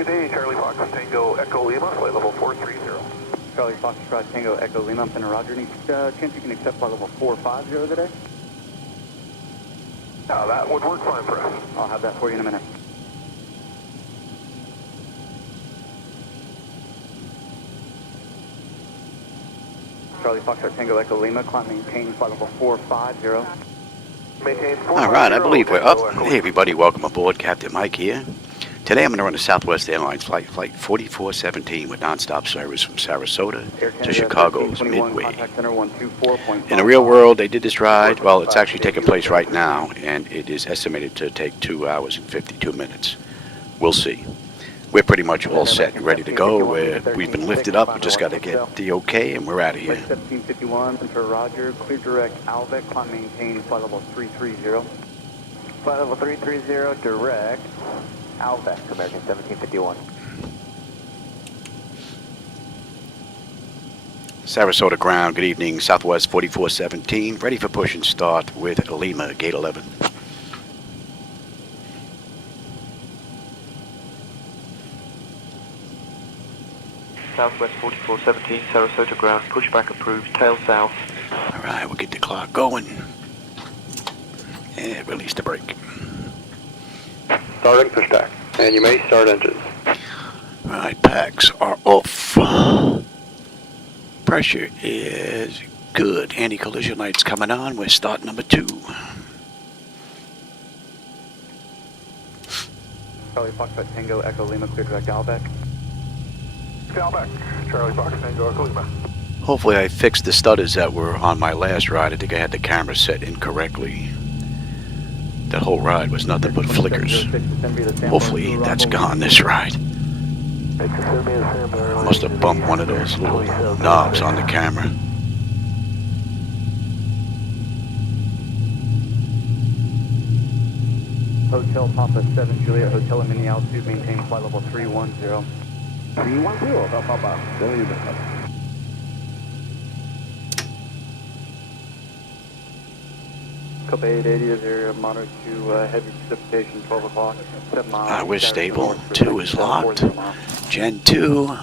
Good day, Charlie Fox Tango Echo Lima, flight level 430. Charlie Fox Tango Echo Lima, I'm Roger. Any chance you can accept flight level 450 today? Yeah, that would work fine for us. I'll have that for you in a minute. Charlie Fox Tango Echo Lima, climb maintain flight level 450. Maintain 450. All right, I believe we're up. Hey everybody, welcome aboard. Captain Mike here. Today I'm going to run a Southwest Airlines Flight 4417 with nonstop service from Sarasota to Chicago's Midway. In the real world, they did this ride. Well, it's actually taking place right now, and it is estimated to take 2 hours and 52 minutes. We'll see. We're pretty much all set and ready to go. We've been lifted up. We just got to get the okay, and we're out of here. 1751, Center Roger, clear direct Alvec, climb maintain flight level 330. Flight level 330, direct Alvec, American 1751. Sarasota ground, good evening. Southwest 4417, ready for push and start with Lima, gate 11. Southwest 4417, Sarasota ground, pushback approved, tail south. All right, we'll get the clock going. And release the brake. Starting pushback, and you may start engines. All right, packs are off. Pressure is good. Anti-collision lights coming on. We're start number 2. Charlie Fox Tango Echo Lima, clear direct Alvec. Alvec, Charlie Fox Tango Echo Lima. Hopefully I fixed the stutters that were on my last ride. I think I had the camera set incorrectly. That whole ride was nothing but flickers. Hopefully that's gone this ride. I must have bumped one of those little knobs on the camera. Hotel Papa 7 Juliet, Hotel Mini altitude, maintain flight level 310. 310, Papa. Copa 880 is your moderate to heavy precipitation, 12 o'clock, 7 miles. We're stable. 2 is locked. Gen 2.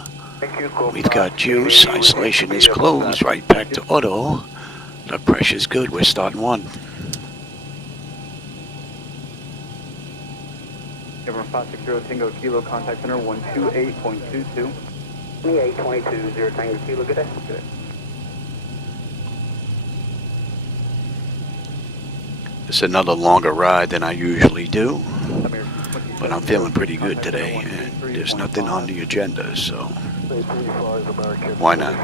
We've got juice. Isolation is closed. Right back to auto. The pressure's good. We're starting 1. Everyone 560 Tango Kilo, contact center 128.22. 28.20 Tango Kilo, good day. Good. It's another longer ride than I usually do, but I'm feeling pretty good today, and there's nothing on the agenda, so why not?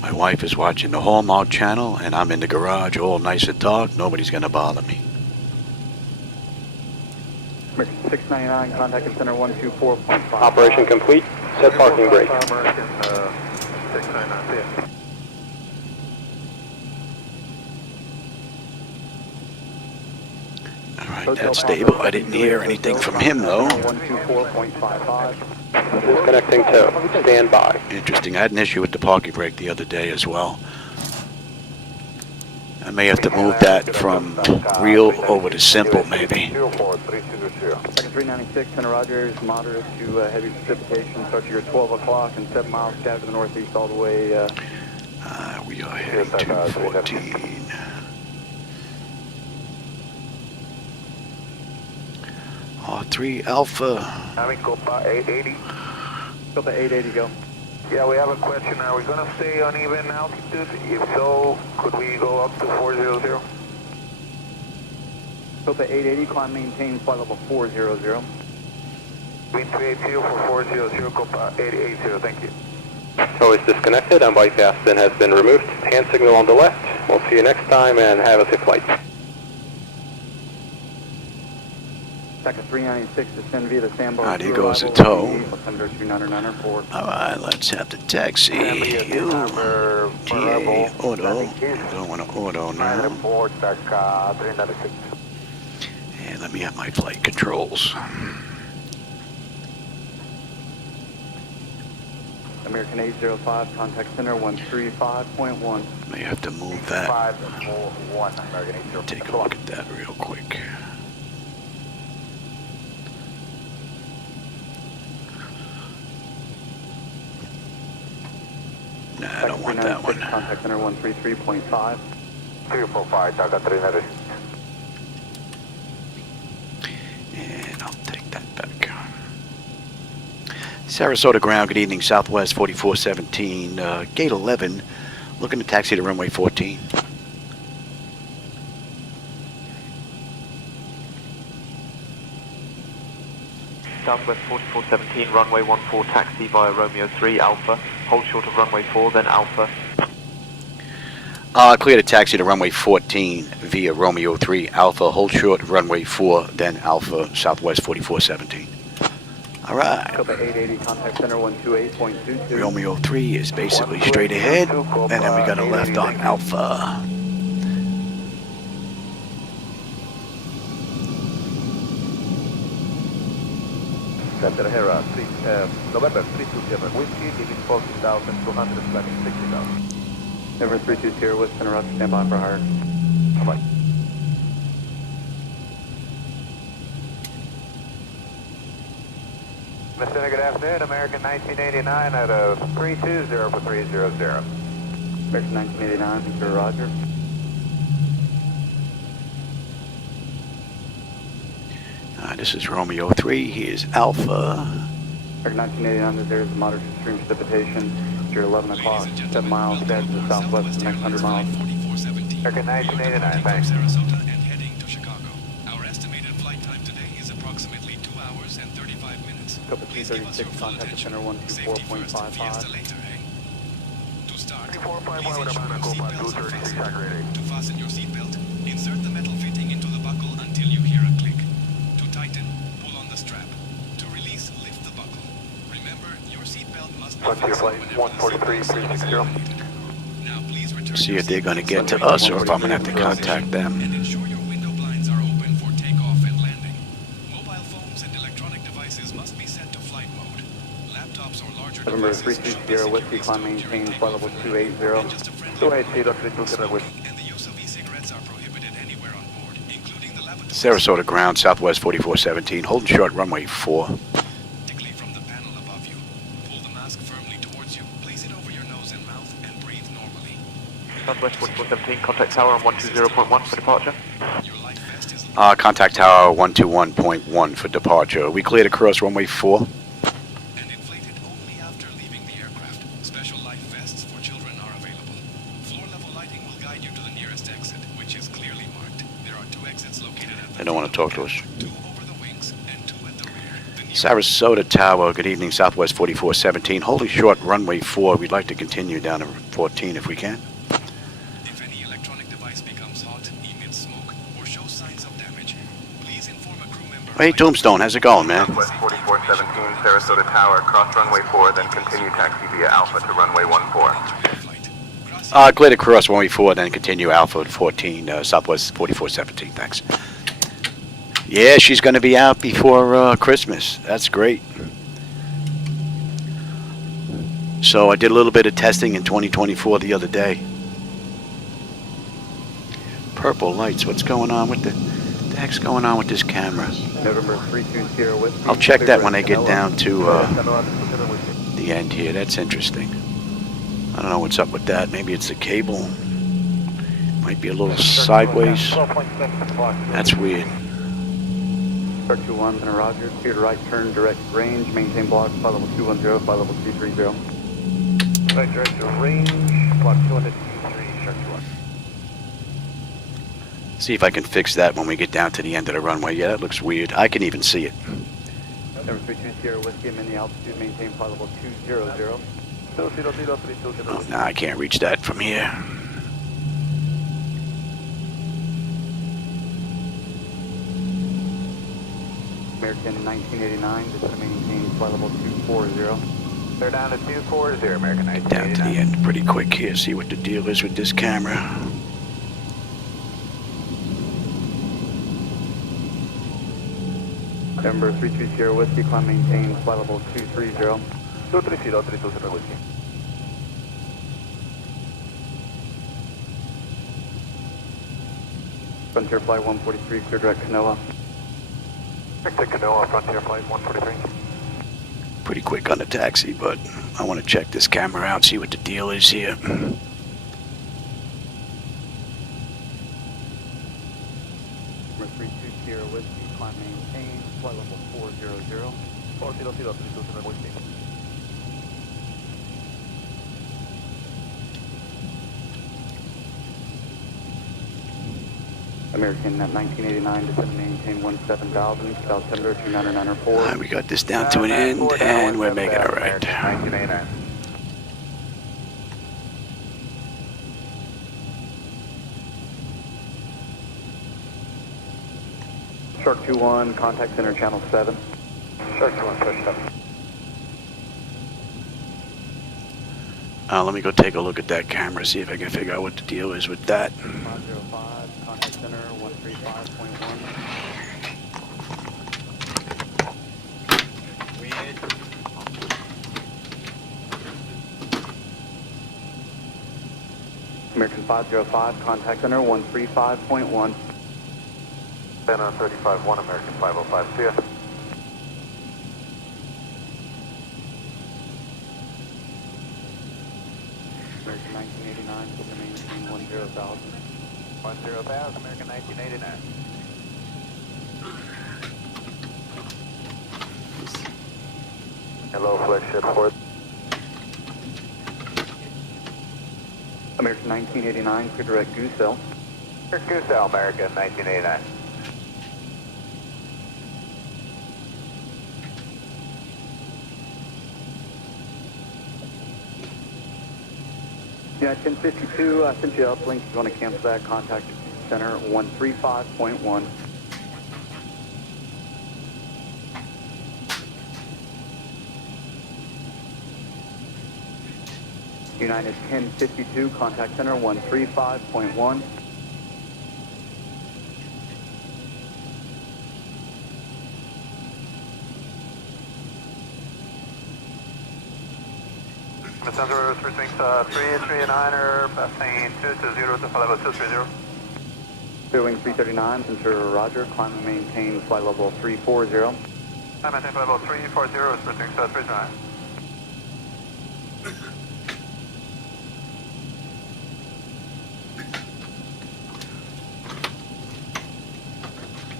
My wife is watching the Hallmark channel, and I'm in the garage all nice and dark. Nobody's going to bother me. 699, contact center 124.5. Operation complete. Set parking brake. American 699. Alright, that's stable. I didn't hear anything from him, though. 124.55. Disconnecting tow. Stand by. Interesting. I had an issue with the parking brake the other day as well. I may have to move that from real over to simple, maybe. Second 396, Center Rogers, moderate to heavy precipitation, starts here at 12 o'clock and 7 miles scattered to the northeast all the way. We are heading to 14. R3 Alpha. Having Copa 880. Copa 880, go. Yeah, we have a question. Are we going to stay on even altitude? If so, could we go up to 400? Copa 880, climb maintain flight level 400. Wind 380 for 400, Copa 880, thank you. Tow is disconnected and bypass bin has been removed. Hand signal on the left. We'll see you next time and have a safe flight. Second 396, descend via the Sambo. Alright, here goes the tow. Alright, let's have the taxi. TA auto. Going to auto now. And let me have my flight controls. American 805, contact center 135.1. May have to move that. 541, American 805. Take a look at that real quick. contact center 133.5. 345, Taka 300. And I'll take that back. Sarasota ground, good evening, Southwest 4417, gate 11, looking to taxi to runway 14. Southwest 4417, runway 14, taxi via Romeo 3, Alpha. Hold short of runway 4, then Alpha. Clear to taxi to runway 14 via Romeo 3, Alpha. Hold short of runway 4, then Alpha, Southwest 4417. All right. Copa 880, contact center 128.22. Romeo 3 is basically straight ahead, and then we got a left on Alpha. Center Hera, November 327, whiskey, limit 14,200, landing 60,000. November 320, West Center Roger, stand by for hire. Bye-bye. Mr. Good afternoon, American 1989 at a 320 for 300. American 1989, Mr. Roger. This is Romeo 3, here's Alpha. American 1989, there's moderate extreme precipitation. You're 11 o'clock, 7 miles head to the southwest, the next 100 miles. American 1989, thanks. Sarasota and heading to Chicago. Our estimated flight time today is approximately 2 hours and 35 minutes. Copa 236, contact center 124.55. To start, 345, please ensure your seatbelts are fastened. To fasten your seatbelt, insert the metal fitting into the buckle until you hear a click. To tighten, pull on the strap. To release, lift the buckle. Remember, your seatbelt must be Frontier flight 143, 360. Now please return See if they're going to get to us or if I'm going to have to contact them. and ensure your window blinds are open for takeoff and landing. Mobile phones and electronic devices must be set to flight mode. Laptops or larger November devices 320, Whiskey, climb maintain, flight level 280. 280, 320. And the use of e-cigarettes are prohibited anywhere on board, including the lavatory. Sarasota ground, Southwest 4417, holding short runway 4. Vertically from the panel above you. Pull the mask firmly towards you. Place it over your nose and mouth and breathe normally. Southwest 4417, contact tower on 120.1 for departure. Your life vest is Contact tower 121.1 for departure. We cleared across runway 4. and inflated only after leaving the aircraft. Special life vests for children are available. Floor level lighting will guide you to the nearest exit, which is clearly marked. There are 2 exits located at the They don't want to talk to us. 2 over the wings and 2 at the rear. The nearest Sarasota Tower, good evening, Southwest 4417, holding short runway 4. We'd like to continue down to 14 if we can. If any electronic device becomes hot, emits smoke, or shows signs of damage, please inform a crew member. Hey, Tombstone, how's it going, man? Southwest 4417, Sarasota Tower, cross runway 4, then continue taxi via Alpha to runway 14. Cleared across runway 4, then continue Alpha to 14, Southwest 4417, thanks. Yeah, she's going to be out before Christmas. That's great. So I did a little bit of testing in 2024 the other day. Purple lights, what's going on with the heck's going on with this camera? November 320, Whiskey. I'll check that when I get Canoa. down to the end here. That's interesting. I don't know what's up with that. Maybe it's the cable. Might be a little sideways. That's weird. Start 21, Center Roger. Clear to right turn, direct range. Maintain block, flight level 210, flight level 230. Right director range, block 223, shark 1. See if I can fix that when we get down to the end of the runway. Yeah, that looks weird. I can even see it. November 320, Whiskey, mini altitude. Maintain flight level 200. 200, Oh, no, I can't reach that from here. American 1989, just to maintain flight level 240. They're down to 240, American Get down to the 1989. end pretty quick here. See what the deal is with this camera. November 320, Whiskey, climb maintain flight level 230. 230, 320, whiskey. Frontier flight 143, clear direct Canoa. Back to Canoa, Frontier flight 143. Pretty quick on the taxi, but I want to check this camera out, see what the deal is here. Sierra Whiskey, climb maintain, flight level 400. 400, please, Whiskey. American at 1989, descend and maintain 17,000, south temperature 29904. We got this down to an end, and we're making it right. 1989. Shark 2-1, contact center channel 7. Shark 2-1, pushed up. Let me go take a look at that camera, see if I can figure out what the deal is with that. 505, contact center 135.1. American 505, contact center 135.1. Ben on 35-1, American 505, see ya. American 1989, descend and maintain 10,000. 10,000, American 1989. Hello, flagship 4. American 1989, clear direct Goosell. Goosell, American 1989. Yeah, 1052, I sent you an uplink. If you want to cancel that, contact center 135.1. United 1052, contact center 135.1. Messenger switching 339er, passing 220 to flight level 230. Boeing 339, center Roger, climb and maintain flight level 340. I maintain flight level 340, switching 339.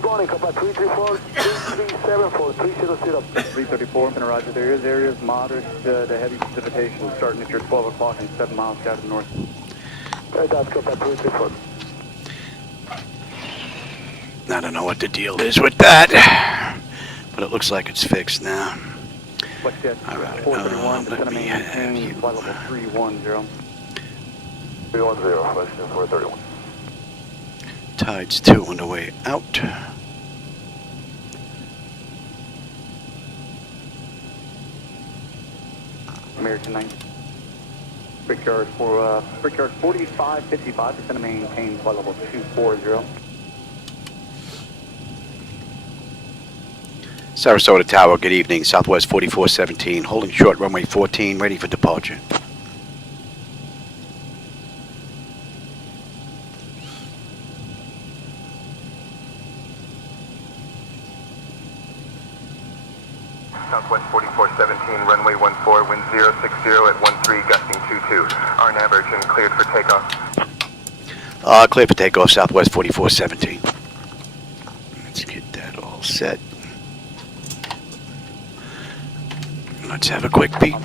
Morning, Cockpit 334, 3374, 300. 334, center Roger, there is areas moderate to heavy precipitation starting at your 12 o'clock and 7 miles out of north. Right, that's Cockpit 334. I don't know what the deal is with that, but it looks like it's fixed now. WestJet All right, 431, let descend and me have maintain you. flight level 310. 310, question 431. Tides 2 on the way out. American 9. Brickyard 4555, descend and maintain flight level 240. Sarasota Tower, good evening. Southwest 4417, holding short runway 14, ready for departure. Southwest 4417, runway 14, wind 060 at 13, gusting 22. RNAV urgent, cleared for takeoff. Clear for takeoff, Southwest 4417. Let's get that all set. Let's have a quick peek.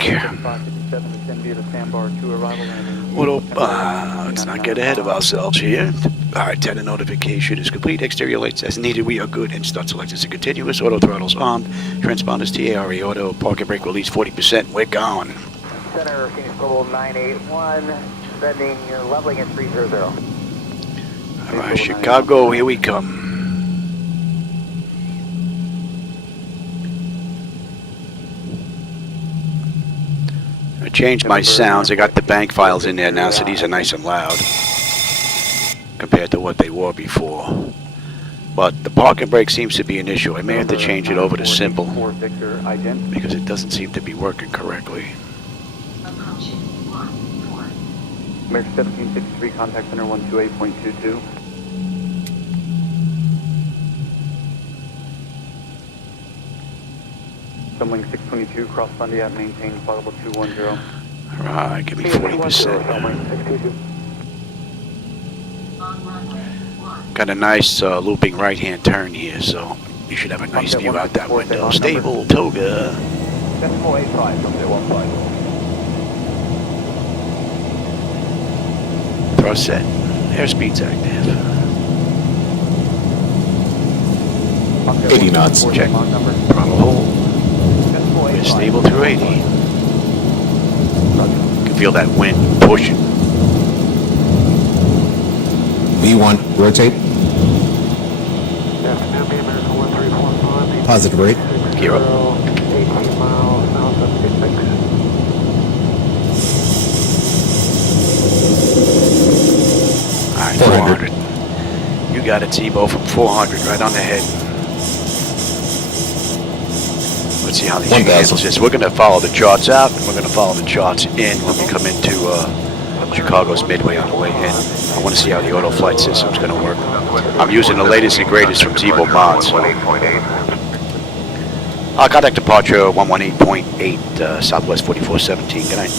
Let's not get ahead of ourselves here. Alright, antenna notification is complete. Exterior lights as needed. We are good. And start selectors are continuous. Auto throttles armed. Transponders TARE auto. Parking brake release 40%. We're gone. Center, Phoenix Global 981, sending leveling at 300. Alright, Chicago, here we come. I changed my sounds. I got the bank files in there now, so these are nice and loud compared to what they were before. But the parking brake seems to be an issue. I may have to change it over to simple because it doesn't seem to be working correctly. American 1753, contact center 128.22. Sunwing 622, cross Fundy, maintain flight level 210. Alright, give me 40%. Got a nice looping right-hand turn here, so you should have a nice view out that window. Stable, Toga. Decimal 85, Cockpit 15. Thrust set. Airspeed's active. 80 knots. Check. Throttle hold. We're stable through 80. You can feel that wind pushing. V1, rotate. Positive rate. Gear up. 18 miles south of 56. Alright, 400. 400. You got it, Zibo, from 400, right on the head. Let's see how these 1,000. handles this. We're going to follow the charts out, and we're going to follow the charts in when we come into Chicago's Midway on the way in. I want to see how the auto flight system's going to work. I'm using the latest and greatest from ZiboMod. So. Contact departure 118.8, Southwest 4417. Good night.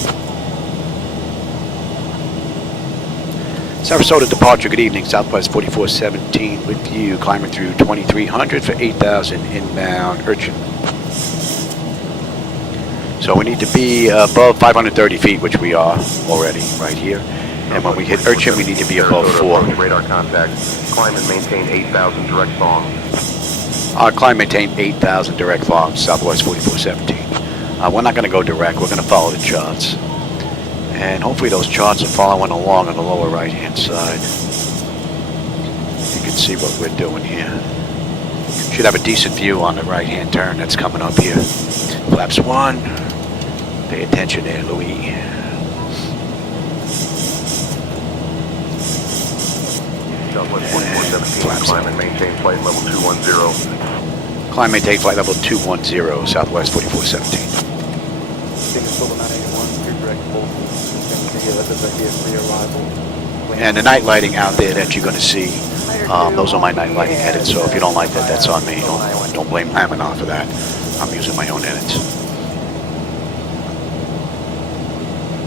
Sarasota departure, good evening, Southwest 4417 with you, climbing through 2300 for 8,000 inbound Urchin. So we need to be above 530 feet, which we are already right here. And when we hit Urchin, we need to be above 4. Radar contact. Climb and maintain 8,000 direct long. Climb, maintain 8,000 direct long, Southwest 4417. We're not going to go direct, we're going to follow the charts. And hopefully those charts are following along on the lower right-hand side. You can see what we're doing here. Should have a decent view on the right-hand turn that's coming up here. Flaps 1. Pay attention there, Louis. Southwest 4417, climb and maintain flight level 210. Climb, maintain flight level 210, Southwest 4417. And the night lighting out there that you're going to see, those are my night lighting edits, so if you don't like that, that's on me. Don't blame Amazon for that. I'm using my own edits.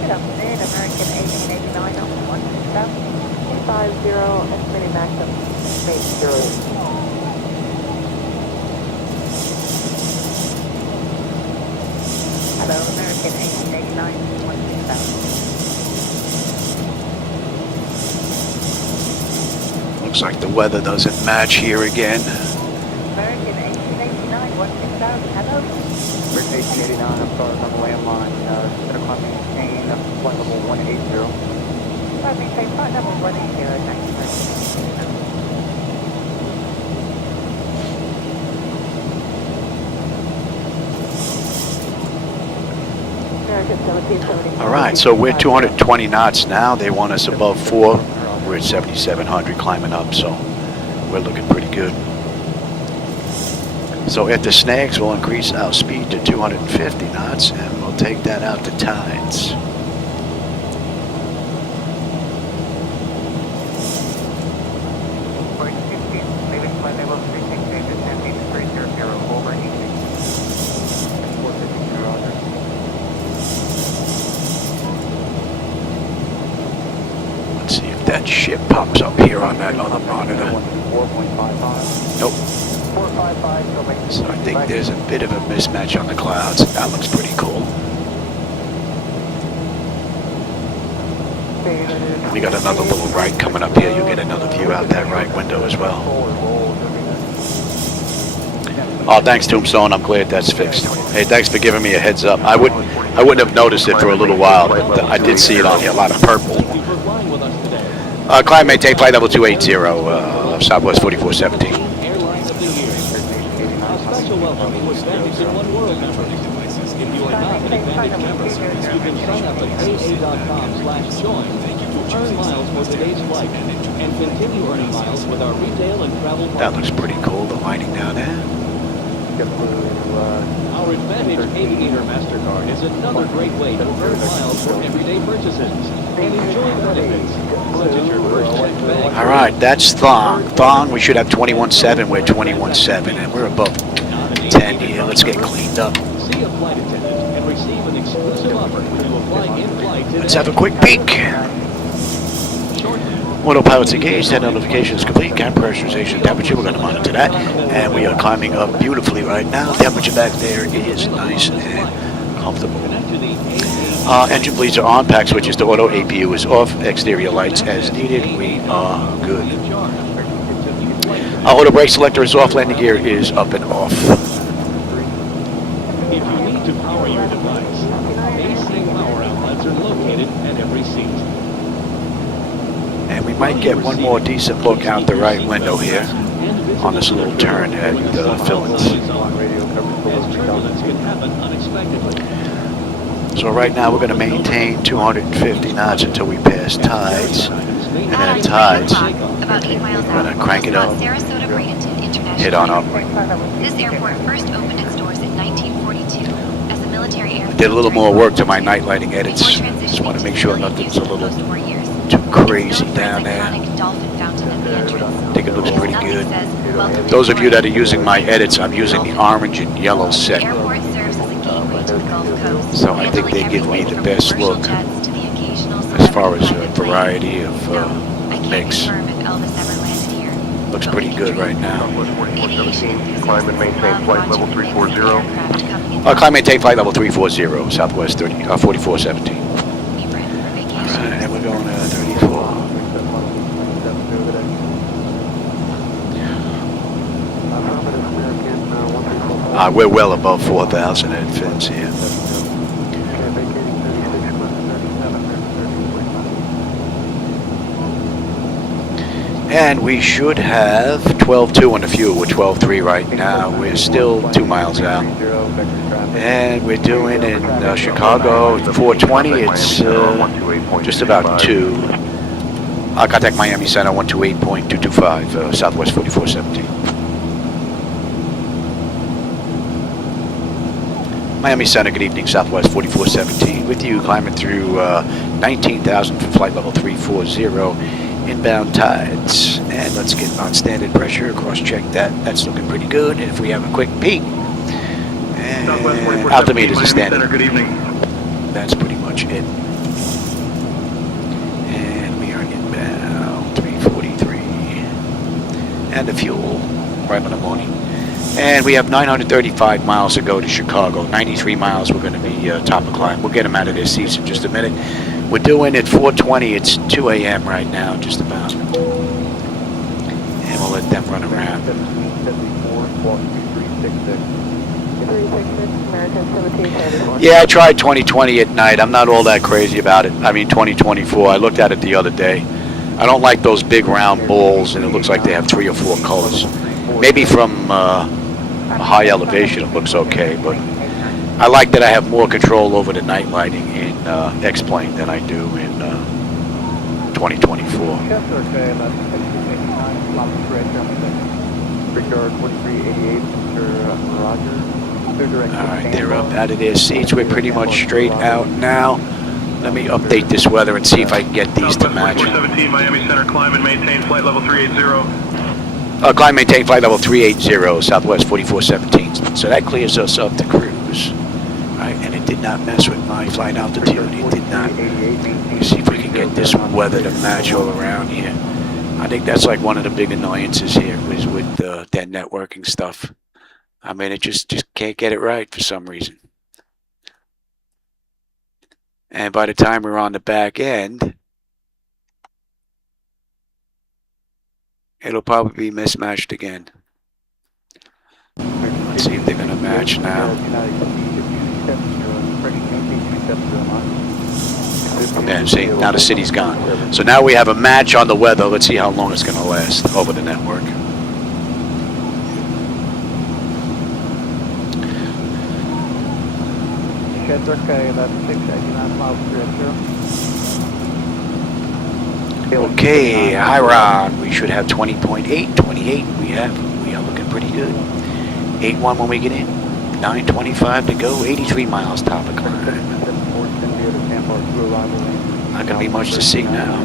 Good afternoon, American 1889 on 150, estimated maximum space 0. Hello, American 1889 160,000. Looks like the weather doesn't match here again. American 1889 160,000, hello. American 1889, I'm sorry, on the landline. Center climb maintain flight level 180. Let me say flight level 180, thank you very much. All right, so we're 220 knots now. They want us above 4. We're at 7,700 climbing up, so we're looking pretty good. So at the snags, we'll increase our speed to 250 knots, and we'll take that out to tides. Let's see if that ship pops up here on that other monitor. Nope. So I think there's a bit of a mismatch on the clouds. That looks pretty cool. We got another little right coming up here. You'll get another view out that right window as well. Oh, thanks, Tombstone. I'm glad that's fixed. Hey, thanks for giving me a heads up. I wouldn't have noticed it for a little while, but I did see it on here, a lot of purple. Climb, maintain flight level 280, Southwest 4417. Special welcome to Advantage in One World members. If you are not an Advantage member, you can sign up at aa.com/join to earn miles for today's flight and continue earning miles with our retail and travel partners. That looks pretty cool, the lighting down there. Our Advantage Aviator MasterCard is another great way to earn miles for everyday purchases and enjoy benefits, such as your first check bag. All right, that's Thong. Thong, we should have 21.7. We're 21.7, and we're above 10 here. Let's get cleaned up. See a flight attendant and receive an exclusive offer when you apply in flight today. Let's have a quick peek. Autopilot's engaged, head notification is complete, cap pressurization, temperature, we're going to monitor that. And we are climbing up beautifully right now. Temperature back there is nice and comfortable. Engine bleeds are on, pack switches to auto, APU is off, exterior lights as needed, we are good. Auto brake selector is off, landing gear is up and off. If you need to power your device, AC power outlets are located at every seat. And we might get one more decent look out the right window here on this little turn at Fillets. As turbulence can happen unexpectedly. So right now we're going to maintain 250 knots until we pass tides. And then at tides, we're going to crank it up, Sarasota International hit on up. This airport first opened its doors in 1942 as a military airport. Did a little more work to my night lighting edits. Just want to make sure nothing's a little too crazy down there. I think it looks pretty good. Those of you that are using my edits, I'm using the orange and yellow set. So I think they give me the best look as far as a variety of mix. Looks pretty good right now. Climb and maintain flight level 340. Climb and maintain flight level 340, Southwest 4417. Alright, and we're going to 34. We're well above 4,000 at fins here. And we should have 12.2 on the fuel. We're 12.3 right now. We're still 2 miles out. And we're doing in Chicago 420. It's just about 2. Contact Miami Center 128.225, Southwest 4417. Miami Center, good evening, Southwest 4417. With you, climbing through 19,000 for flight level 340. Inbound tides, and let's get on standard pressure, cross-check that. That's looking pretty good. And if we have a quick peek, and altimeter is a standard. Good evening. That's pretty much it. And we are inbound 343, and the fuel right on the morning. And we have 935 miles to go to Chicago. 93 miles. We're going to be top of climb. We'll get them out of their seats in just a minute. We're doing at 4:20. It's 2 a.m. right now, just about. And we'll let them run around. Yeah, I tried 2020 at night. I'm not all that crazy about it. I mean, 2024. I looked at it the other day. I don't like those big round balls, and it looks like they have 3 or 4 colors. Maybe from a high elevation it looks okay, but I like that I have more control over the night lighting in X-Plane than I do in 2024. Alright, they're up out of their seats. We're pretty much straight out now. Let me update this weather and see if I can get these to match. 417 Miami Center, climb and maintain flight level 380. Climb maintain flight level 380, Southwest 4417. So that clears us up to cruise. Right, and it did not mess with my flight altitude. It did not. Let's see if we can get this weather to match all around here. I think that's like one of the big annoyances here is with that networking stuff. I mean, it just can't get it right for some reason. And by the time we're on the back end, it'll probably be mismatched again. Let's see if they're going to match now. And see, now the city's gone. So now we have a match on the weather. Let's see how long it's going to last over the network. Okay, Iron, we should have 20.8, 28. We are looking pretty good. 8-1 when we get in. 9:25 to go. 83 miles top of climb. Not gonna be much to see now.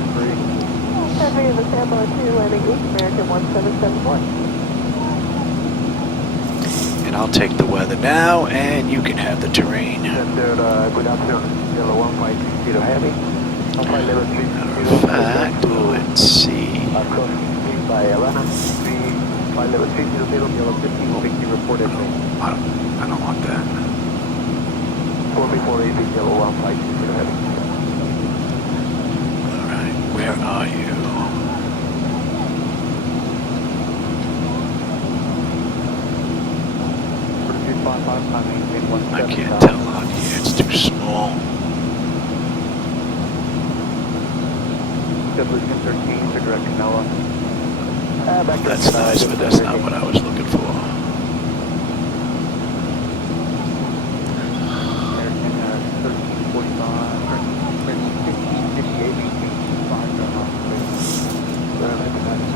And I'll take the weather now, and you can have the terrain. Good afternoon, Yellow 1 Mike, heavy. Matter of fact, let's see. I don't want that. Alright, where are you? I can't tell on here, it's too small. That's nice, but that's not what I was looking for.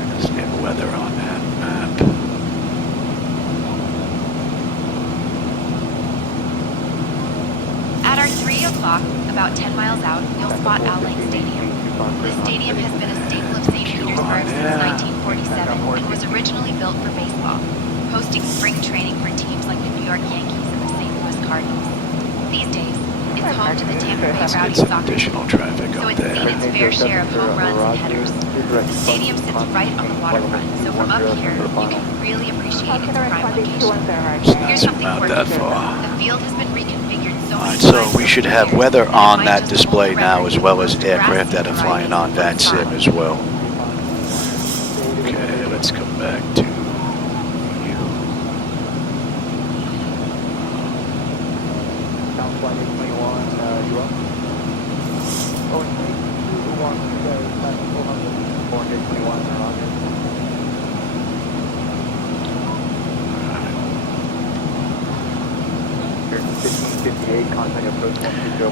Let's get weather on that map. At our 3 o'clock, about 10 miles out, you'll spot Al Lake Stadium. The stadium has been a staple of St. Petersburg since 1947 and was originally built for baseball, hosting spring training for teams like the New York Yankees and the St. Louis Cardinals. These days, it's home to the Tampa Bay Let's Rowdy get some soccer additional team, traffic so up it's seen there. its fair share of home runs and headers. The stadium sits right on the waterfront, so from up here, you can really appreciate its prime location. Here's something Not worth that noting. far. The field has been reconfigured so many Alright, so times we over should the have years weather that it on might that just display hold the now, record as well as for the most aircraft that are grassy flying on variety that sim style. as well. Okay, let's come back to you.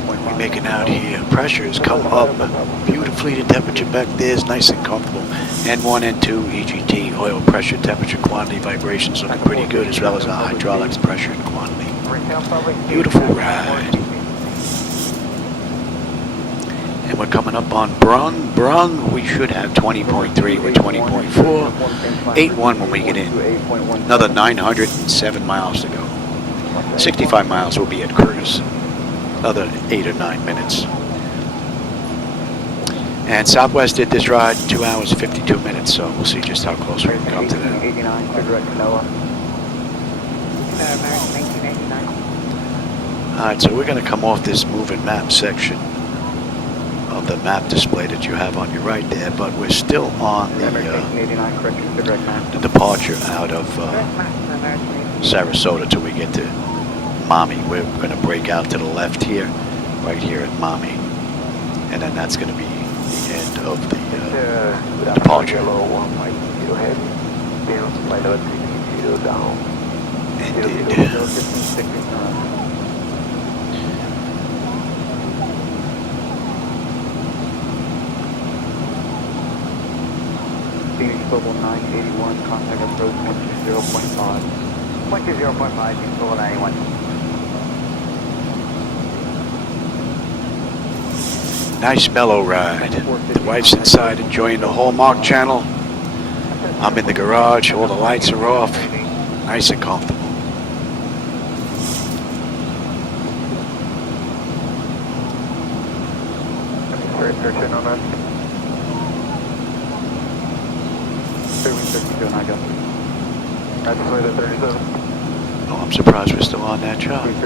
We're making out here. Pressure has come up beautifully. The temperature back there is nice and comfortable. N1, N2, EGT, oil pressure, temperature, quantity, vibrations looking pretty good, as well as our hydraulics pressure and quantity. Beautiful ride. And we're coming up on Brung. Brung, we should have 20.3 with 20.4. 8.1 when we get in. Another 907 miles to go. 65 miles will be at Curtis. Another 8 or 9 minutes. And Southwest did this ride 2 hours 52 minutes, so we'll see just how close we can come to that. Alright, so we're going to come off this moving map section of the map display that you have on your right there, but we're still on the departure out of Sarasota till we get to Maumee. We're going to break out to the left here, right here at Maumee, and then that's going to be the end of the departure. Phoenix Global 981, contact approach 120.5. 120.5, Phoenix Global 981. Nice mellow ride. The wife's inside enjoying the Hallmark channel. I'm in the garage, all the lights are off. Nice and comfortable. Oh, I'm surprised we're still on that job. If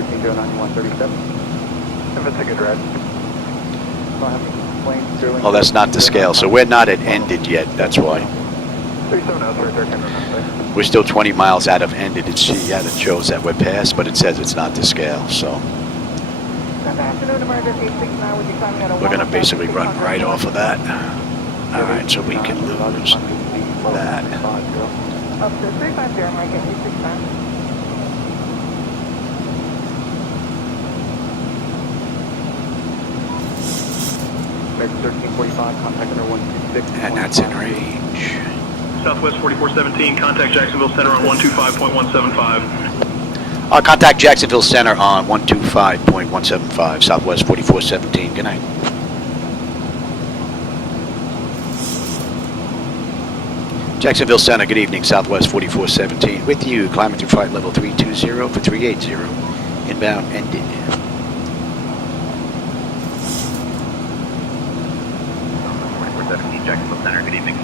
it's a good ride. Oh, that's not the scale, so we're not at ended yet, that's why. We're still 20 miles out of ended. It shows that we're past, but it says it's not to scale, so we're going to basically run right off of that. Alright, so we can lose that. Up to 350, Mike, at 269. American 1345, contact under 126. And that's in range. Southwest 4417, contact Jacksonville Center on 125.175. Contact Jacksonville Center on 125.175, Southwest 4417. Good night. Jacksonville Center, good evening, Southwest 4417. With you, climbing through flight level 320 for 380. Inbound ended. Jacksonville Center. Good evening.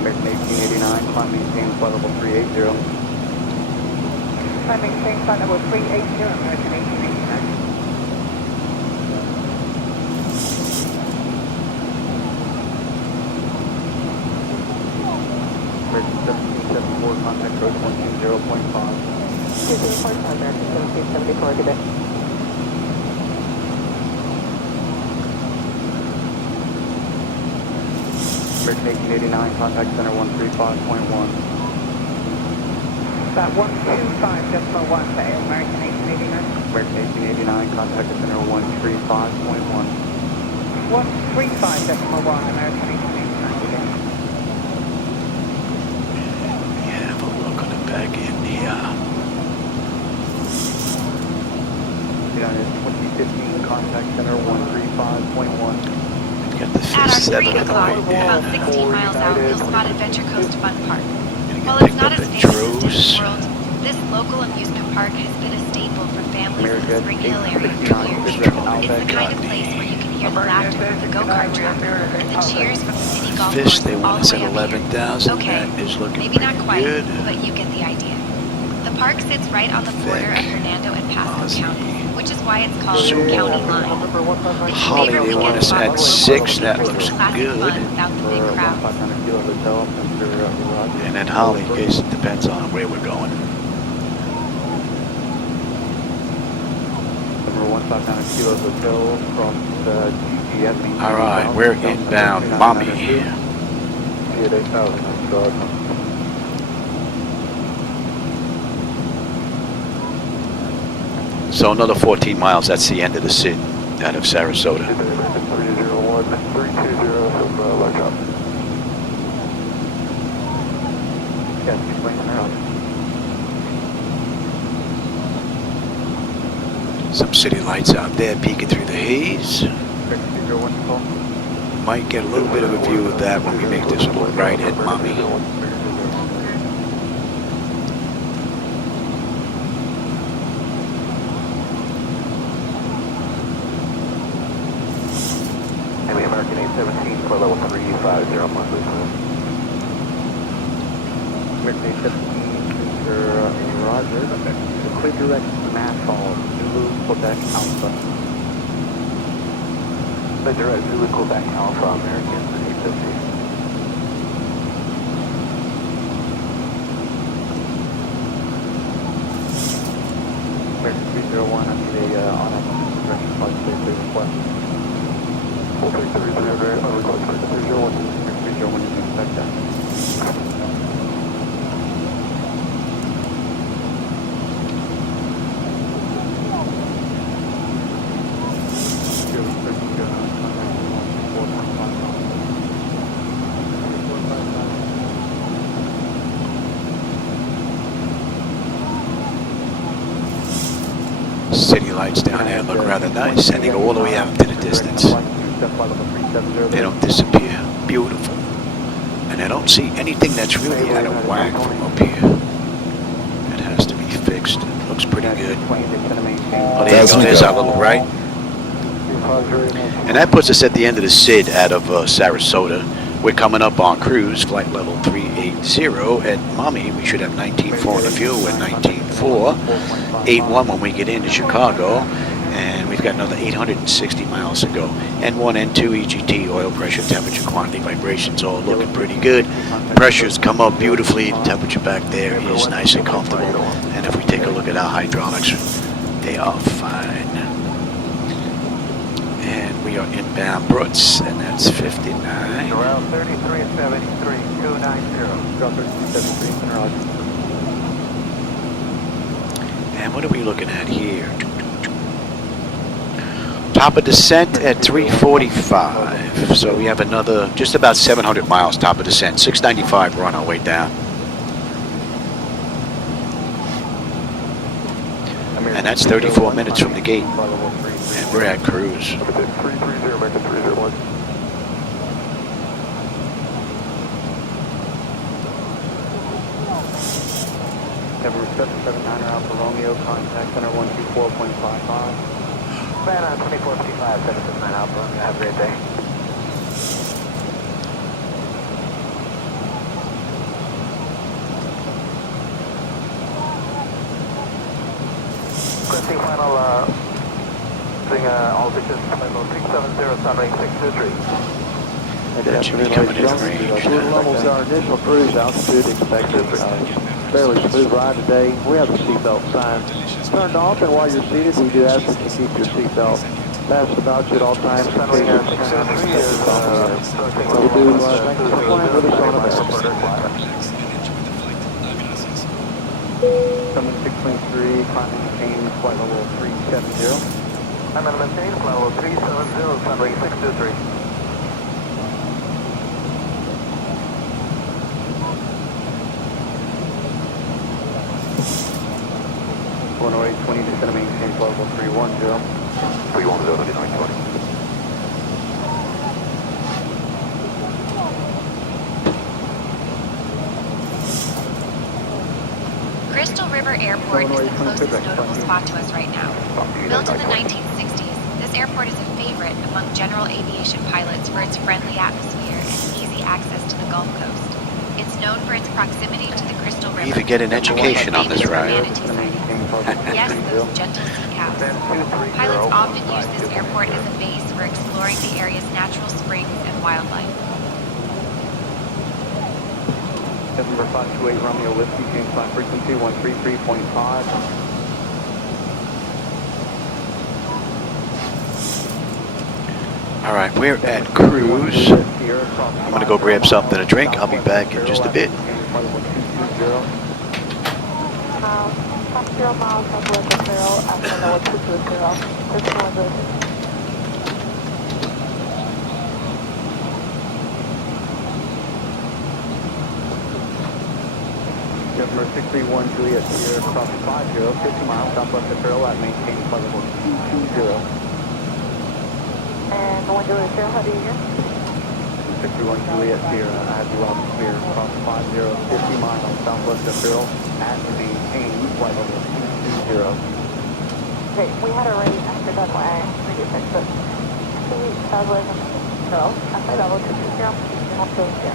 American 1889, climb maintain flight level 380. Climb maintain flight level 380, American 1889. American 1774, contact code 120.5. 20.5, American 1774, good day. American 1889, contact center 135.1. About 125.1 for American 1889. American 1889, contact center 135.1. 135.1, American 1889, good day. Have a look on the back end here. United 2015, contact center 135.1. Got the At our 7 3 on the o'clock, way about down. 16 miles out, you'll spot Adventure Coast Fun Park. While Picked it's not up as at famous as Tro's. Disney World, this local amusement park has been a staple for families in the Spring Hill area for years. It's the kind of place where you can hear the laughter from the go-kart track and the cheers from the mini golf Fish, course they all want the us at way up 11,000. here. Okay, That is looking maybe not pretty quite, good. but you get the idea. The park sits right on the border of Hernando and Pasco counties, which is why it's called the county line. It's your Holly, favorite they want weekend us spot at for 6. That just looks classic good. fun without the big crowds. And then Holly, in case it depends on where we're going. Number 159 Kilo Hotel from the GGS. All right, we're inbound, Mommy. So another 14 miles. That's the end of the SID out of Sarasota. 301, 320 from Large Hop. Yes, keep playing around. Some city lights out there peeking through the haze. Might get a little bit of a view of that when we make this little right at Mommy. American 817 for level 350, monthly. American 817, Roger. Clear direct Nashville, Zulu, Quebec, Alpha. Clear direct Zulu, Quebec, Alpha, American 815. American 301, I need a on-off direction flight safety request. 4330, request for 301. 301, you can expect that. City lights down there look rather nice, and they go all the way out to the distance. They don't disappear. Beautiful. And I don't see anything that's really out of whack from up here. It has to be fixed. It looks pretty good. Oh, there you go. There's our little right. And that puts us at the end of the SID out of Sarasota. We're coming up on cruise, flight level 380 at Mommy. We should have 19.4 in the fuel. We're 19.4. 8.1 when we get into Chicago. And we've got another 860 miles to go. N1, N2, EGT, oil pressure, temperature, quantity, vibrations, all looking pretty good. Pressures come up beautifully. The temperature back there is nice and comfortable. And if we take a look at our hydraulics, they are fine. And we are inbound Brooks, and that's 59. Around 3373, 290. Drop 3373, Roger. And what are we looking at here? Top of descent at 345. So we have another, just about 700 miles top of descent. 695, we're on our way down. And that's 34 minutes from the gate. And we're at cruise. 330, American 301. Roger, 779er Alpha Romeo, contact center 124.55. Savannah 2455, 779 Alpha Romeo, have a great day. Requesting final altitude level 370, sunwing 623. That should be coming in range. Fluid levels, our initial cruise altitude expected. Fairly smooth ride today. We have the seatbelt sign turned off, and while you're seated, we do ask that you keep your seatbelt fastened about you at all times. Sunwing 623 is We do thank you for flying with us on America. Summon 623, climb and maintain flight level 370. I'm going to maintain flight level 370, sunwing 623. 10820, just going to maintain flight level 310. 310, 920. Crystal River Airport is the closest notable spot to us right now. Built in the 1960s, this airport is a favorite among general aviation pilots for its friendly atmosphere and easy access to the Gulf Coast. It's known for its proximity to the Crystal River. You even get an education on this ride. Yes, those gentle sea cows. Pilots often use this airport as a base for exploring the area's natural springs and wildlife. November 528 Romeo Whiskey, change flight frequency 133.5. All right, we're at cruise. I'm going to go grab something to drink. I'll be back in just a bit. 0 miles southwest of 0, after level 220. November 631 Juliet Sierra, cross 50, 50 miles southwest of 0 at maintain flight level 220. And 1 Juliet Sierra, how do you hear? 631 Juliet Sierra, I have you out clear, cross 50, miles southwest of 0 at maintain flight level 220. Okay, we had a rate after runway 36, but southwest of 0, at flight level 220, not going here.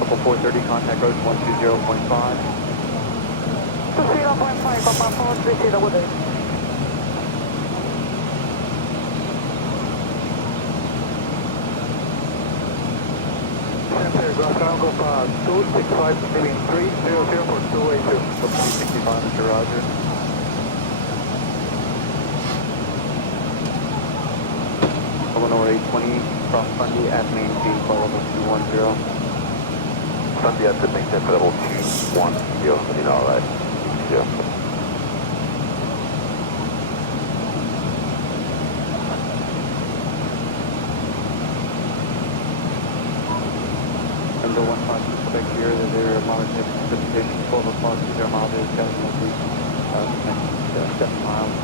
Couple 430, contact road 120.5. 230.5, Papa 430, double day. Center, ground Go 265, leaving 300 for 282. 365, Mr. Roger. Illinois 820, cross Fundy at maintain flight level 210. Sunday at the maintain for level 210, you know, right? Yeah. Number 15 suspect here, that there are monitored precipitation 12 o'clock, 0 miles, is casualty, 7 miles.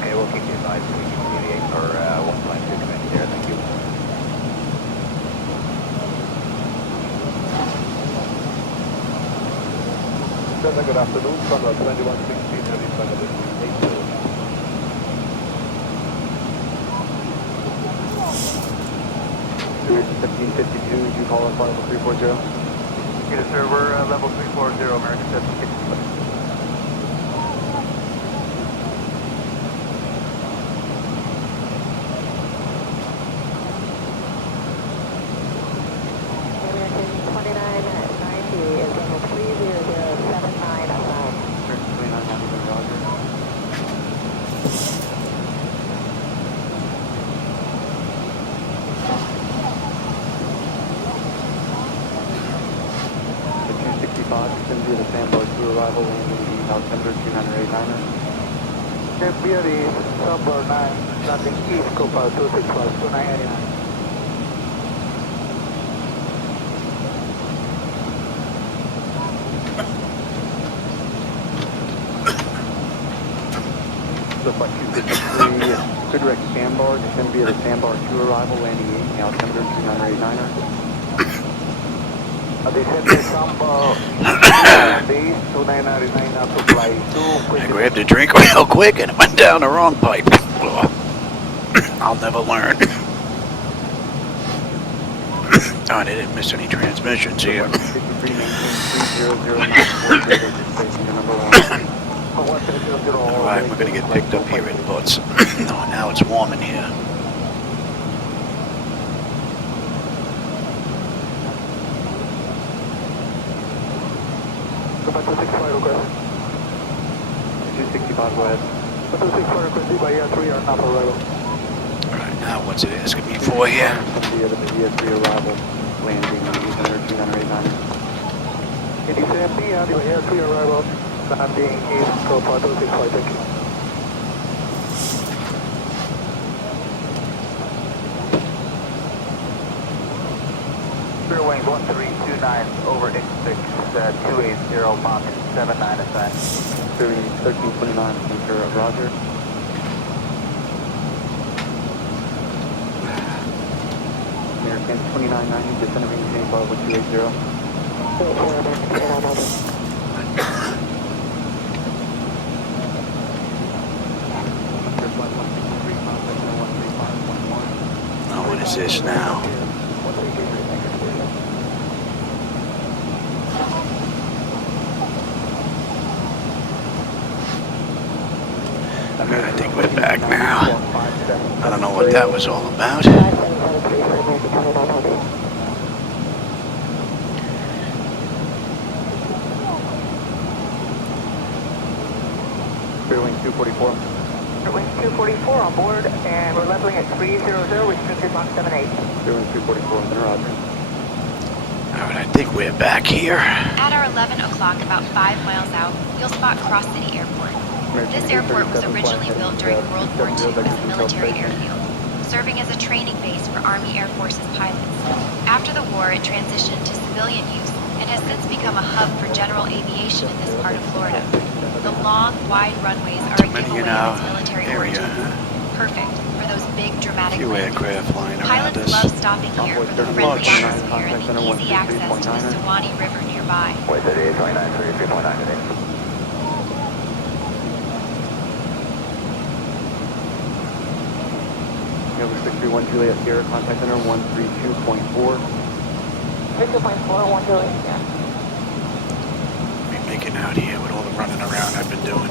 Okay, we'll keep you advised. We can communicate for 152 command here. Thank you. Good afternoon, Sunday 2116, heading by the 1552, would you call us flight level 340? Yes, sir, we're level 340, American 760. Arrival landing Altimeter 2989er. Beauty, number 9, landing east, Copa 265, 2989. Looks like 253 Good direct sandbar, it's going to be at a sandbar 2 arrival, landing 8, altimeter 2989er. I grabbed a drink real quick and it went down the wrong pipe. I'll never learn. Oh, they didn't miss any transmissions here. Alright, we're gonna get picked up here in Butts. Oh, now it's warm in here. Go back to 65 request. 265, go ahead. 265 request, by year 3 are not arrival. Alright, now what's it asking me for here? Year 3 arrival, landing on 2989. In the same year 3 arrival, landing is Copa 265, thank you. Wing 1329 over X6 280 Mach 79 ascent. 1329, center of Roger. American 2990, descend and maintain bar 1280. Oh, what is this now? I think we're back now. I don't know what that was all about. Wing 244. Wing 244 on board, and we're leveling at 300, restricted Mach 78. Wing 244, center Roger. Alright, I think we're back here. At our 11 o'clock, about 5 miles out, you'll spot Cross City Airport. This airport was originally built during World War II as a military airfield, serving as a training base for Army Air Forces pilots. After the war, it transitioned to civilian use and has since become a hub for general aviation in this part of Florida. The long, wide runways are a giveaway of its military origins. Perfect for those big, dramatic Few landings. aircraft flying around Pilots us. love stopping here for the friendly atmosphere and the easy access to the Suwannee River nearby. Wait, 38, 29, 33.9 today. Over 631 Juliet Sierra, contact center 132.4. 32.4, 1 Juliet, yeah. We're making out here with all the running around I've been doing.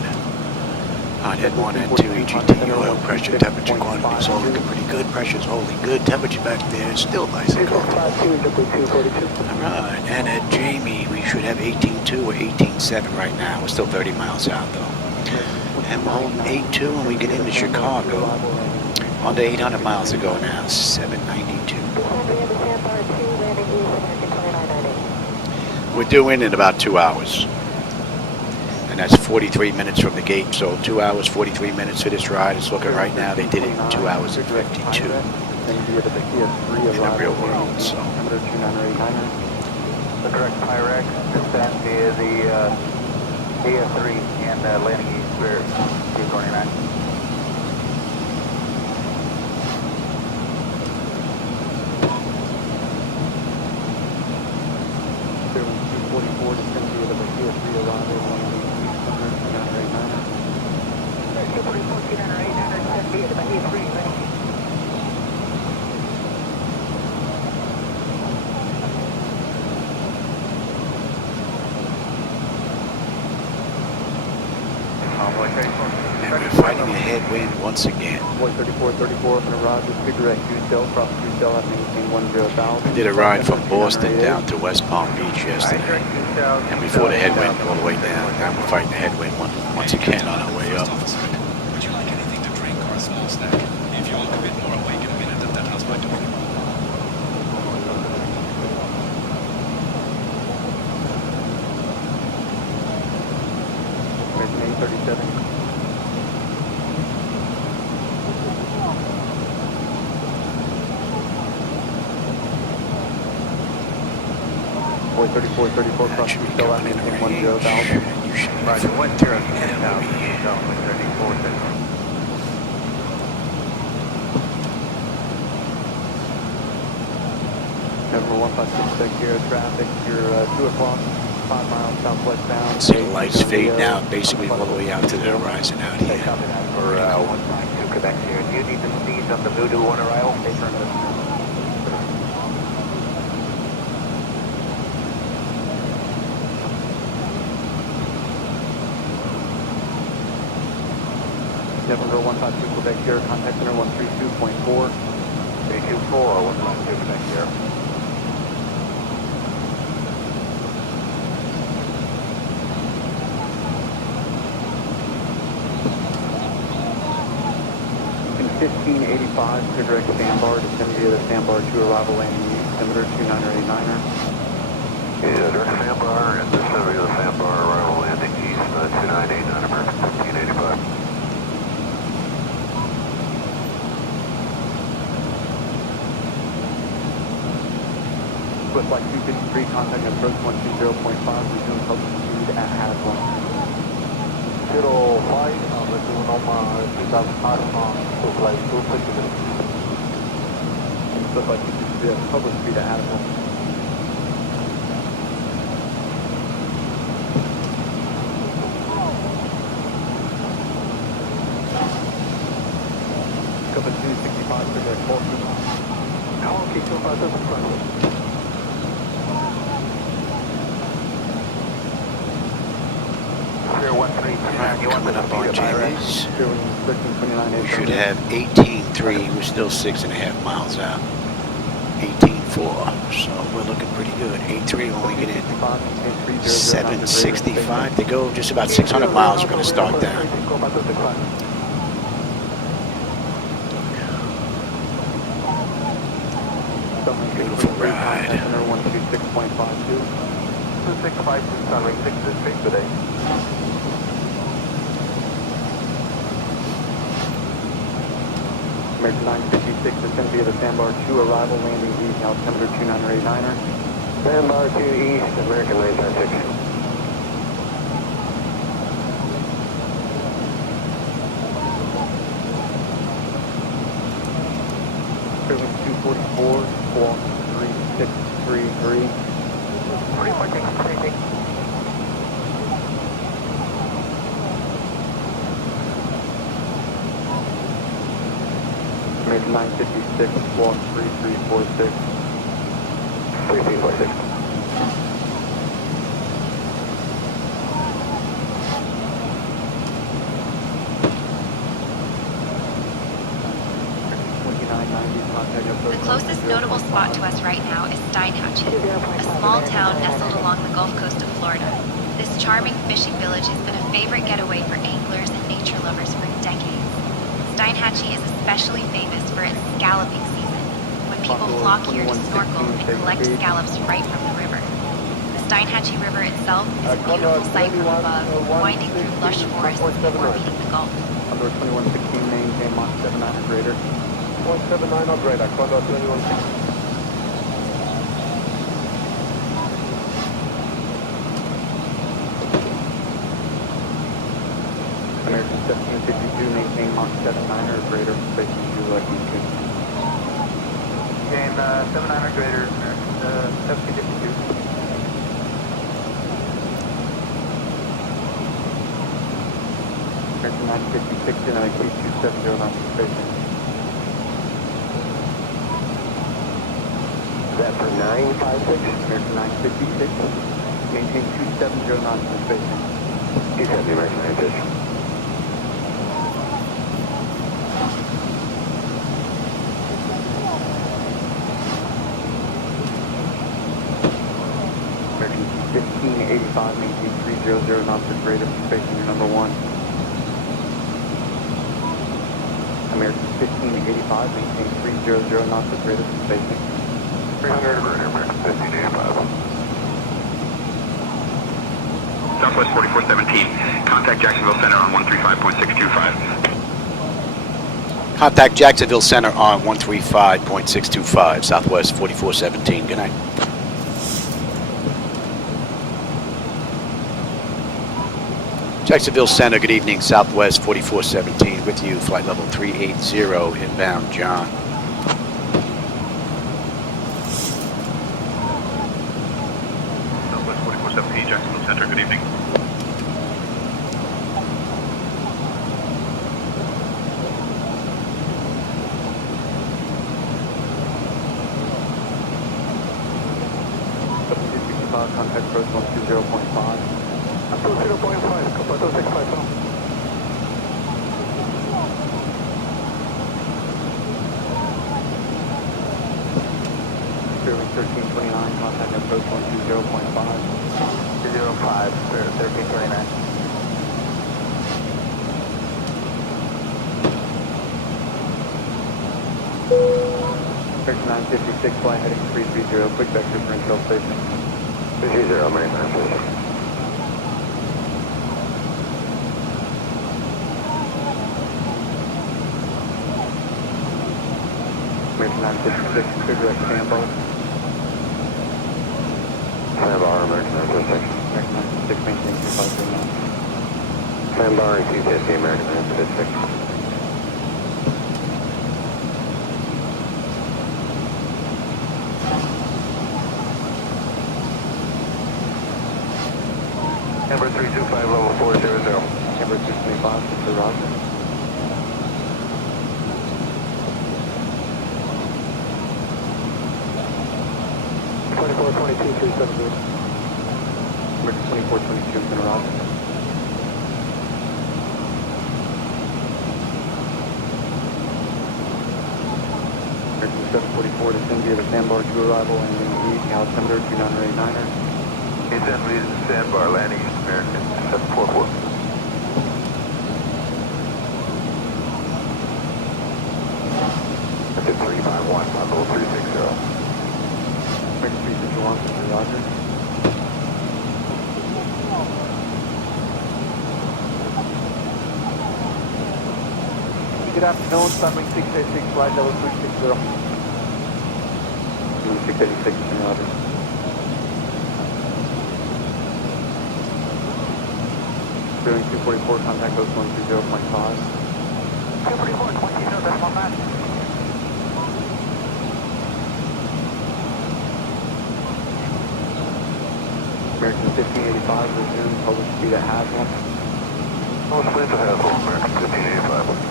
On head 1 and 2 EGT, oil pressure, temperature, quantities all looking pretty good. Pressure's holding good. Temperature back there is still nice and comfortable. Alright, and at Jamie, we should have 18.2 or 18.7 right now. We're still 30 miles out though. And we're holding 8.2 when we get into Chicago. Under 800 miles to go now, 792. We're due in about 2 hours. And that's 43 minutes from the gate, so 2 hours, 43 minutes for this ride. It's looking right now, they did it in 2 hours and 52 in the real world, so. The direct Pyrex descent via the AS3 and landing east for 229. And we're fighting a headwind once again. 34, from Roger, good direct Q-Cell, cross Q-Cell at maintain 10,000. I did a ride from Boston down to West Palm Beach yesterday. And before the headwind all the way down, now we're fighting the headwind once again on our way up. Would you like anything to drink or a small snack? If you look a bit more awake in a minute, that house might do it. 37. Boy 34, cross Q-Cell at maintain 10,000. Roger, 1 0, 10,000, 34. November 156 back here, traffic, you're 2 o'clock, 5 miles southwest bound. See the lights fade now, basically all the way out to the horizon out here. Copy that for 192 Quebec here. Do you need the speed on the Voodoo on arrival? Stay turned up. November 152 Quebec here, contact center 132.4. 324, 152 Quebec here. In 1585, clear direct sandbar, descend via the sandbar to arrival landing east, altimeter 2989er. Yeah, direct sandbar and descend via the sandbar, arrival landing east, 2989, American 1585. With flight 253, contact approach 120.5, resume altitude at Haslam. 05, resume on 2005 to flight 253. With flight 253 at public speed at Haslam. Cover 265, clear direct Portsmouth. Okay, 257. Alright, coming up on Jimmy's. We should have 18.3. We're still 6.5 miles out. 18.4. So we're looking pretty good. 8.3 when we get in. 765 to go. Just about 600 miles. We're going to start down. Beautiful ride. 126.52. 2652, sunwing 6 today. American 956, descend via the sandbar 2, arrival landing east, altimeter 2989er. Sandbar 2 east, American 956. Cruising 244, squawk 3633. 346, American 956, squawk 3346. 3346. The closest notable spot to us right now is Steinhatchee, a small town nestled along the Gulf Coast of Florida. This charming fishing village has been a favorite getaway for anglers and nature lovers for decades. Steinhatchee is especially famous for its scalloping season, when people flock here to snorkel and collect scallops right from the river. The Steinhatchee River itself is a beautiful sight from above, winding through lush forests before meeting the Gulf. Under 2116, maintain Mach 79 or greater. 179 or greater, Condor 2160. American 1752, maintain Mach 79 or greater, facing to Cancun. Game 79 or greater, American 1752. American 956, dynamic 8270 knots spacing. That for 956? American 956, maintain 270 knots spacing. 270, American 956. American 1585, maintain 300 knots or greater, spacing your number 1. American 1585, maintain 300 knots or greater, spacing. 300 or greater, American 1585. Southwest 4417, contact Jacksonville Center on 135.625. Contact Jacksonville Center on 135.625, Southwest 4417. Good night. Jacksonville Center, good evening, Southwest 4417 with you, flight level 380, inbound, John. Center. Good evening. Contact approach 120.5. 20.5, Copa 650. Clearly 1329, contact approach 120.5. 205, 1329. Search 956, fly heading 330, quick vector for intel station. 330, maritime station. Search 956, clear direct Sambo. Sandbar, American 956. Search 956, maintain 2539. Sandbar, CTSD, American 956. Number 325, level 400. Number 625, Mr. Roger. Number 2422, Mr. Roger. Number 744 to send via the Sandbar to arrival and the altimeter 2989er. It's in Sandbar, landing East American 744. That's 351, level 360. Number 351, Mr. Roger. Good afternoon, Sunwing 686, flight level 360. 686, Mr. Roger. Bearing 244, contact code 130.5. 244, 20.9. American 1585, resume public speed at Haslam. Most planes at Haslam, American 1585.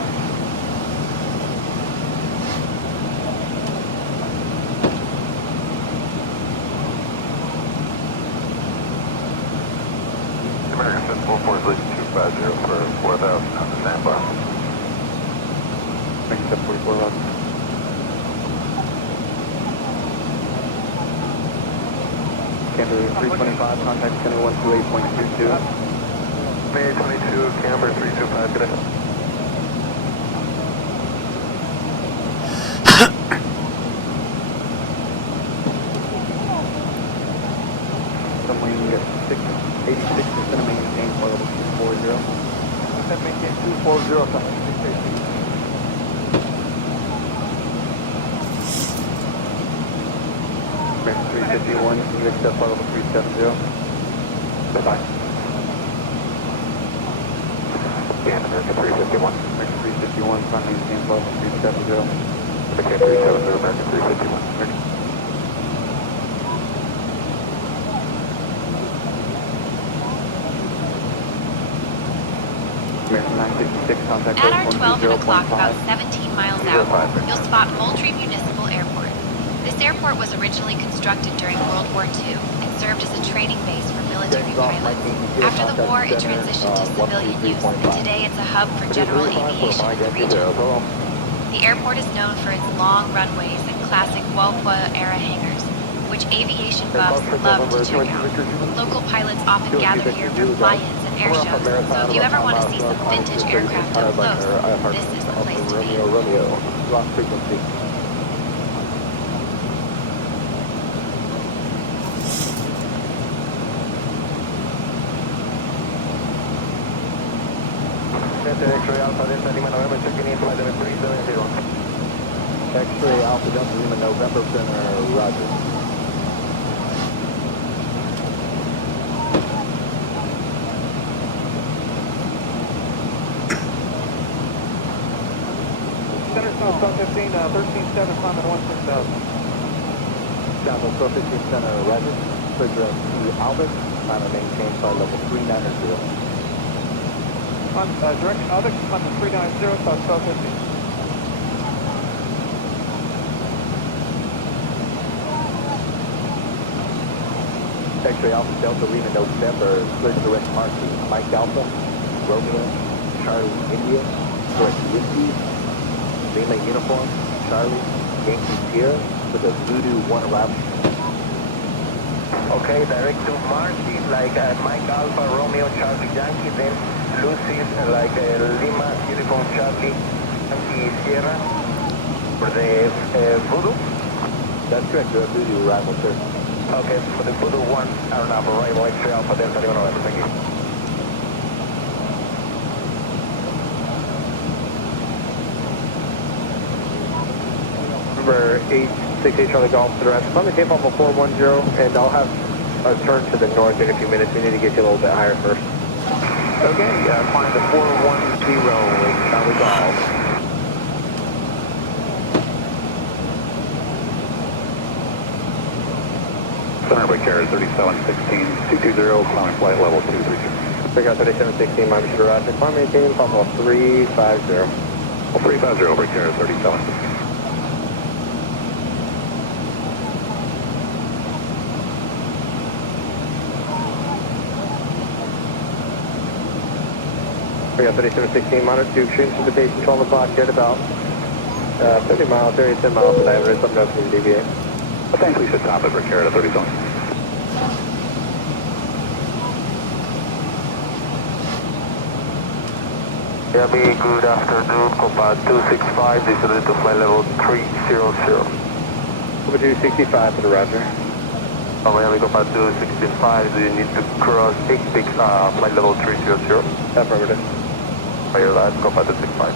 American 744 is leading 250 for 4,000 on the Sandbar. American 744, Roger. Camber 325, contact center 128.22. May 22, Camber 325, good day. Sunwing 686 to maintain for level 240. Maintain 240, Sunwing 686. American 351, next up level 370. Bye-bye. Yeah, American 351. American 351, front maintain for level 370. Okay, 370, American 351. American 956, contact At our code 12 o'clock, about 120.5. 17 miles out, you'll spot Moultrie Municipal Airport. This airport was originally constructed during World War II and served as a training base for military pilots. After the war, it transitioned to civilian use, and today it's a hub for general aviation in the region. The airport is known for its long runways and classic Walpole-era hangars, which aviation buffs love to check out. Local pilots often gather here for fly-ins and air shows, so if you ever want to see some vintage aircraft up close, this is the place to be. Lost frequency. X-ray Alpha Delta Lima November, checking in flight level 370. X-ray Alpha Delta Lima November, center, Roger. Center South 15, 13-7, Simon 16,000. South 15 Center, Roger. for direct to Albert, climb and maintain flight level 390. Direct Albert, climb to 390, South 50. X-ray Alpha Delta Lima November, clear to direct Marcy, Mike Alpha, Romeo, Charlie India, direct Whiskey, Lima Uniform, Charlie, Yankee Sierra, with a Voodoo 1 arrival. Okay, direct to Marcy, like Mike Alpha, Romeo, Charlie Yankee, then Lucy's like Lima Uniform, Charlie, Yankee Sierra, for the Voodoo. That's correct, Voodoo arrival, sir. Okay, for the Voodoo 1, RNAV arrival, X-ray Alpha Delta Lima November, thank you. Number 868 Charlie Golf to the right. Climb the tape off of 410, and I'll have a turn to the north in a few minutes. We need to get you a little bit higher first. Okay, climb to 410 Charlie Golf. Center by carrier 3716, 220, climbing flight level 232. Pick out 3716, Miami should arrive. Climb maintain, pop off 350. Well, 350 by carrier 3716. We got 3716, monitor to extreme precipitation, 12 o'clock, at about 30 miles, 30 10 miles per hour. Something else needs to deviate. I think we should top it for carrier 37. Miami, good afternoon, Copa 265, descended to flight level 300. Copa 265 for the Roger. Miami, Copa 265, do you need to cross 8 peaks, flight level 300? Affirmative. Fire last, Copa 265.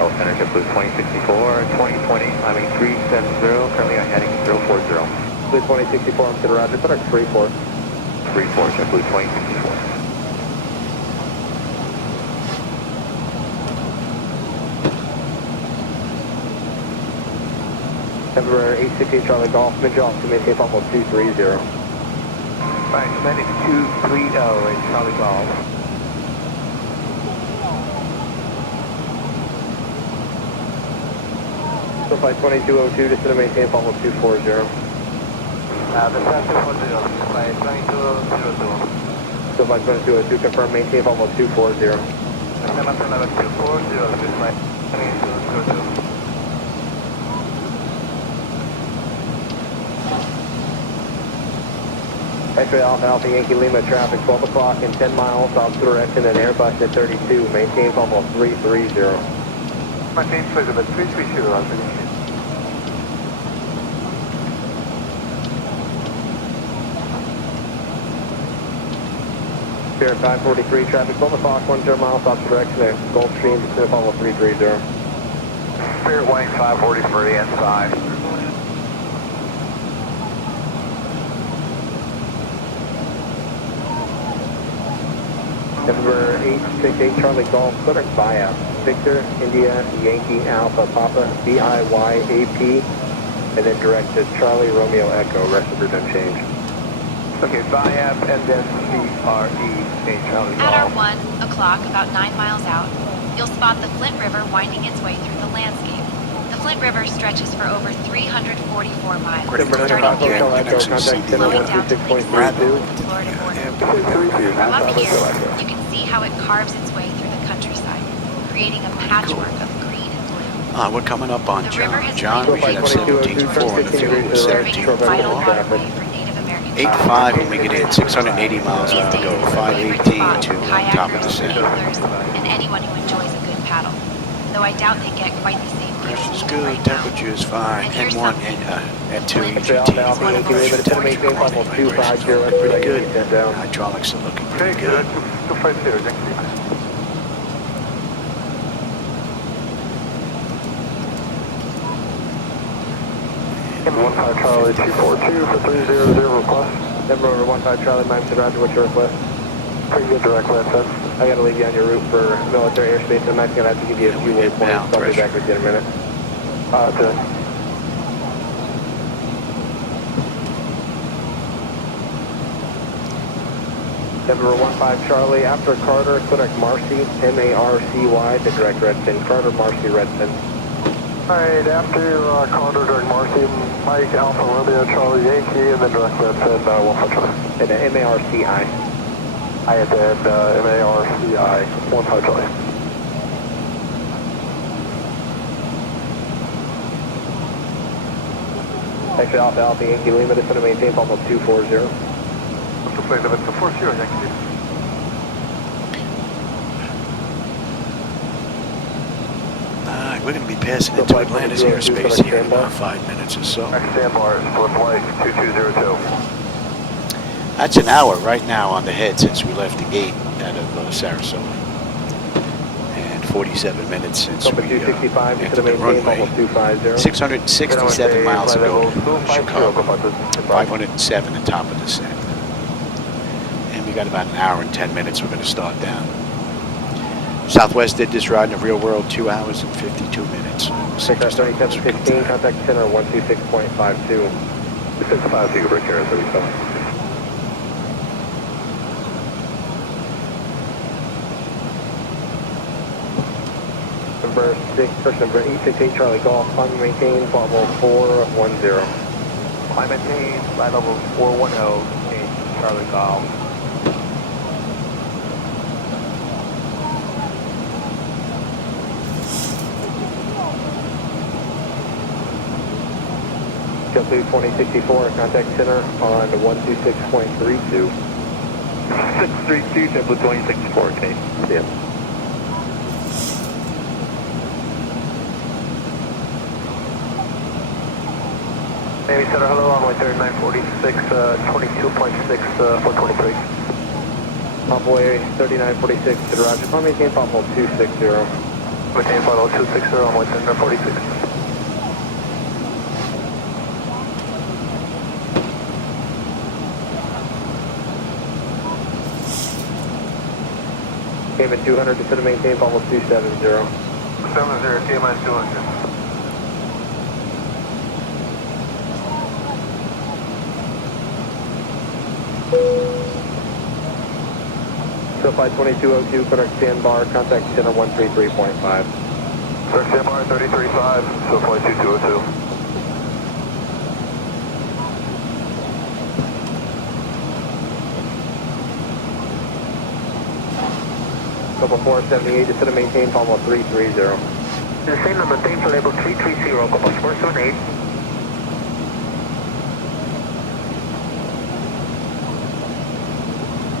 Oh, center JetBlue 2064, 2020, climbing 370, currently I'm heading 040. Blue 2064, I'm to the Roger, put our 34. 34, JetBlue 2064. February 868 Charlie Golf, mid-drop to maintain pop off 230. Right, then it's 230 at Charlie Golf. So flight 2202, just to maintain pop off 240. The 240, flight 2202. So flight 2202, confirm maintain pop off 240. International level 240, flight 2202. X-ray Alpha Alpha Yankee Lima traffic 12 o'clock and 10 miles opposite direction and Airbus at 32. Maintain pump off 330. Maintain flight level 330, Alpha. Spirit 543 traffic 12 o'clock 10 miles opposite direction and Gulfstream descending pump off 330. Spirit Wayne 543 inside. Number 868 Charlie Golf, Southern buyout. Victor, India, Yankee, Alpha, Papa, BIYAP, and then direct to Charlie, Romeo, Echo. Rest of it unchanged. Okay, BIAP and then CRE, Charlie Golf. At our 1 o'clock, about 9 miles out, you'll spot the Flint River winding its way through the landscape. The Flint River stretches for over 344 miles, starting here in the flowing down to Lake Zibo, Florida border. From up here, you can see how it carves its way through the countryside, creating a patchwork of green and blue. We're coming up on The river has John. We should have 17.4 on the fuel with serving a 17.4. vital waterway for Native American 8.5 when we get in, 680 miles These to days, go, it's a 518 favorite to spot for top of the kayakers, center. anglers, and anyone who enjoys a good paddle. Though I doubt they get quite the same view Pressure's as good, right now. temperature is fine, And here's N1 something. and N2 X-ray Alpha Alpha Yankee Lima, just to maintain pump off 250. pretty good. Sent down. Hydraulics are looking Okay, pretty good. good. 250, thank you. Number 15 Charlie 242 for 300 request. Number 15 Charlie, Mike to Roger, what's your request? Pretty good direct left, sir. I gotta leave you on your route for military airspace. I'm not gonna have to give you a few waypoints. I'll be back with you in a minute. Okay. Denver 15 Charlie, after Carter, correct Marcy, M-A-R-C-Y, to direct Redfin. Carter, Marcy, Redfin. Alright, after Carter, direct Marcy, Mike, Alpha, Romeo, Charlie, Yankee, and then direct Redfin, 15 Charlie. And M-A-R-C-I. I had to add M-A-R-C-I, 15 Charlie. Actually, Alpha, Alpha, Yankee, Lima, just going to maintain almost 240. Flight level 240, Yankee. Alright, we're going to be passing into Atlanta's airspace here in about 5 minutes or so. Sandbar is for flight 2202. That's an hour right now on the head since we left the gate out of Sarasota. And 47 minutes since we entered the runway. 667 miles ago from Chicago. 507 at top of descent. And we got about an hour and 10 minutes. We're going to start down. Southwest did this ride in the real world 2 hours and 52 minutes. 3715, contact center 126.52. 65 Gigabit here, 37. Number 6, person number 868 Charlie Golf, climb and maintain, flight level 410. Climb and maintain, flight level 410, Charlie Golf. Jump to 2064, contact center on 126.32. 632, Temple 2064, okay. Yeah. Navy Center, hello, runway 3946, 22.6, 423. Envoy 3946 to the Roger. Climb and maintain, flight level 260. Maintain flight level 260, runway 3946. Cayman 200, descend to maintain, flight level 270. 70, TMI 200. SoFly 2202, correct sandbar, contact center 133.5. Correct sandbar 335, SoFly 2202. Couple 478, descend to maintain, flight level 330. The same number, maintain for level 330, couple 478.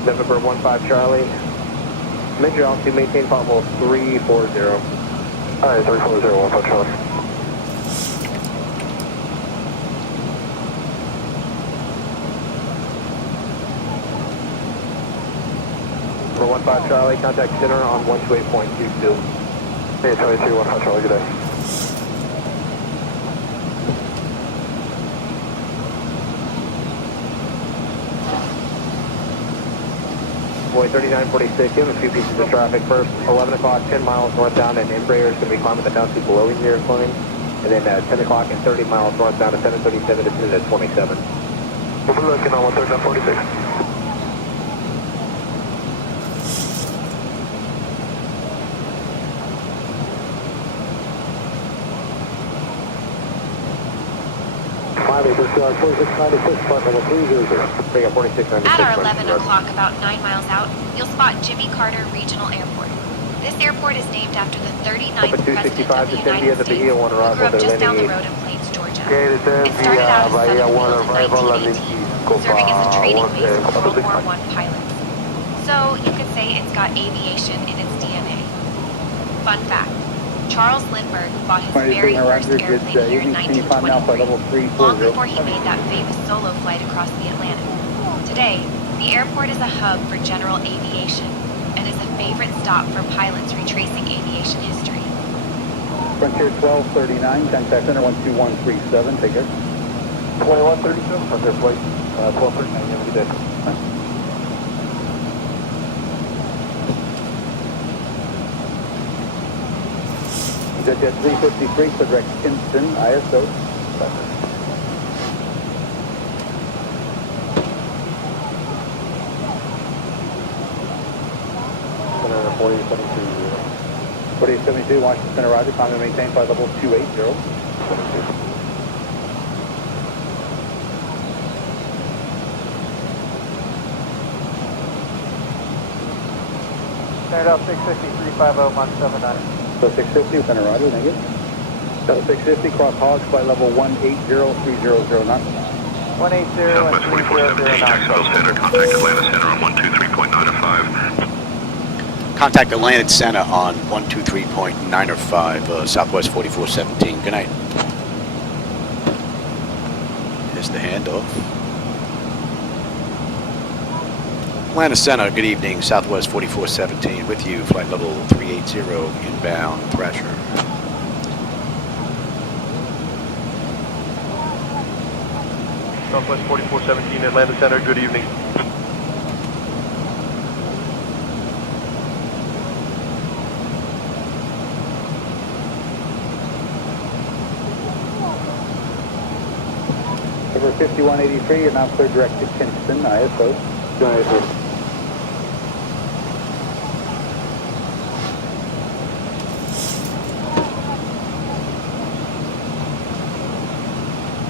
November 15 Charlie. Major altitude, maintain flight level 340. Alright, 340, 15 Charlie. Number 15 Charlie, contact center on 128.22. Hey, Charlie 3, 15 Charlie, good day. Boy 3946, you have a few pieces of traffic. First, 11 o'clock, 10 miles northbound, and Embraer is going to be climbing the down to below your airplane. And then 10 o'clock and 30 miles northbound at 737, descended at 27. We'll be looking on 13946. This 4696, flight level 300. Bring up 4696. At our 11 o'clock, about 9 miles out, you'll spot Jimmy Carter Regional Airport. This airport is named after the 39th President of the United States, who grew up just down the road in Plains, Georgia. It started out as Southern Field in 1918, serving as a training base for World War I pilots. So you could say it's got aviation in its DNA. Fun fact. Charles Lindbergh bought his very first airplane here in 1921, long before he made that famous solo flight across the Atlantic. Today, the airport is a hub for general aviation and is a favorite stop for pilots retracing aviation history. Frontier 1239, contact center 12137, take care. 2137, Frontier flight 1239, have a good day. Jet 353, clear direct Kinston, ISO. Center 4872. 4872, Washington Center, roger. Climb and maintain flight level 280. Stand up 650, 350, Mach 79. So 650, Center, roger. Thank you. Delta 650, cross Hogs, flight level 180, 300 knots. 180 Southwest 4417, Jacksonville Center, contact Atlanta Center on 123.905. Contact Atlanta Center on 123.905, Southwest 4417. Good night. Here's the handoff. Atlanta Center, good evening. Southwest 4417 with you. Flight level 380 inbound Thrasher. Southwest 4417, Atlanta Center, good evening. Over 5183, you're now clear direct to Kinston, ISO. ISO.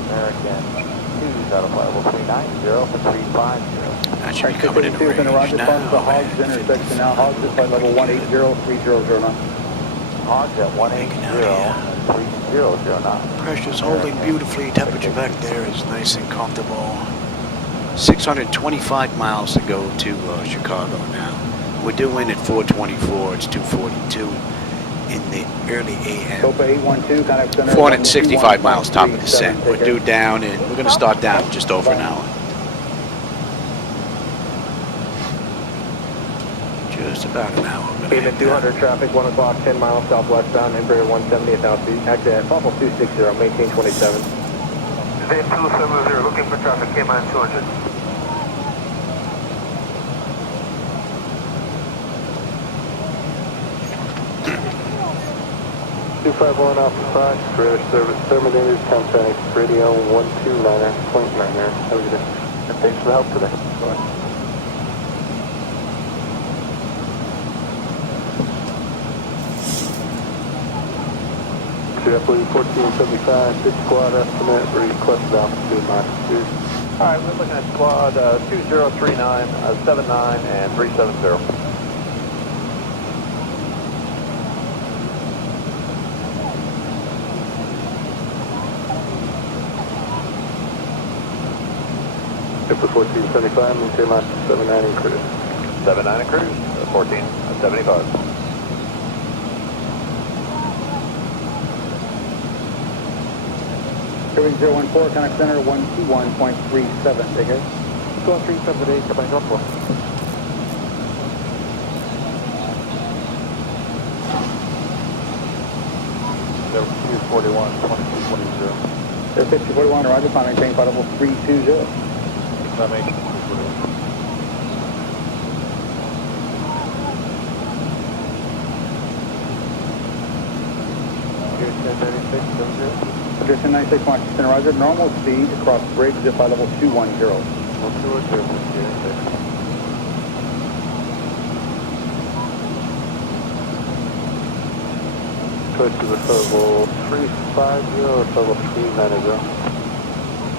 American 2's out of flight level 390 for 350. That should be coming into range now. The Hogs intersection now. Hogs at flight level 180, 300 knots. Hogs at 180 and 300 knots. Pressure's holding beautifully. Temperature back there is nice and comfortable. 625 miles to go to Chicago now. We're due in at 424. It's 242 in the early AM. 465 miles top of descent. We're due down, and we're going to start down in just over an hour. Just about an hour. Payment 200 traffic, 1 o'clock, 10 miles southwestbound, Embraer 170 at altitude. Exit at Papa 260, maintain 27. Zip 270, looking for traffic, K-minus 200. Alpha 5, radar service, terminated, contact, radio 129er, point 9er. Have a good day. And thanks for the help today. Bye. JetBlue 1475, 6 squad estimate, requested altitude, longitude. Alright, we're looking at squad 2039, 79, and 370. JetBlue 1475, maintain line 79 and cruise. 79 and cruise, 1475. Irving 014, contact center 121.37, take care. Going 378, come back up for. Air 41, 2220. Air 5041, roger, climb maintain flight level 320. Climbing. Here's 1096, 1096, Washington, roger, normal speed across bridge at flight level 210. 210, Choice to the level 350 or level 390?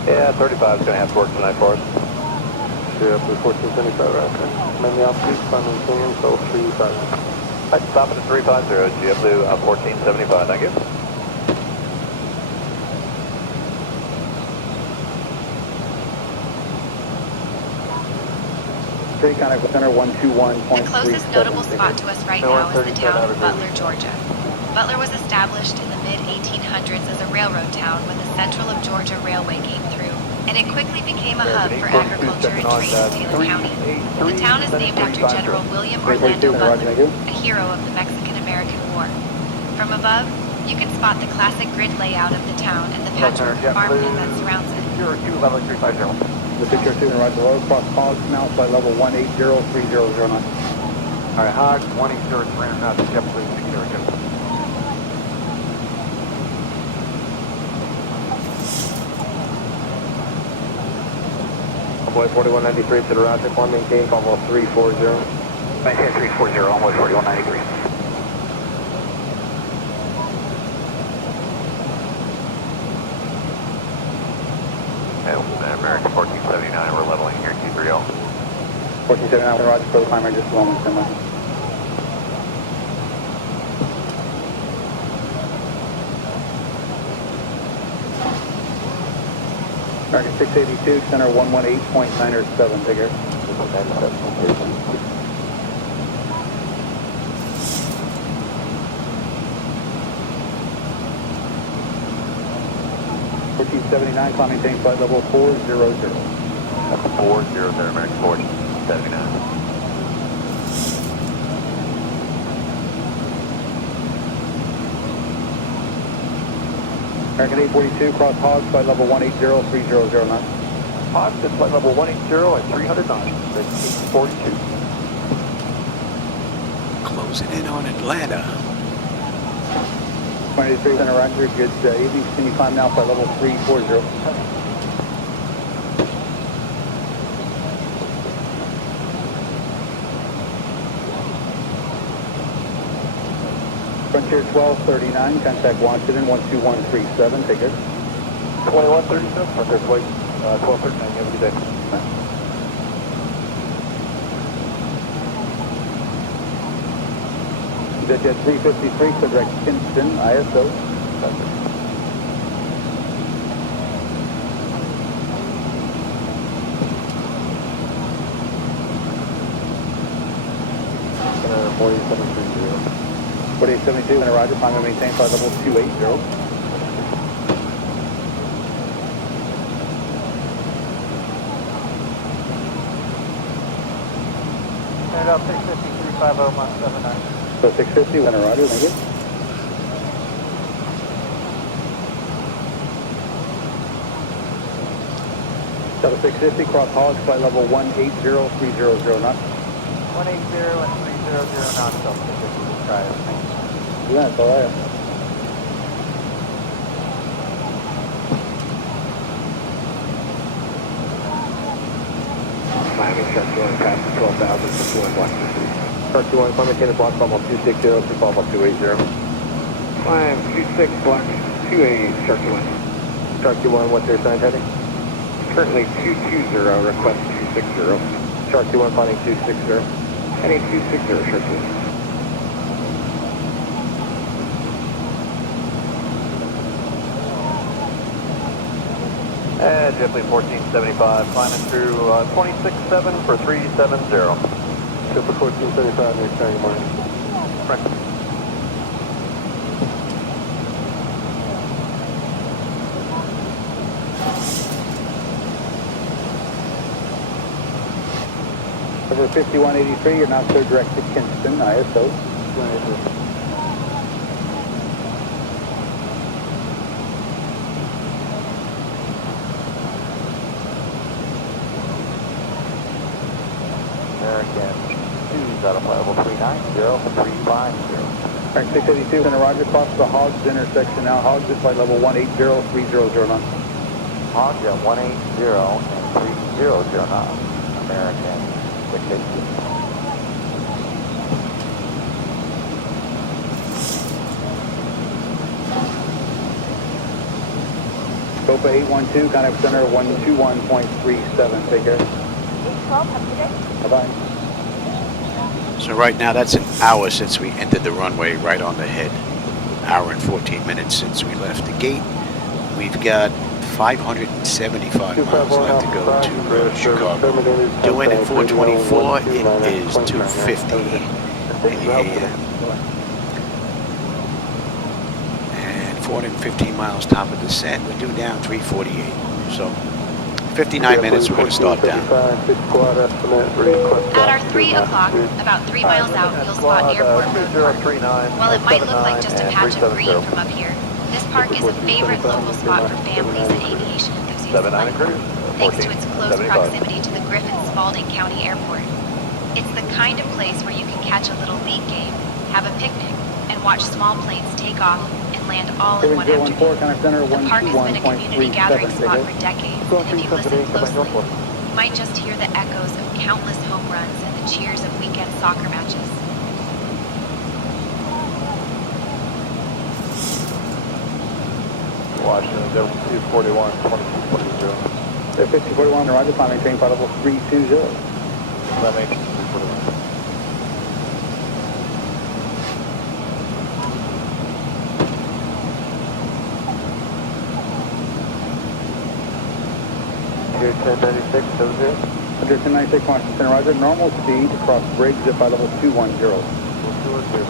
Yeah, 35 is going to have to work tonight for us. Yeah, 1475 right there. Mainly altitude, climbing team, so 350. Alright, stop it at 350, JetBlue 1475, thank you. Street contact with center 121.37. The closest notable spot to us right now is the town of Butler, Georgia. Butler was established in the mid-1800s as a railroad town when the Central of Georgia Railway came through, and it quickly became a hub for agriculture and trade in Taylor County. The town is named after General William Orlando Butler, a hero of the Mexican-American War. From above, you can spot the classic grid layout of the town and the patchwork farmland that surrounds it. Zero 2, level 350. The picture 2 and right below, cross Hogs now, flight level 180, 300 knots. Alright, Hogs 180, 300 knots, JetBlue, here we go. Envoy 4193 to the Roger, climb maintain, call 340. Maintain 340, Envoy 4193. American 1479, we're leveling here, T30. 1479, Roger, for the climber, just a moment, semi. American 682, center 118.907, take care. 1479, climb maintain flight level 400. That's 400, American 1479. American 842, cross Hogs, flight level 180, 300 knots. Hogs at flight level 180 at 300 knots. 842. Closing in on Atlanta. 23 center Roger, good. Avies, can you climb now flight level 340? Frontier 1239, contact Washington 12137, take care. 2137, Frontier Flight 1239, you have a good day. Jet 353, clear direct Kinston, ISO. Center 4730. 4872, center Roger, climb and maintain flight level 280. Stand up 650, 350, mile 79. So 650, center Roger, thank you. Delta 650, cross Hogs, flight level 180, 300 knots. 180 and 300 knots, Delta 650, just try it. Yeah, that's all right. Miami Shark 2 past the 12,000 for 2 Block 2. Shark 2 climb maintain block level 260 to follow up 280. Climb 26 block 28, Shark 2 Shark 2 what's your assigned heading? Currently 220, request 260. Shark 2 climbing 260. Heading 260, Shark 2. And JetBlue 1475, climbing through 26.7 for 370. Super 1475, next time you morning. Right. Over 5183, you're now clear direct to Kinston, ISO. American 2's out of flight level 390, 350. American 682, center Roger, cross the Hogs intersection now. Hogs at flight level 180, 300 knots. Hogs at 180 and 300 knots. American 682. Copa 812, contact center 121.37, take care. 812, have a good day. Bye-bye. So right now, that's an hour since we entered the runway, right on the head. Hour and 14 minutes since we left the gate. We've got 575 miles left to go to Chicago. Doing at 424, it is 250 in the AM. And 415 miles top of descent. We're due down 348. So 59 minutes, we're going to start down. At our 3 o'clock, about 3 miles out, you'll spot Airport Road Park. While it might look like just a patch of green from up here, this park is a favorite local spot for families and aviation enthusiasts alike, thanks to its close proximity to the Griffin-Spalding County Airport. It's the kind of place where you can catch a little league game, have a picnic, and watch small planes take off and land all in one afternoon. The park has been a community gathering spot for decades, and if you listen closely, You might just hear the echoes of countless home runs and the cheers of weekend soccer matches. Washington, 241, 2240. 5041 on the right, climb maintain flight level 320. That makes 241. Here 1096, 70. 1096, Washington, roger. Normal speed across bridge, zip by level 210. 210, 206.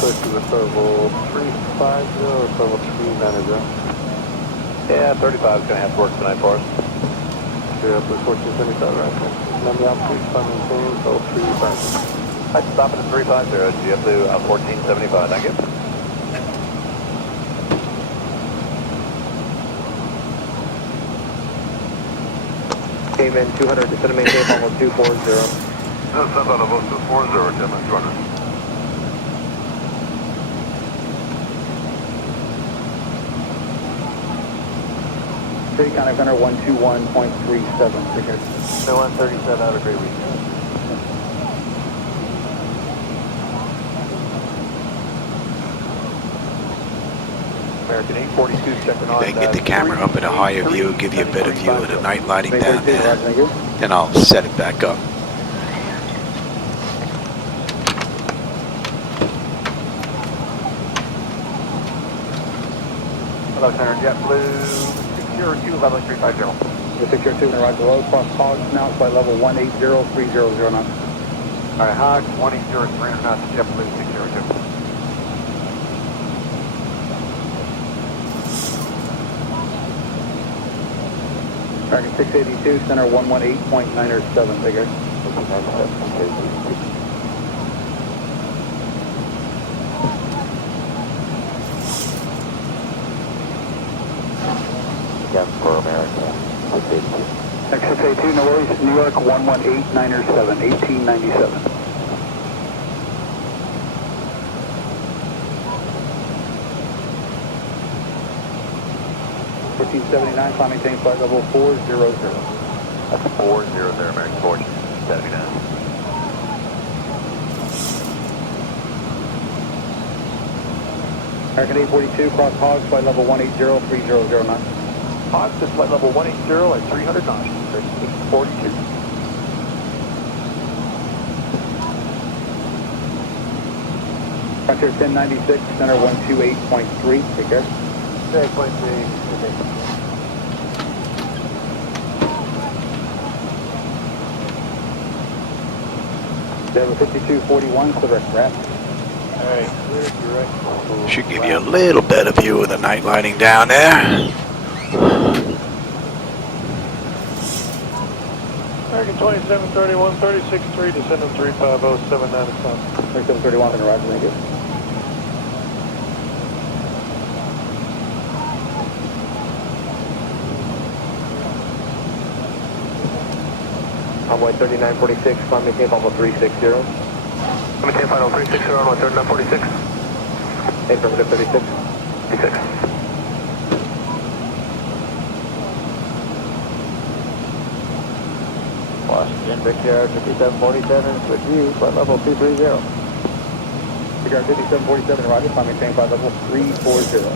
Switch to the level 350 or level 390. Yeah, 35 is going to have to work tonight for us. You're up to 1475, right? Number altitude, funding change, level 350. I'd stop it at 350, you have to 1475, thank you. Came in 200, descend to maintain almost 240. Descend on level 240, Jim, 200. City Contact Center 121.37, ticket. No 137, have a great weekend. American 842, checking on. Then get the camera up at a higher view, give you a better view of the night lighting down there. Then I'll set it back up. Hello, Center JetBlue. KSRQ, level 350. Your 602 in the right below, cross Hogs now by level 180-3009. Alright, Hogs, 180-300 knots, JetBlue, 602. American 682, center 118.907, bigger. Yes, for America. 682, no worries, New York 118.907, 1897. $1479, climb maintain flight level 400. That's 400, American 1479. American 842, cross Hogs, flight level 180-3009. Hogs is flight level 180 at 300 knots. 842. Frontier 1096, center 128.3, take care. 8.3. Level 5241, clear wrap. Alright, clear direct. Should give you a little better view of the night lighting down there. American 2731, 36-3, descend on 350, 797. 3731 on the right, thank you. Runway 3946, climb maintain almost 360. Maintain final 360, runway 3946. Affirmative 36. 36. Washington, Victor 5747, with you, flight level 230. Victor 5747, roger, climb maintain flight level 340.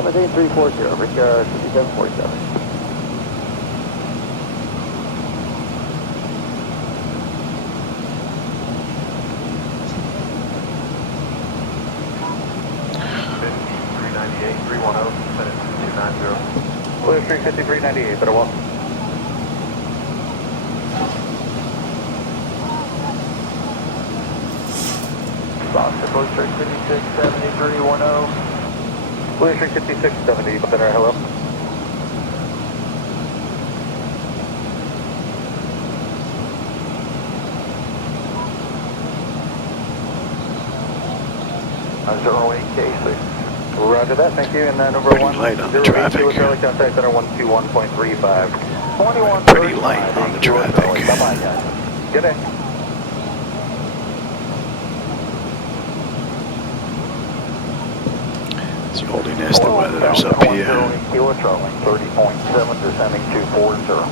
Climb maintain 340, Victor 5747. Clear 35398, better walk. Boston, Blue 356, 7310. Blue 356, 70, better, hello. Zero 8K, please. Roger that, thank you. And then number Pretty light on the traffic. Contact center 121.35. Pretty light on the traffic. Bye-bye, guys. Good day. There's the weather's up here. Kilo Charlie, 30.7, descending 240.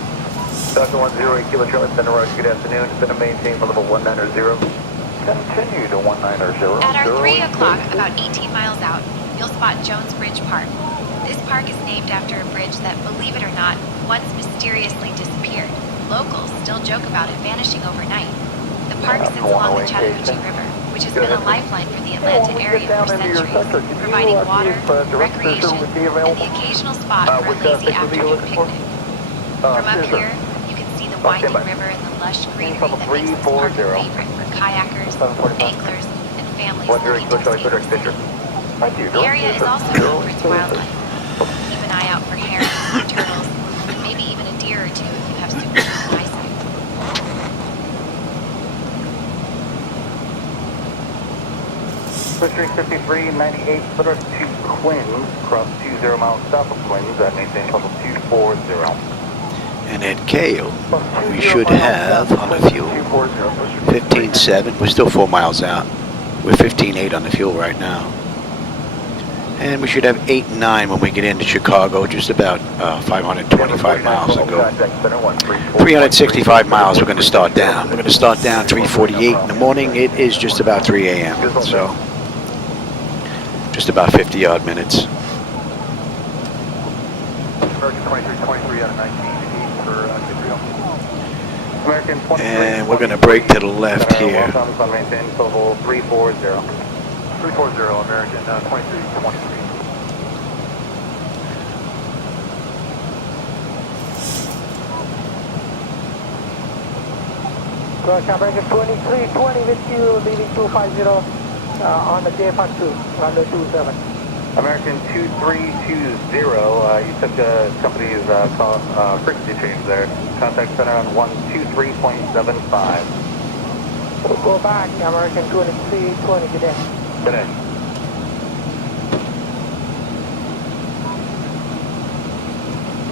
Delta 108 Kilo Charlie, center roger, good afternoon. Center maintain for level 190. Continue to 190. At our 3 o'clock, about 18 miles out, you'll spot Jones Bridge Park. This park is named after a bridge that, believe it or not, once mysteriously disappeared. Locals still joke about it vanishing overnight. The park sits along the Chattahoochee River, which has been a lifeline for the Atlanta area for centuries, providing water, recreation, and the occasional spot for a lazy afternoon picnic. From up here, you can see the winding river and the lush greenery that makes this park a favorite for kayakers, anglers, and families looking to escape the city. The area is also known for its wildlife. Keep an eye out for herons, turtles, and maybe even a deer or two if you have super good eyesight. District 5398, Footer to Queens, cross 20 miles south of Queens, at maintain level 240. And at Kale, we should have on the fuel 15.7. We're still 4 miles out. We're 15.8 on the fuel right now. And we should have 8.9 when we get into Chicago, just about 525 miles to go. 365 miles, we're going to start down. We're going to start down 3:48 in the morning. It is just about 3 a.m. So just about 50 odd minutes. American 2323 out of 19 for Cipriano. American 23. And we're going to brake to the left here. Welcome, on maintain level 340. 340, American 2323. American 2320 with you, leaving 250 on the JFR2, runway 27. American 2320, you took the company's frequency change there. Contact center on 123.75. We'll go back, American 2320 today. Today.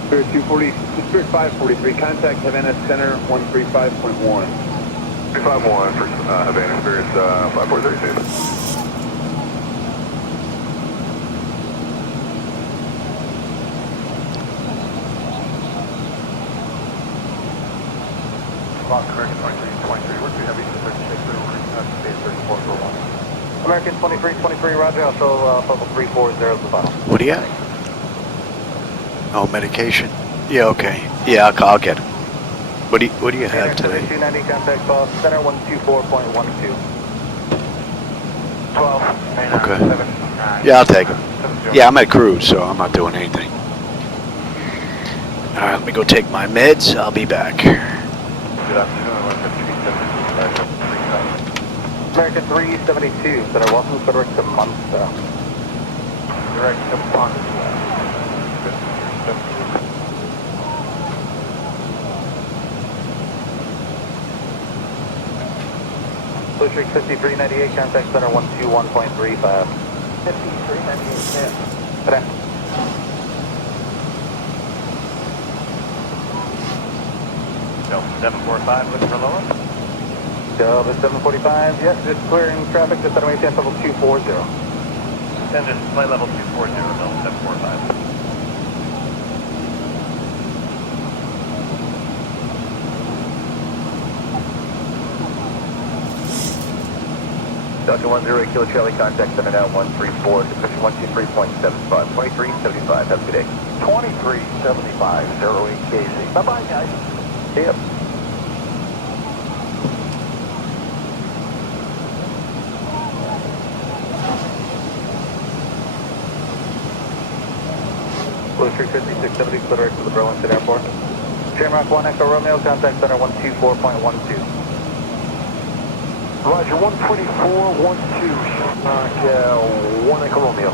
Spirit 240, Spirit 543, contact Havana Center 135.1. 351 for Havana Spirit 5436. American 2323, we're too heavy for 36, so we're 3441. American 2323, roger, also level 340 is the final. What do you have? Oh, medication. Yeah, okay. Yeah, I'll get it. What do you have today? 290, contact call center 124.12. 12. Okay. Yeah, I'll take it. Yeah, I'm at cruise, so I'm not doing anything. All right, let me go take my meds. I'll be back. Good afternoon, American 372, center welcome to direct to Munster. Direct to Munster. District 5398, contact center 121.35. 5398, today. Delta 745, looking for lower. Delta 745, yes, just clearing traffic to center maintain level 240. Send it flight level 240, Delta 745. Delta 108 Kilo Charlie, contact center now 134, description 123.75, 2375, have a good day. 2375, 08 KZ. Bye-bye, guys. See ya. Blue Street 5670, clear direct to the Burlington Airport. Shamrock 1 Echo Romeo, contact center 124.12. Roger, 124.12, Shamrock 1 Echo Romeo.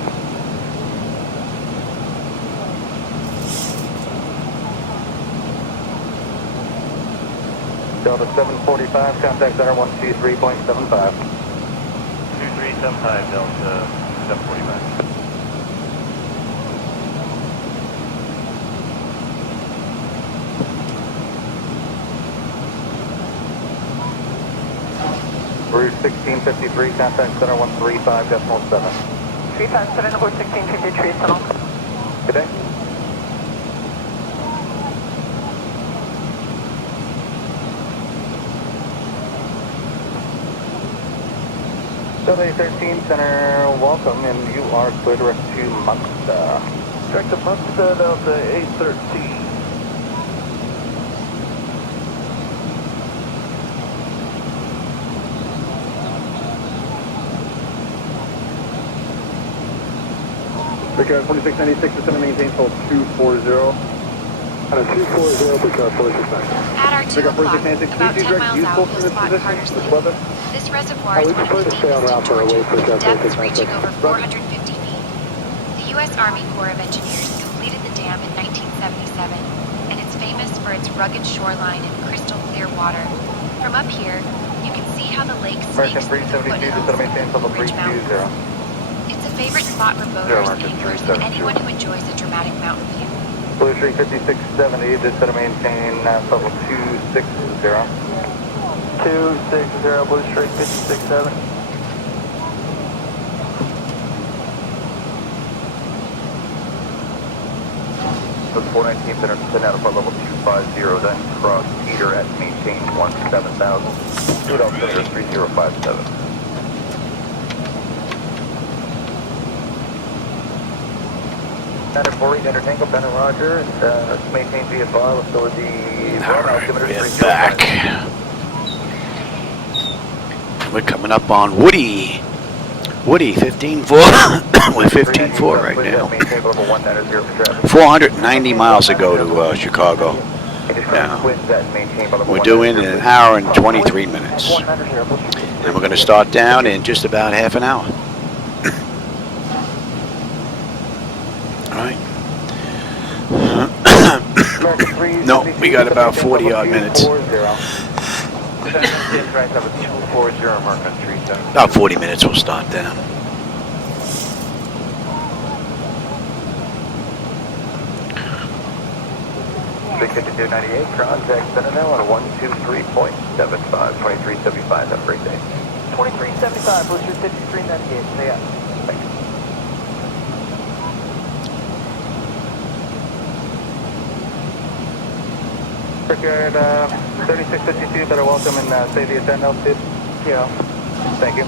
Delta 745, contact center 123.75. 2375, Delta 745. Route 1653, contact center 135.7. 357 aboard 1653 tunnel. Good day. Southwest 13 Center, welcome, and you are clear direct to Munster. Direct to Munster, Delta 813. Brickyard 4696, descend and maintain till 240. On a 240, Brickyard 4696. At our 2 Brickyard o'clock, 4696, about easy 10 direct, miles useful out, from you'll this spot position, Carter's this Lake. weather. This reservoir We is one of prefer the to stay on deepest in route for our way, Georgia, Brickyard with depths 4696. reaching over 450 feet. The U.S. Army Corps of Engineers completed the dam in 1977, and it's famous for its rugged shoreline and crystal clear water. From up here, you can see how the lake American snakes through the 372, foothills descend and maintain till of the Ridge Mountains. 320. It's a favorite spot for boaters, American anglers, 372. and anyone who enjoys a dramatic mountain view. Blue Street 5670, descend and maintain level 260. 260, Blue Street 5670. The 419 Center, descend out for level 250, then cross Peter at maintain 17,000. 2 Delta Center 3057. Center 48 Enter Tango, Benner Roger, and maintain VFR for the altimeter 30. Back. We're coming up on Woody. Woody, 15-4. We're 15-4 right now. 490 miles to go to Chicago. Now, we're doing an hour and 23 minutes. And we're going to start down in just about half an hour. No, we got about 40 odd minutes. About 40 minutes we'll start down. Contact Sentinel on 123.75, 2375, have a great day. 2375, Blue Street 5398, stay up. Thank you. Brickyard 3652, better welcome and say the ascent altitude. Yeah. Thank you.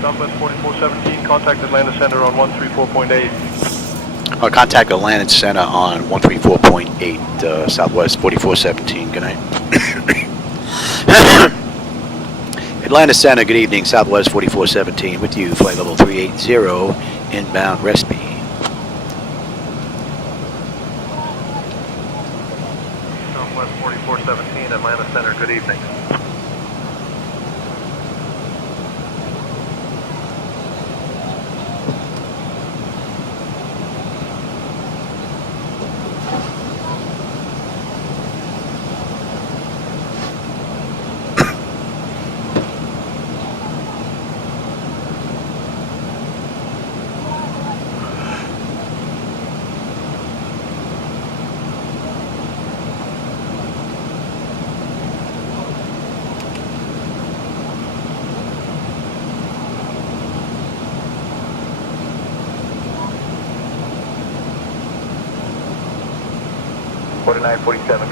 Southwest 4417, contact Atlanta Center on 134.8. I'll contact Atlanta Center on 134.8, Southwest 4417. Good night. Atlanta Center, good evening. Southwest 4417 with you, flight level 380, inbound Respi. Southwest 4417, Atlanta Center, good evening.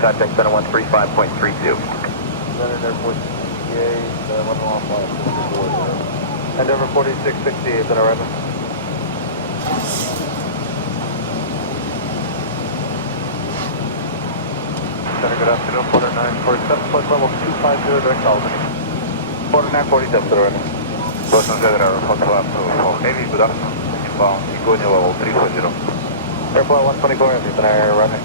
Contact Center 135.32. Endeavor 4668, that arrival. Center, good afternoon, 4947, flight level 250, direct Albany. 4947, that arrival. Boston General, Hotel Heavy, good afternoon, inbound, Igonia level 340. Airport 124, Heavy, that arrival.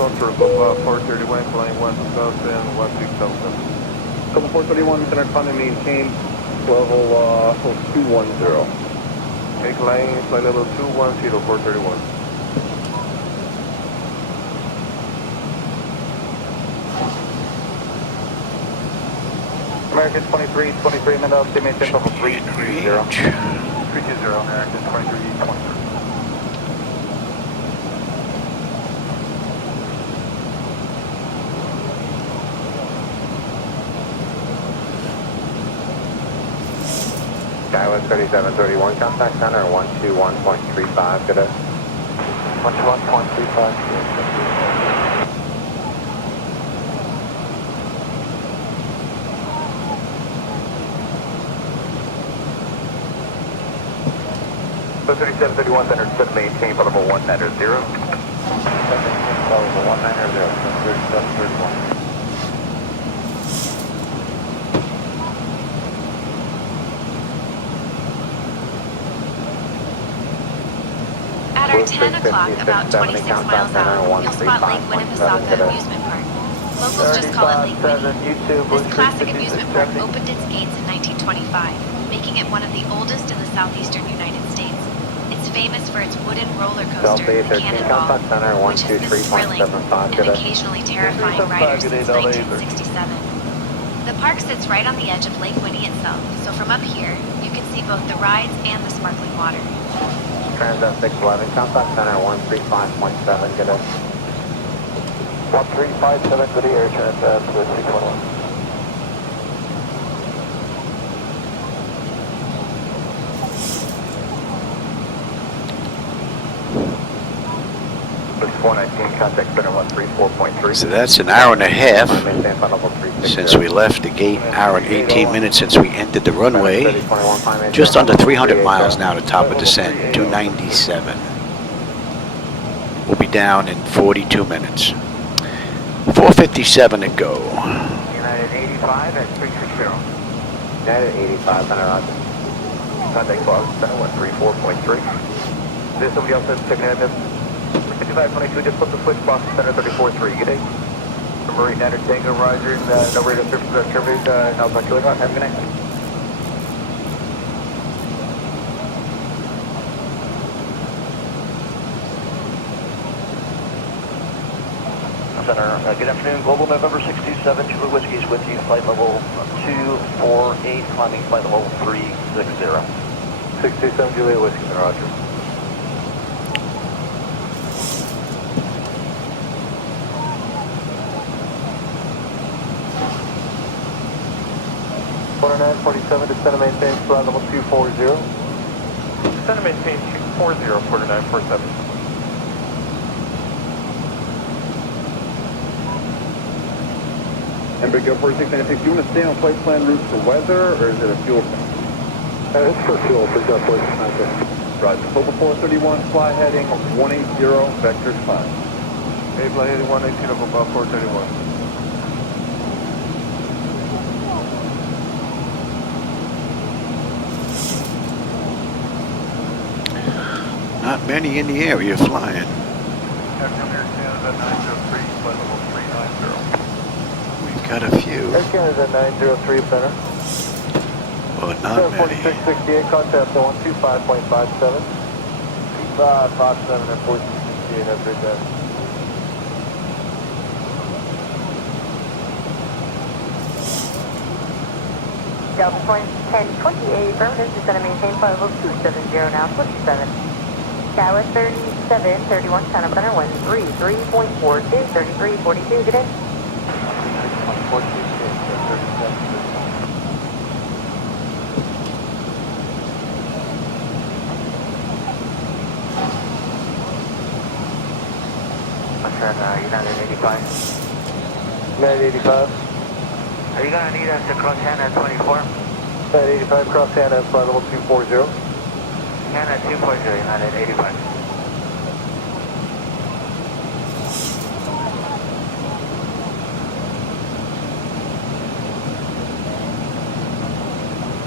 Contour above 431, flying 1000, 16,000. Couple 431, center climb and maintain level 210. Make line, flight level 210, 431. American 23, minutes, they maintain level 330. 320, American 23. Skywest 3731, contact center 121.35, good day. 121.35. So 3731 center, set maintain for level 190. Level 190, 3731. At our 10 o'clock, about 26 miles out, you'll spot Lake Winnepesaukah Amusement Park. Locals just call it Lake Winnie. This classic amusement park opened its gates in 1925, making it one of the oldest in the southeastern United States. It's famous for its wooden roller coaster, the Cannonball, which has been thrilling and occasionally terrifying riders since 1967. The park sits right on the edge of Lake Winnie itself, so from up here, you can see both the rides and the sparkling water. Transat 611, contact center 135.7, good day. 1357, good day, Air Transat 611. So that's an hour and a half since we left the gate, hour and 18 minutes since we entered the runway. Just under 300 miles now to top of descent, 297. We'll be down in 42 minutes. 4:57 to go. United 85 at 360. United 85, center roger. Contact cloud, center 134.3. There's somebody else that's checking in. 5522, just put the switch box center 34.3. Good day. Marine Niner Tango, roger. No radio services are terminated. Now back to have a good night. Center, good afternoon. Global November 627, Chula Whiskey is with you. Flight level 248, climbing flight level 360. 627 Juliet Whiskey, roger. Descend and maintain flight level 240. Descend and maintain 240, 4947. Embraer Go 4696, do you want to stay on flight plan route for weather, or is it a fuel thing? It's for fuel, for Go 4696. Roger. Focal 431, fly heading 180, vector 5. Hey, fly heading 118 of above 431. Not many in the area flying. Air Canada 903, flight level 390. We've got a few, Air Canada 903, center. but not many. 4668, contact 125.57. 557 and 4668, have a great day. Delta Point 1028, affirmative, descend and maintain flight level 270 now, 27. Skywest 3731, center 133.42, 3342, good day. United 85. United 85. Are you going to need us to cross Hannah 24? United 85, cross Hannah, flight level 240. Hannah 240, United 85.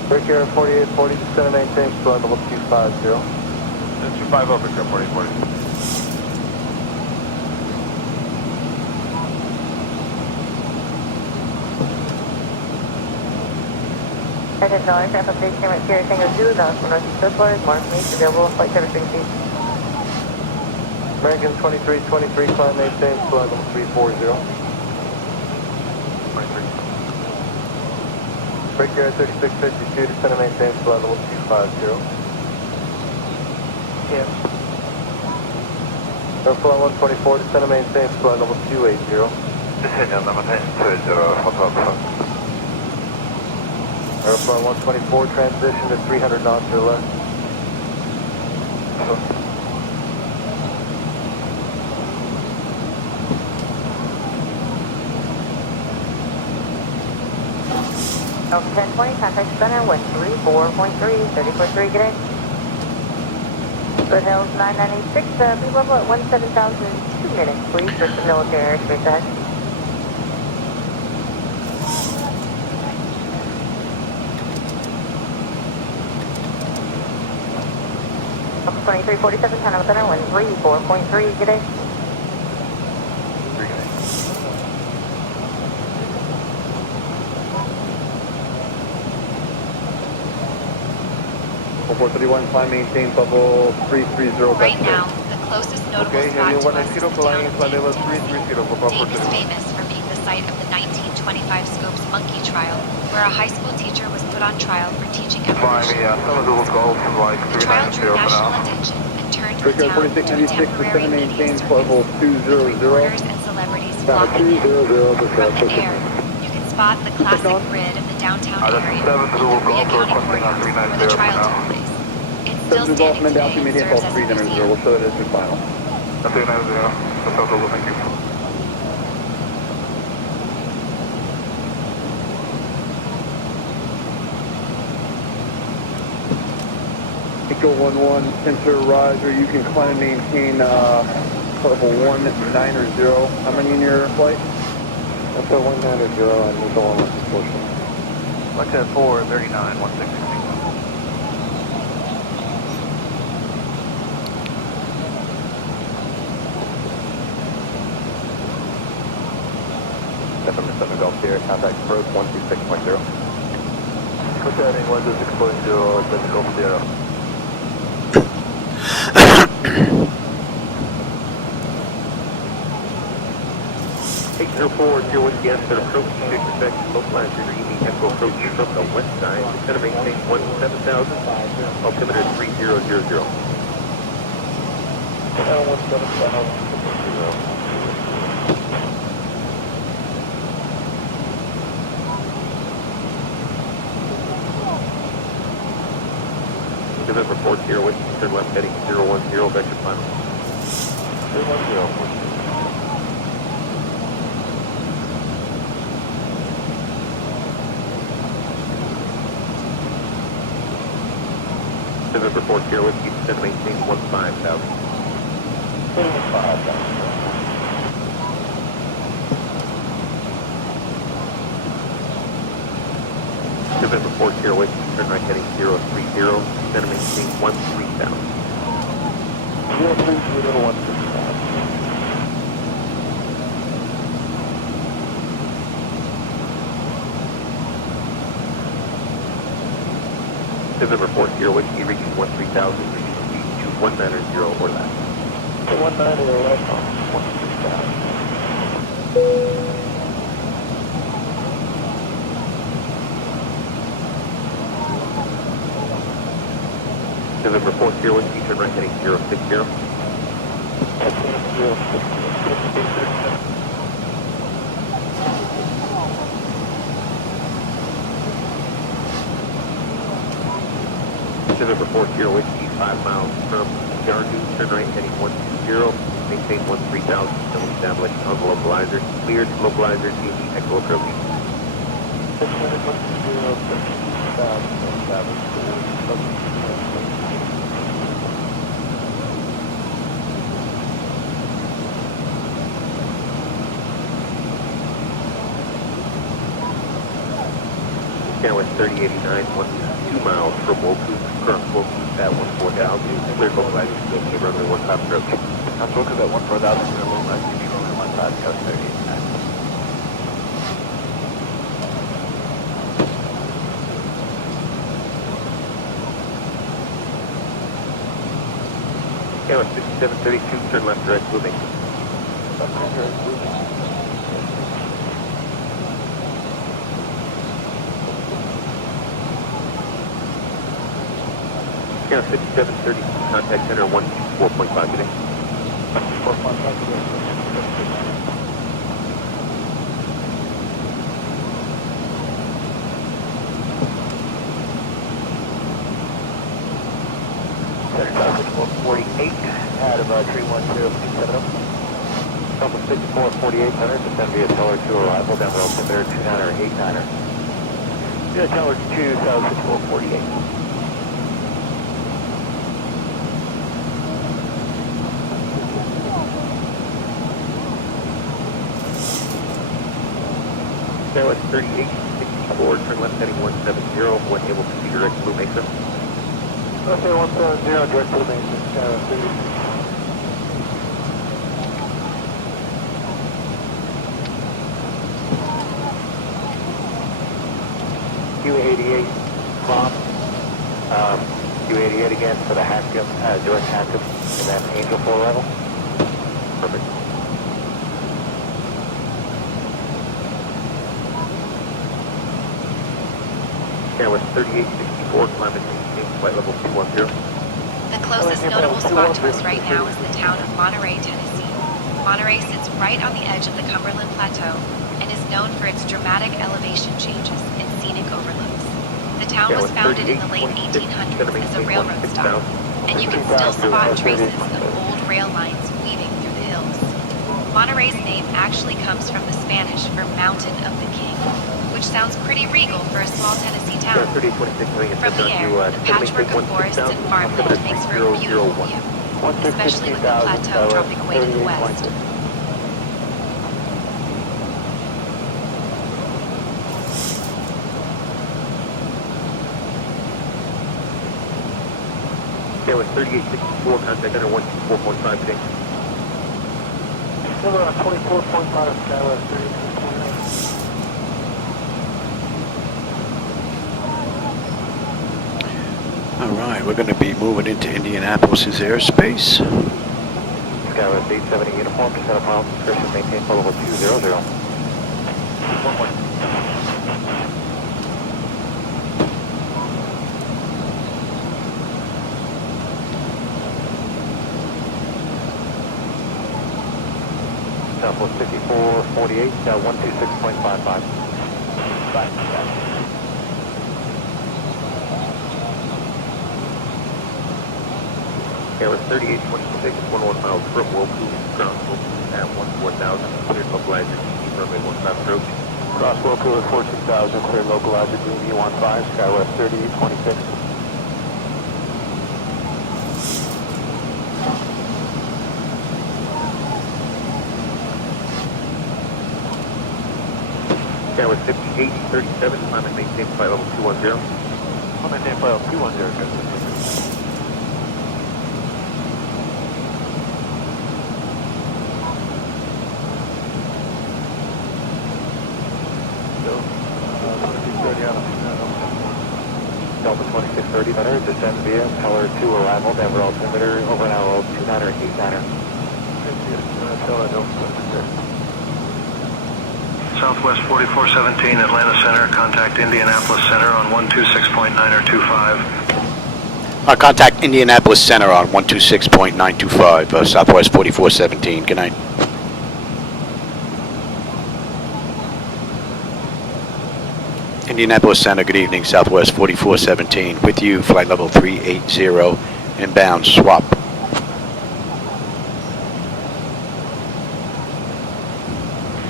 Break air 4840, descend and maintain flight level 250. 250, break air 4840. $10 aircraft update camera Sierra Tango 2, down from Northeast South Florida, more information available, flight service ring seat. American 2323, climb maintain flight level 340. 23. Break air 3652, descend and maintain flight level 250. Yes. Airflow 124, descend and maintain flight level 280. Descend and maintain 280, Hotel Airplane 124, transition to 300 knots or less. Delta 1020, contact center, 134.3, 30.3, get in. Foothills 9986, be level at 17,000, 2 minutes, please, for some military airspace ahead. Delta 2347, contact center, 134.3, get in. Climb maintain level 330. Right now, the closest notable spot to us is the town of Danville, Tennessee. Dave is famous for being the site of the 1925 Scopes monkey trial, where a high school teacher was put on trial for teaching evolution. The trial drew national attention and turned the town into a temporary media circus, with reporters and celebrities flocking in. From the air, you can spot the classic grid of the downtown area and the Korea County Courthouse where the trial took place. It's still standing today and serves as a museum. We'll show it as your final. That's 390, that's all, thank you. Echo 11, center riser, you can climb and maintain level 190. How many in your flight? That's a 190 and there's all on the portion. Like that 439, 160. Contact approach 126.0. Put that in 126.0, then go for 0. Here with guests that approach, you should expect localizer evening echo approach from the west side. Center maintain 17,000, altimeter 3000. 17,000. November 4th, here with turn left heading 010, vector final. 010. November 4th, here with center maintain 15,000. 15,000. November 4th, here with turn right heading 030, center maintain 13,000. 030, 13,000. November 4th, here with you reaching 13,000, reaching speed to 190 or less. 190 or less on 13,000. November 4th, here with you turn right heading 060. November 4th, here with you 5 miles from Yardu, turn right heading 120, maintain 13,000, still established on the localizer. Cleared localizer, TV echo approach. With 3089, 2 miles from Woku, current Woku at 14,000, clear localizer, still runway 1 top approach. I'm focused at 14,000, clear localizer, TV runway 1 top, go 3089. With 5732, turn left direct moving. Sierra 5730, contact center 124.5 today. 4.5 today. by 310, Southwest 64, 4800, descend via Teller 2 arrival, down road altimeter 29er, 89er. Yeah, Teller 2, South 64, 48. Skywest 3864, turn left heading 170, when able to see direct Blue Mesa. Okay, 170, direct Blue Mesa, Skywest 38. Q88, prompt, Q88 again for the Haskell, direct Haskell, and then Angel 4 arrival. Perfect. Skywest 3864, climb and maintain flight level 210. The closest notable spot to us right now is the town of Monterey, Tennessee. Monterey sits right on the edge of the Cumberland Plateau and is known for its dramatic elevation changes and scenic overlooks. The town was founded in the late 1800s as a railroad stop, and you can still spot traces of old rail lines weaving through the hills. Monterey's name actually comes from the Spanish for Mountain of the King, which sounds pretty regal for a small Tennessee town. From the air, the patchwork of forests and farmland makes for a beautiful view, especially with the plateau dropping away to the west. Skywest 3864, contact under 124.5 today. Still on 24.5 Skywest 3864. Alright, we're going to be moving into Indianapolis's airspace. Skywest 870 uniform, descend of miles discretion, maintain flight level 200. One more. Southwest 54, 48, 126.55. Back. Skywest 3826, 11 miles from Wilkie, ground Wilkie at 14,000, cleared localizer, runway 15 approach. Cross Wilkie at 14,000, cleared localizer, DV15, Skywest 3826. Skywest 5837, climb and maintain flight level 210. Maintain flight level 210, Delta 2630, better, descend via Teller 2 arrival, Denver altimeter, over an hour, 29er, 89er. Southwest 4417, Atlanta Center, contact Indianapolis Center on 126.925. Contact Indianapolis Center on 126.925, Southwest 4417. Good night. Indianapolis Center, good evening, Southwest 4417. With you, flight level 380, inbound, swap.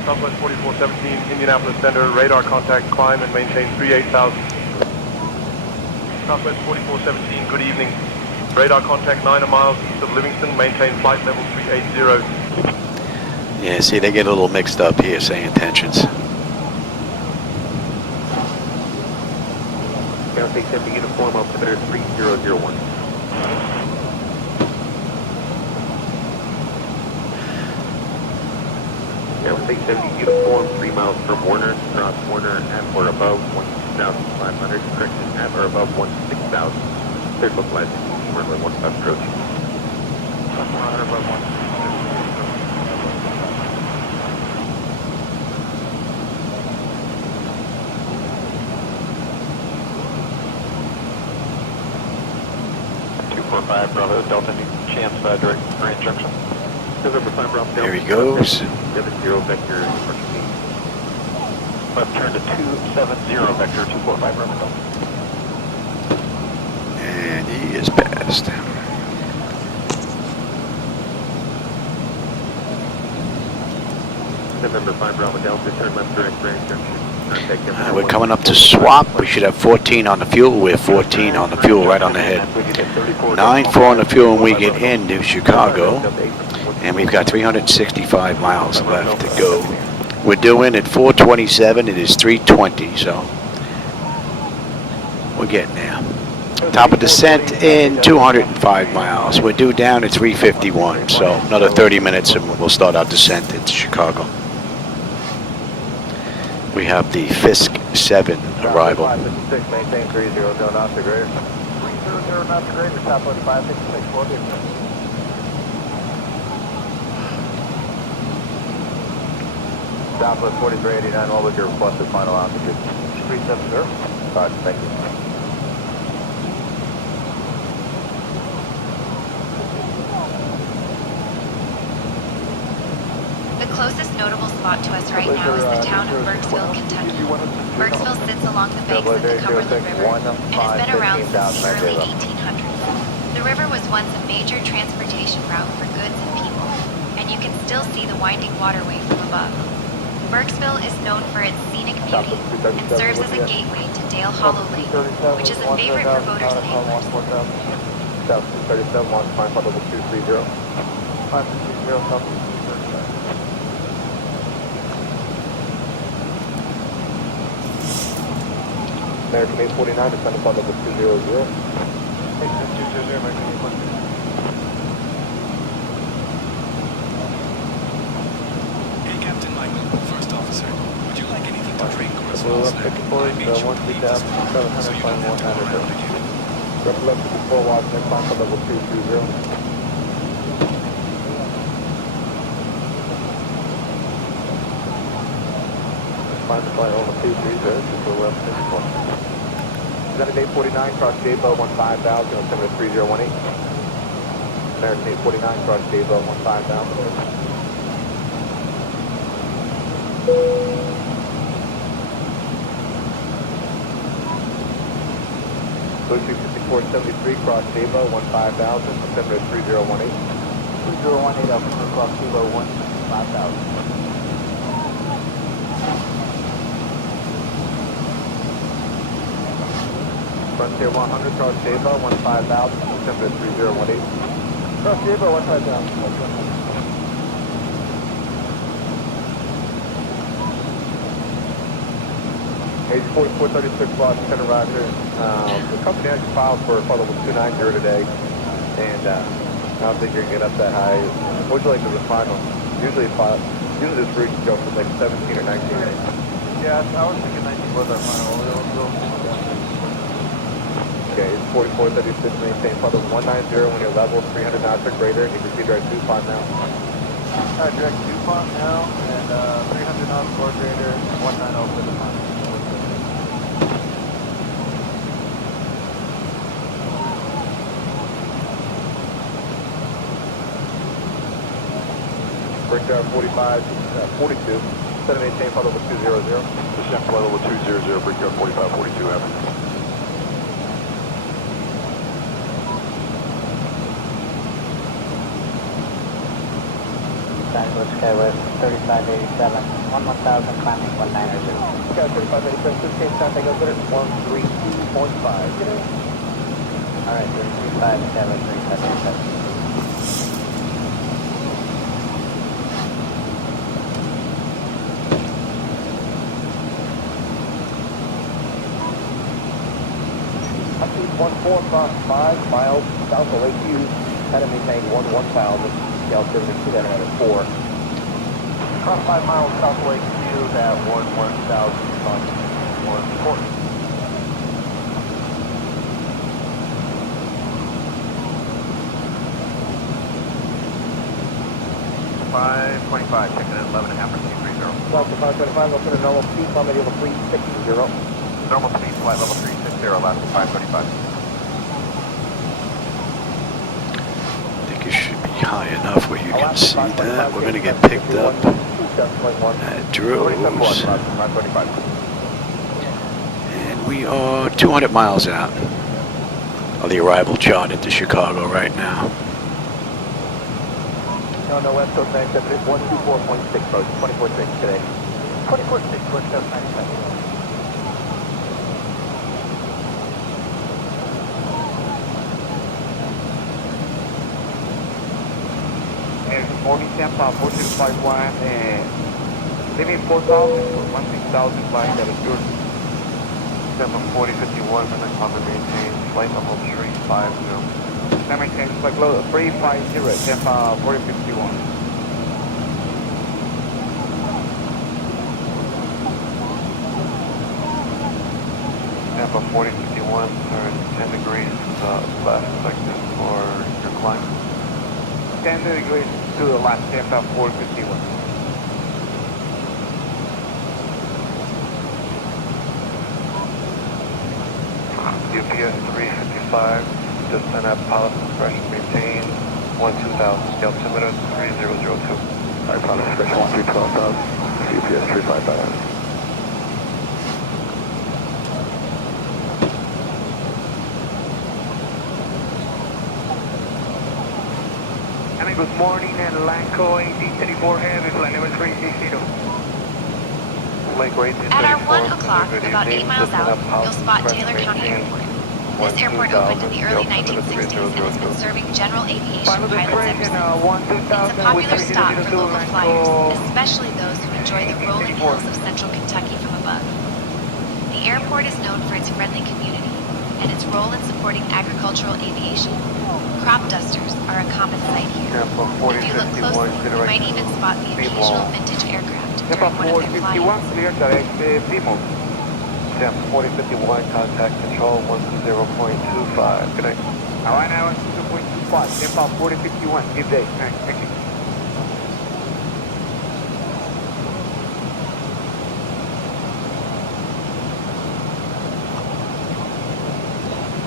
Southwest 4417, Indianapolis Center, radar contact, climb and maintain 38,000. Southwest 4417, good evening. Radar contact 9 miles east of Livingston, maintain flight level 380. Yeah, see, they get a little mixed up here, SayIntentions. Skywest 870 uniform, altimeter 3001. Skywest 870 uniform, 3 miles from Warner, cross Warner at or above 16,500, correction at or above 16,000. Cleared localizer, runway 15 approach. Above 1. 245 Bravo, Delta New Chance, direct Grand Junction. There he goes. 70 vector, left turn to 270 vector, 245 Bravo. And he is passed. November 5 Bravo Delta, turn left direct range. We're coming up to swap. We should have 14 on the fuel. We're 14 on the fuel right on the head. 9-4 on the fuel when we get into Chicago. And we've got 365 miles left to go. We're doing at 427. It is 320, so we're getting there. Top of descent in 205 miles. We're due down at 351, so another 30 minutes and we'll start our descent into Chicago. We have the Fisk 7 arrival. 556, maintain 300 knots or greater. 300 knots or greater, Southwest 556, 450. Southwest 4389, what was your requested final altitude? 370. Roger, thank you. The closest notable spot to us right now is the town of Burkesville, Kentucky. Burkesville sits along the banks of the Cumberland River and has been around since the early 1800s. The river was once a major transportation route for goods and people, and you can still see the winding waterway from above. Burkesville is known for its scenic beauty and serves as a gateway to Dale Hollow Lake, which is a favorite for boaters and anglers. South 237, launch climb level 230. 530, South 237. American 849, descend upon level 200. 200, American 849. Hey, Captain Michael, first officer. Would you like anything to drink or a small snack? I made sure to leave this so you don't have to go around again. Recollection before watch, next climb for level 220. Climb to flight over 230, just to the left, 6 United 849, cross Zibo, 15,000, altimeter 3018. American 849, cross Zibo, 15,000. Bluetooth 5473, cross Zibo, 15,000, altimeter 3018. 3018, altimeter cross Zibo, 15,000. Frontier 100, cross Zibo, 15,000, altimeter 3018. Cross Zibo, 15,000. Age 4436, Lost Center, Roger. The company actually filed for flight level 290 today, and I don't think you're going to get up that high. What would you like as a final? Usually this route can go from like 17 or 19. Yeah, I was thinking 19 was our final. Okay, it's 4436, maintain flight level 190 when you're level 300 knots or greater, and you proceed direct DuPont now. Direct DuPont now, and 300 knots or greater, 190 for the final. Breakdown 42, set and maintain flight level 200. Descent flight level 200, breakdown 4542, Evan. Southwest Skywest 3587, 11000, climbing 190. Sky 3587, 15 time, take over 132.5. Alright, 357, 357. Altitude 14 cross 5 miles south of Lake Hughes, head and maintain 1000, scale 72 at 4. Cross 5 miles south of Lake Hughes at 1000 on 140. 525, checking in 11.5 for 230. South to 525, open to normal speed, climb at level 360. Normal speed, flight level 360, last to 535. I think it should be high enough where you can see that. We're going to get picked up at Drews. And we are 200 miles out of the arrival chart into Chicago right now. No, West Coast 97, it's 124.6, approach, 24.6 today. 24.6, West Coast 97. Good morning, Tampa 4651, leaving 4,000 for 16,000 flying, that is yours. Tampa 4051, climb and maintain flight level 350. Now maintain flight level 350, Tampa 4051. Tampa 4051, turn 10 degrees left section for your climb. 10 degrees to the left, Tampa 451. UPS 355, descend at pilot discretion, maintain 12,000, altimeter 3002. Alright, pilot discretion 12,000, UPS 355. Good morning, and Lanco 1834 Heavy, flight number 360. At our 1 o'clock, about 8 miles out, you'll spot Taylor County Airport. This airport opened in the early 1960s and has been serving general aviation pilots ever since. It's a popular stop for local flyers, especially those who enjoy the rolling hills of central Kentucky from above. The airport is known for its friendly community and its role in supporting agricultural aviation. Crop dusters are a common sight here. If you look closely, you might even spot the occasional vintage aircraft during one of their fly-ins. Clear direct Zibo. Tampa 4051, contact control 120.25. Good night. Alright, now 120.25, Tampa 4051, good day. Thank you.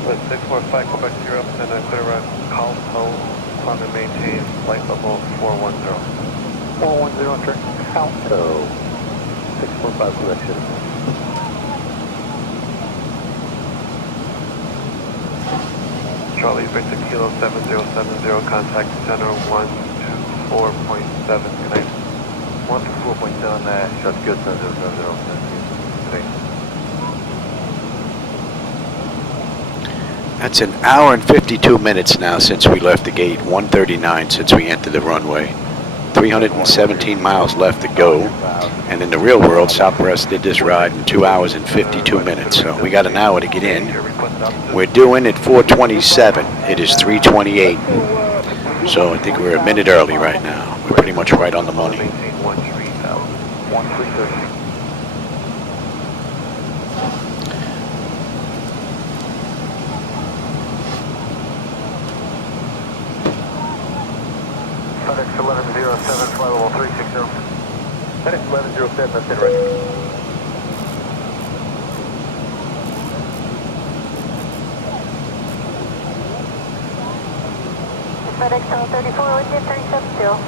With 645 Quebec 0, then I clear around Calto, climb and maintain flight level 410. 410, turn Calto, 645 Quebec 0. Charlie Victor Kilo 7070, contact center 124.7. Good night. 124.7, that's good, 7070. Good night. That's an hour and 52 minutes now since we left the gate, 1:39 since we entered the runway. 317 miles left to go, and in the real world, Southwest did this ride in 2 hours and 52 minutes, so we got an hour to get in. We're due in at 4:27. It is 3:28, so I think we're a minute early right now. We're pretty much right on the money. FedEx 1107, flight level 360. FedEx 1107, that's it, right? FedEx 1234 with you, 370.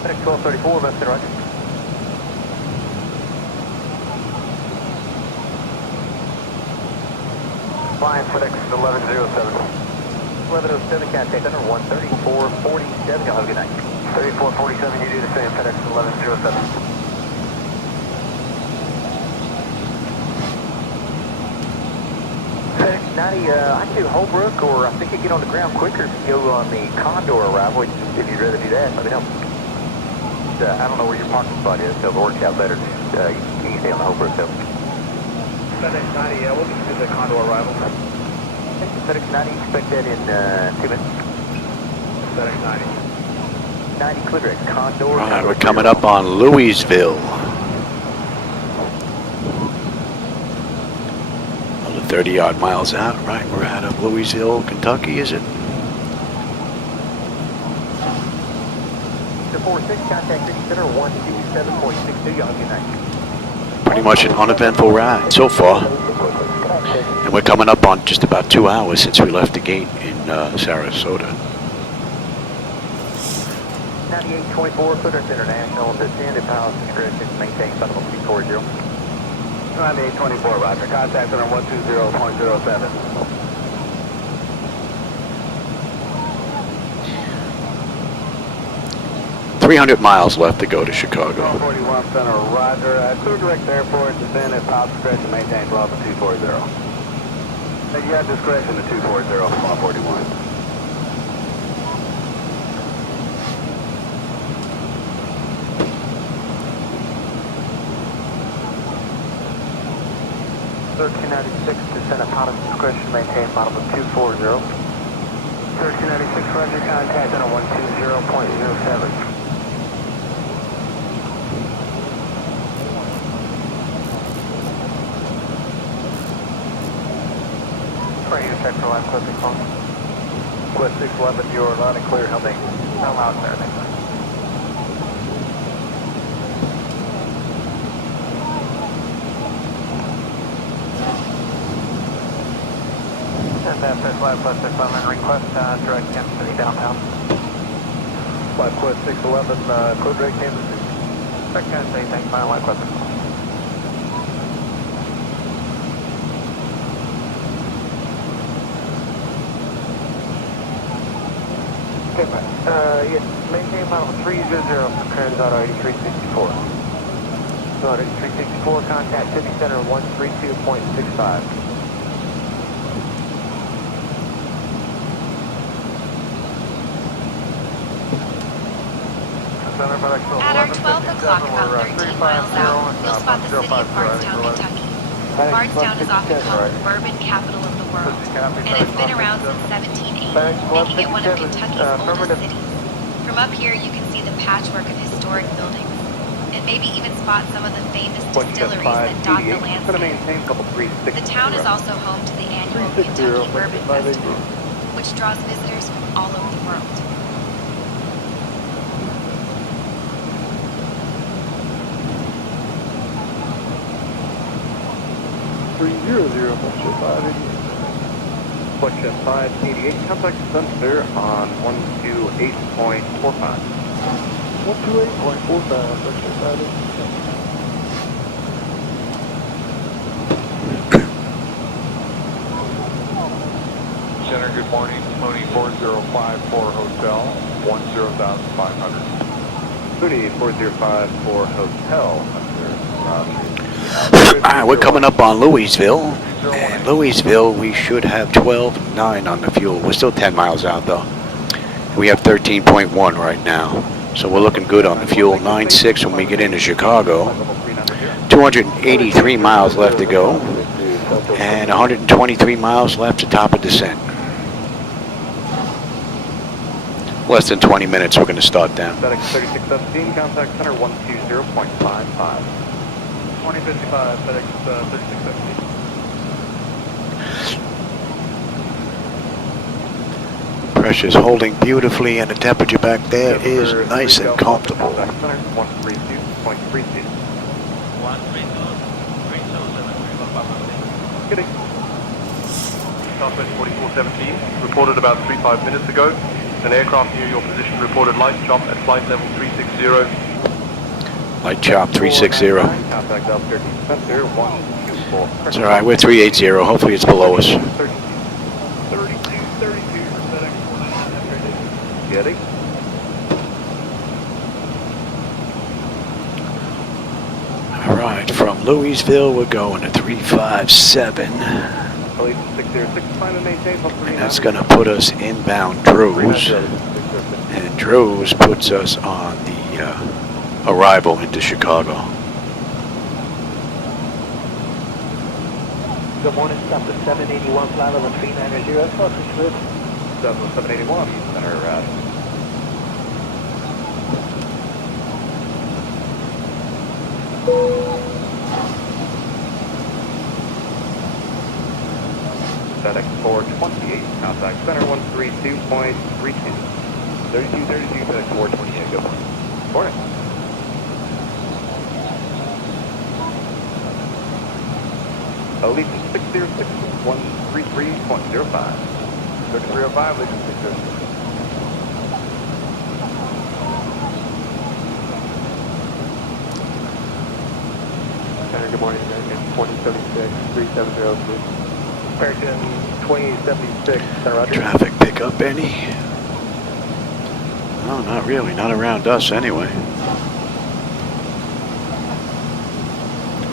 FedEx 1234, that's it, right? Flying FedEx 1107. 1107, contact under 13447, y'all have a good night. 3447, you do the same, FedEx 1107. FedEx 90, I can do Holbrook, or I think you get on the ground quicker if you go on the Condor arrival, if you'd rather do that, let me know. I don't know where your parking spot is, so if it works out better, you can stay on the Holbrook, though. FedEx 90, we'll get to the Condor arrival. FedEx 90, expect that in 2 minutes. FedEx 90. 90, clear at Condor. All right, we're coming up on Louisville. Another 30-odd miles out, right? We're out of Louisville, Kentucky, is it? The 46, contact City Center 127.62, y'all have a good night. Pretty much an uneventful ride so far. And we're coming up on just about 2 hours since we left the gate in Sarasota. 9824, Footers International, descend at pilot's discretion, maintain flight level 240. 9824, roger. Contact center 120.07. 300 miles left to go to Chicago. 41 Center, roger. Clear direct to airport, descend at top discretion, maintain flow for 240. You have discretion to 240 from 141. Descend at top discretion, maintain model 240. 1396, roger, contact center 120.07. Radio check for line Quest 611. Quest 611, you're loud and clear. How many? No loud and clear, thanks. Send that first Flight Quest 611, request direct Kansas City downtown. Flight Quest 611, code direct Kansas City. Direct Kansas City, thanks, final Flight Quest 611. Yes, maintain model 300 from Transauto 8364. Auto 8364, contact City Center 132.65. At our 12 o'clock, about 13 miles out, you'll spot the city of Bardstown, Kentucky. Bardstown is often called the bourbon capital of the world, and it's been around since 1780, making it one of Kentucky's oldest cities. From up here, you can see the patchwork of historic buildings, and maybe even spot some of the famous distilleries that dot the landscape. The town is also home to the annual Kentucky Bourbon Festival, which draws visitors from all over the world. Question 588, contact sensor on 128.45. 128.45, Center, good morning. Mooney 4054 Hotel, 10,500. Mooney 4054 Hotel. Alright, we're coming up on Louisville. And Louisville, we should have 12.9 on the fuel. We're still 10 miles out though. We have 13.1 right now. So we're looking good on the fuel. 9.6 when we get into Chicago. 283 miles left to go. And 123 miles left to top of descent. Less than 20 minutes, we're going to start down. FedEx 3617, contact center 120.55. 2055, FedEx 3617. Pressure's holding beautifully, and the temperature back there is nice and comfortable. Contact center 132.32. Kidding. Southwest 4417, reported about 35 minutes ago. An aircraft near your position reported light chop at flight level 360. Light chop 360. Contact Delta 13 sensor 124. It's alright, we're 380. Hopefully it's below us. 3232 for FedEx 49. Getting. Alright, from Louisville, we're going to 357. And that's going to put us inbound Droz. And Droz puts us on the arrival into Chicago. Good morning, Southwest 781, flight level 390, closest with Southwest 781, center FedEx 428, contact center 132.32. 3232, FedEx 428, good morning. Morning. Legion 606, 133.05. 3305, Legion 606. Center, good morning, American 2076, 3703. American 2876, Center, roger. Traffic pickup, any? No, not really. Not around us anyway.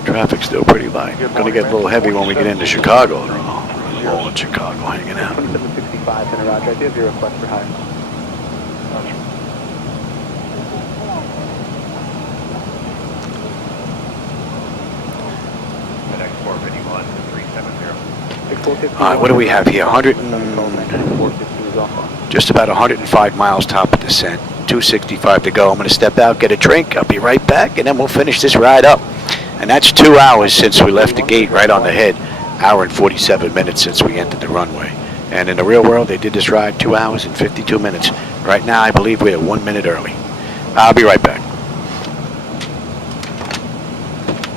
Traffic's still pretty light. Gonna get a little heavy when we get into Chicago. They're all in Chicago hanging out. 2765, Center Roger. I do have your request for hire. FedEx 451 370. All right, what do we have here? Just about 105 miles top of descent. 265 to go. I'm going to step out, get a drink. I'll be right back, and then we'll finish this ride up. And that's 2 hours since we left the gate right on the head. Hour and 47 minutes since we entered the runway. And in the real world, they did this ride 2 hours and 52 minutes. Right now, I believe we're 1 minute early. I'll be right back.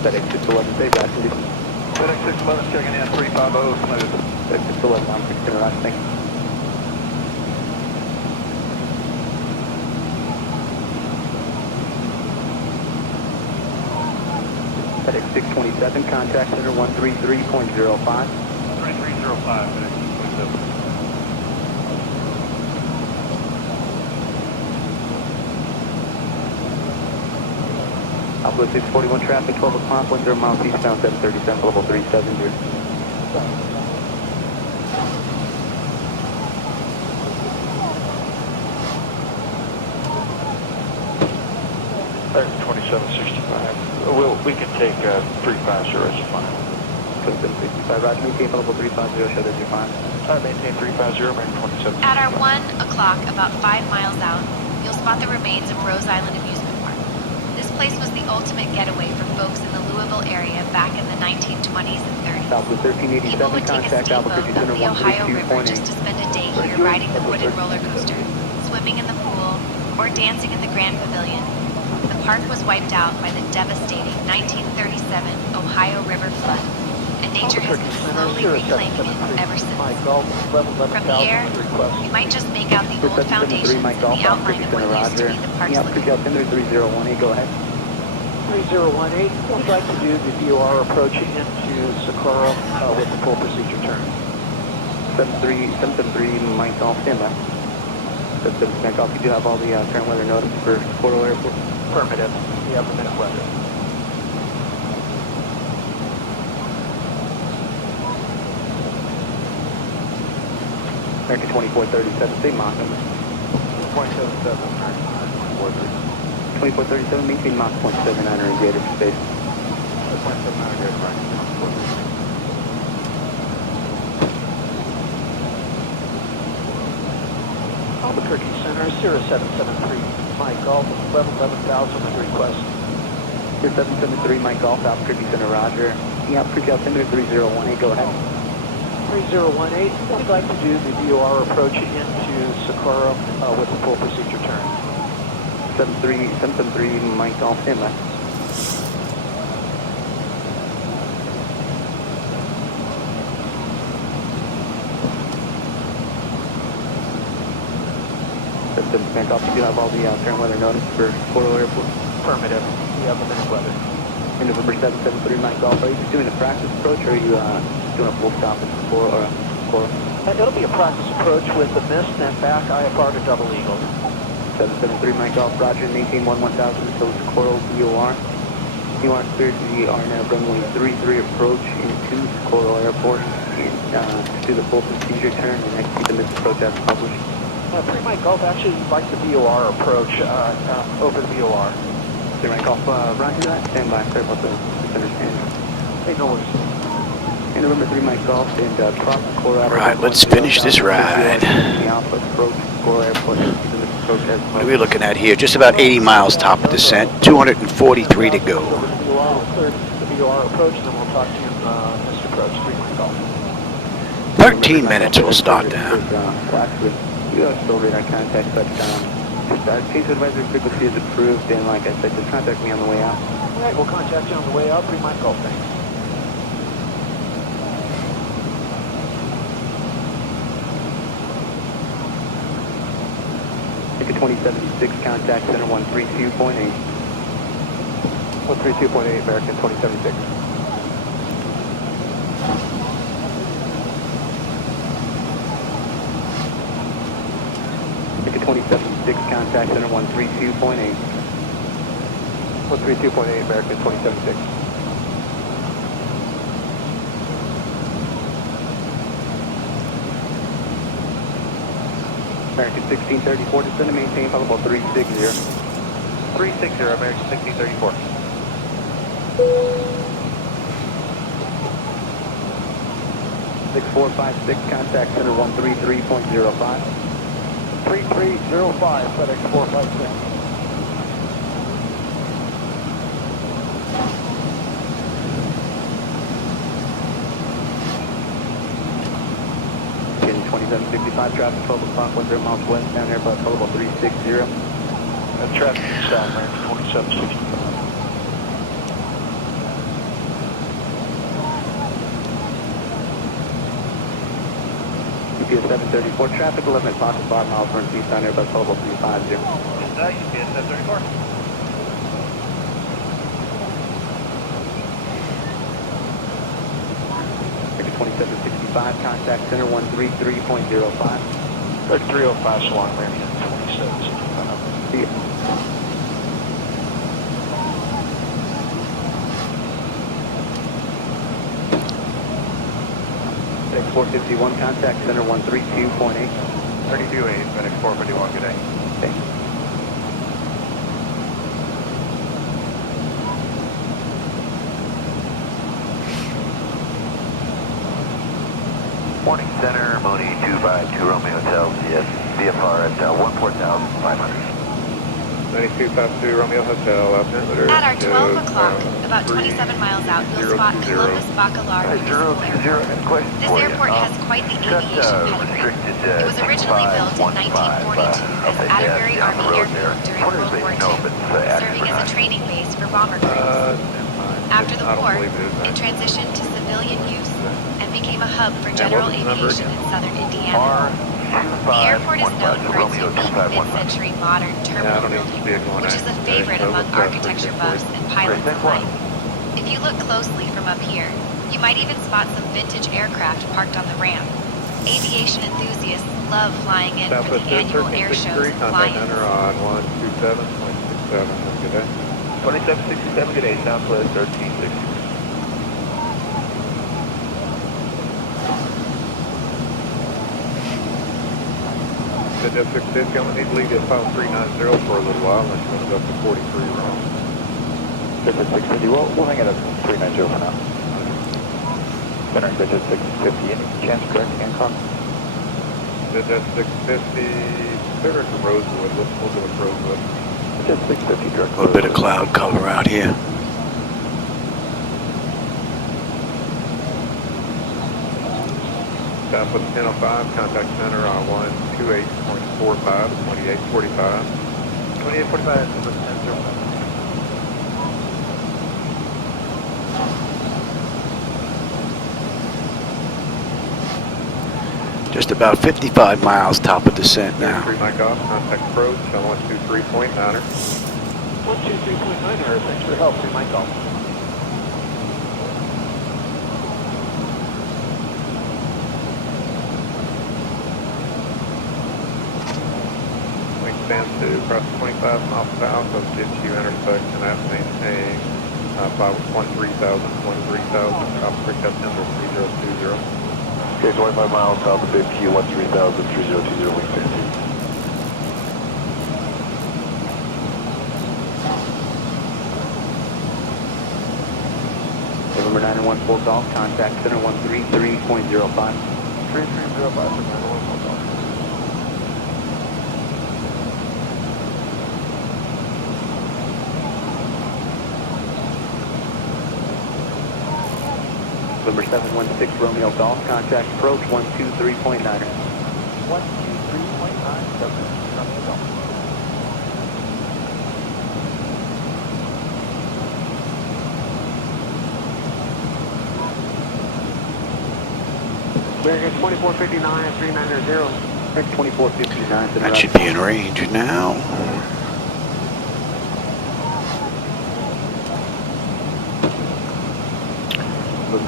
FedEx 611, stay back, please. FedEx 611 checking in 350, smooth. FedEx 611, I'm Center Roger. Thank you. FedEx 627, contact center 133.05. 3305, FedEx 627. Southwest 641 traffic, 12 o'clock, 10 miles eastbound, 737, level 370. FedEx 2765. We can take 350 as a fine. 2765, Roger, maintain level 350, show that you're fine. Maintain 350, maintain 27. At our 1 o'clock, about 5 miles out, you'll spot the remains of Rose Island Amusement Park. This place was the ultimate getaway for folks in the Louisville area back in the 1920s and 30s. Southwest 1387, People would take a contact steamboat Albuquerque up Center the Ohio River 132.8. just to spend a day here riding the wooden roller coaster, swimming in the pool, or dancing in the Grand Pavilion. The park was wiped out by the devastating 1937 Ohio River flood, and nature has been slowly reclaiming it ever since. From the air, you might just make out the old foundations and the outline of what used to be the park's lagoon. 3018, go ahead. 3018, we'd like to do the VOR approaching into Socorro with the full procedure turn. 773 Mike Golf, stand by. 773 Mike Golf, you do have all the current weather notice for Socorro Airport? Affirmative. We have the minute weather. American 2437, same Mach number. 0.77, 2437, maintain Mach 0.79 or greater for space. 0.79 greater, right? Albuquerque Center, 0773, Mike Golf, level 11,000 with request. 0773 Mike Golf, Albuquerque Center, Roger. Albuquerque altimeter 3018, go ahead. 3018, we'd like to do the VOR approaching into Socorro with the full procedure turn. 773 Mike Golf, stand by. Mike Golf, you do have all the current weather notice for Socorro Airport? Affirmative. We have the minute weather. In November 773 Mike Golf, are you just doing a practice approach or are you doing a full stop in Socorro? It'll be a practice approach with the mist and back IFR to double eagle. 773 Mike Golf, Roger, maintain 1000 until Socorro VOR. You are cleared to the RNAV runway 33 approach into Socorro Airport and do the full procedure turn and execute the missed approach as published. Pre-Mike Golf, actually like the VOR approach over the VOR. Mike Golf, roger that. Stand by. Sorry about the misunderstanding. Hey, no worries. And November 3 Mike Golf and cross Socorro Airport. Right, let's finish this ride. The Alpha approach Socorro Airport. What are we looking at here? Just about 80 miles top of descent, 243 to go. The VOR approach, and then we'll talk to you missed approach, 3 Mike Golf. 13 minutes we'll start down. You are still radar contact, but change advisory frequency is approved, and like I said, just contact me on the way out. All right, we'll contact you on the way out. 3 Mike Golf, thanks. Ticket 2076, contact center 132.8. 132.8, American 2076. Ticket 2076, contact center 132.8. 132.8, American 276. American 1634, descend and maintain flight level 360. 360, American 1634. Six 456, contact center 133.05. 3305, FedEx 456. Getting 2765, traffic 12 o'clock, 10 miles west, down there about flight level 360. That's traffic south, American 2760. UPS 734, traffic 11 o'clock, 5 miles from east, down there about flight level 350. Is that UPS 734? American 2765, contact center 133.05. 3305, so long, American 2765. See ya. FedEx 451, contact center 132.8. 32.8, FedEx 451, good day. Thank you. Morning center, Mooney 252 Romeo Hotel, CS, VFR at 14,500. 9252 Romeo Hotel, altimeter. At our 12 o'clock, about 27 miles out, you'll spot Columbus Bacalar Municipal Airport. This airport has quite the aviation pedigree. It was originally built in 1942 as Atterbury Army Airfield during World War II, serving as a training base for bomber crews. After the war, it transitioned to civilian use and became a hub for general aviation in southern Indiana. The airport is known for its unique mid-century modern terminal building, which is a favorite among architecture buffs and pilots alike. If you look closely from up here, you might even spot some vintage aircraft parked on the ramp. Aviation enthusiasts love flying in for the annual air shows and fly-ins. on 127.67, good day. 2767, good day, Southwest 1360. That's 650, I'm going to need to leave this file 390 for a little while, unless you want to go up to 43 wrong. Digit 650, we'll hang it up 390 for now. Centering digit 650, any chance correct, Hancock? Digit 650, figure from Rosewood, we'll go with Rosewood. Digit 650, direct. A little bit of cloud cover out here. Southwest 1005, contact center on 128.45, 2845. 2845, Just about 55 miles top of descent now. 3 mic off, contact approach on 123.9er. 123.9er, thanks for your help, 3 mic off. Stand to across 25 miles south of Ditchview intersection at maintain 13,000, South Creek September 3020. Okay, 25 miles south of Ditchview, 13,000, 3020, wing 15. November 914 Golf, contact center 133.05. 3305. November 716 Romeo Golf, contact approach 123.9er. 123.9, Romeo Golf. American 2459 at 390. American 2459. That should be in range now.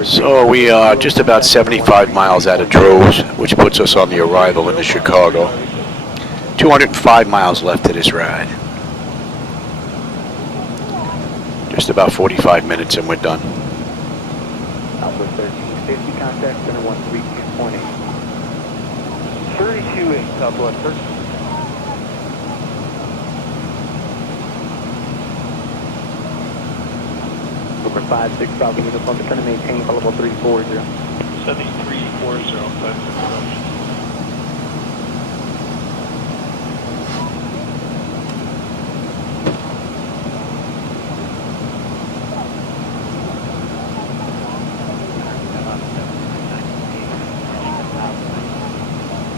So we are just about 75 miles out of Droves, which puts us on the arrival into Chicago. 205 miles left to this ride. Just about 45 minutes and we're done. Southwest 1350, contact center 132.8. 328 Southwest 13. Over 56 Bravo uniform, trying to maintain level 340. 7340, that's introduction.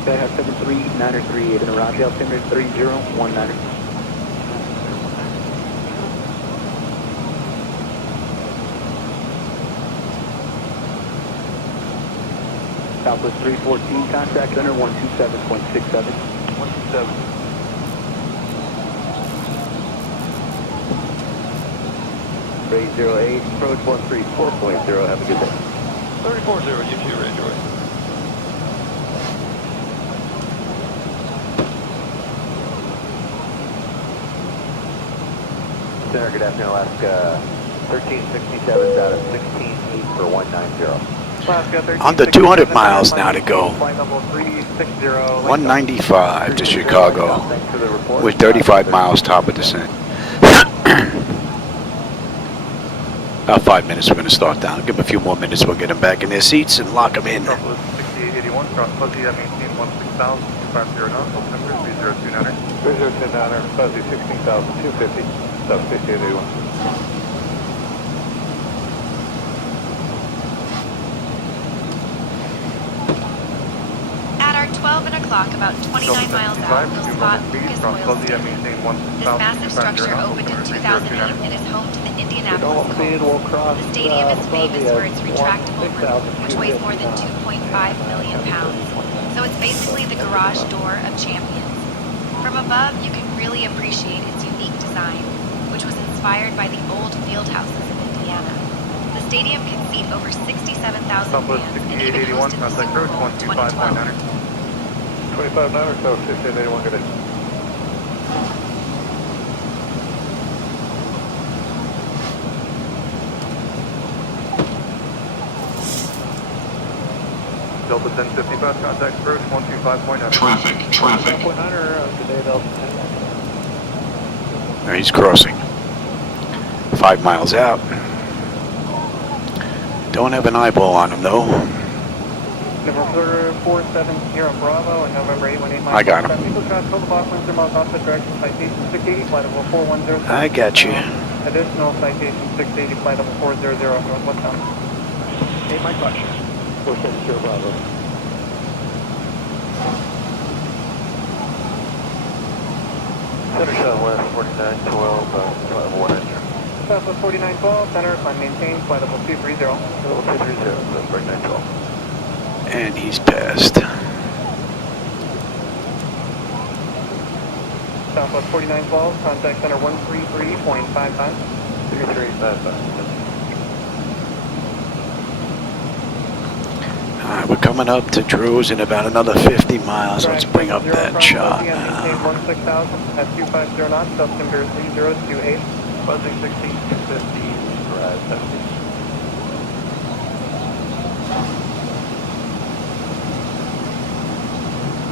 Okay, I have 73938 in a round, altimeter 3019. Southwest 314, contact center 127.67. 127. Ray 08, approach 134.0, have a good day. 340, you too, Ray Joy. Center, good afternoon, Alaska. 1367 out of 16.8 for 190. Under 200 miles now to go. 195 to Chicago with 35 miles top of descent. About 5 minutes, we're going to start down. Give them a few more minutes, we'll get them back in their seats and lock them in. 6881, cross Fuzzy, maintain 16,000, 250 knots, altimeter 3029er. 3029er, Fuzzy 16,250, South 6881. At our 12 o'clock, about 29 miles out, you'll spot Lucas Oil Stadium. This massive structure opened in 2008 and is home to the Indianapolis Colts. The stadium is famous for its retractable roof, which weighs more than 2.5 million pounds. So it's basically the garage door of champions. From above, you can really appreciate its unique design, which was inspired by the old field houses in Indiana. The stadium can seat over 67,000 fans and even hosted the Super Bowl in 2012. 25-9er, South 6881, good day. Delta 1055, contact approach 125.9. Traffic. Good day, Delta 10. He's crossing. 5 miles out. Don't have an eyeball on him though. November 470 Bravo and November 818. I got him. I got you. Additional citation 680, flight level 400, northwestbound. Hey, my question. 470 Bravo. Center Southwest 4912, flight level 190. Southwest 4912, center, climb maintain, flight level 230. Level 230, that's 4912. And he's passed. Southwest 4912, contact center 133.55. 3355. Alright, we're coming up to Drew's in about another 50 miles. Let's bring up that shot now. 16,000 at 250 knots, altimeter 3028. Buzzing 16250, rise 70.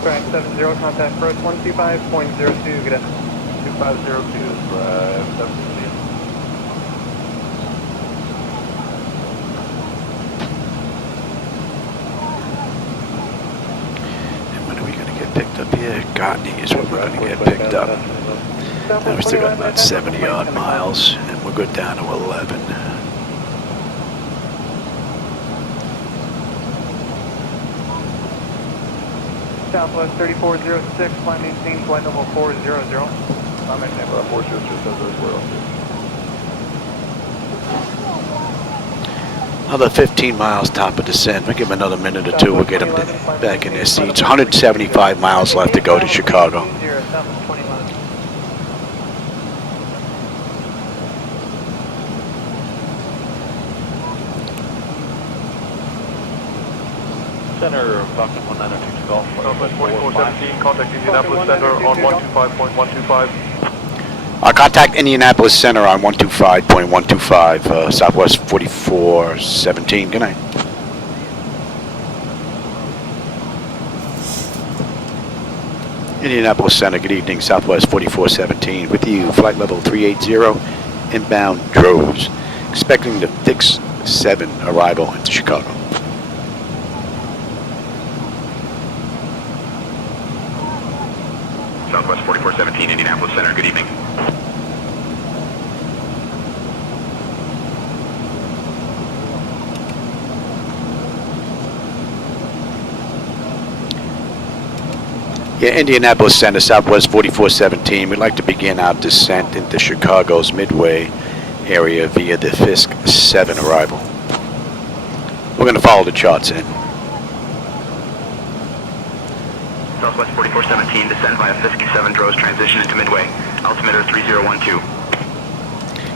Track 70, contact approach 125.02, good afternoon. 2502, rise 70. Picked up here. Gotney is what we're going to get picked up. Now we still got about 70 odd miles, and we're good down to 11. Southwest 3406, flight maintain, flight level 400. I'm maintain about 400, Another 15 miles top of descent. We'll give them another minute or two. We'll get them back in their seats. 175 miles left to go to Chicago. Center Falcon 1902 Golf. Southwest 4417, contact Indianapolis Center on 125.125. Contact Indianapolis Center on 125.125, Southwest 4417. Good night. Indianapolis Center, good evening, Southwest 4417. With you, flight level 380, inbound Droz. Expecting the fix 7 arrival into Chicago. Southwest 4417, Indianapolis Center, good evening. Yeah, Indianapolis Center, Southwest 4417. We'd like to begin our descent into Chicago's Midway area via the Fisk 7 arrival. We're going to follow the charts in. Southwest 4417, descend via Fisk 7 Droz, transition into Midway. Altimeter 3012.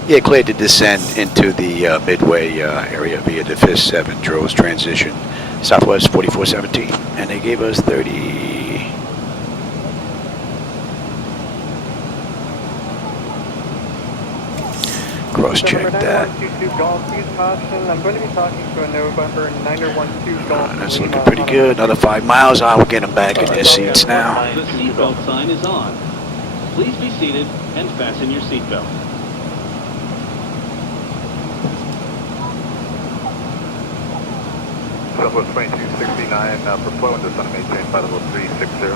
Yeah, cleared to descend into the Midway area via the Fisk 7 Droz, transition Southwest 4417. And they gave us 30... Cross-check that. I'm going to be talking to a November 912 Golf. That's looking pretty good. Another 5 miles. I will get them back in their seats now. The seatbelt sign is on. Please be seated and fasten your seatbelt. Southwest 2269, for flow and descent, maintain flight level 360.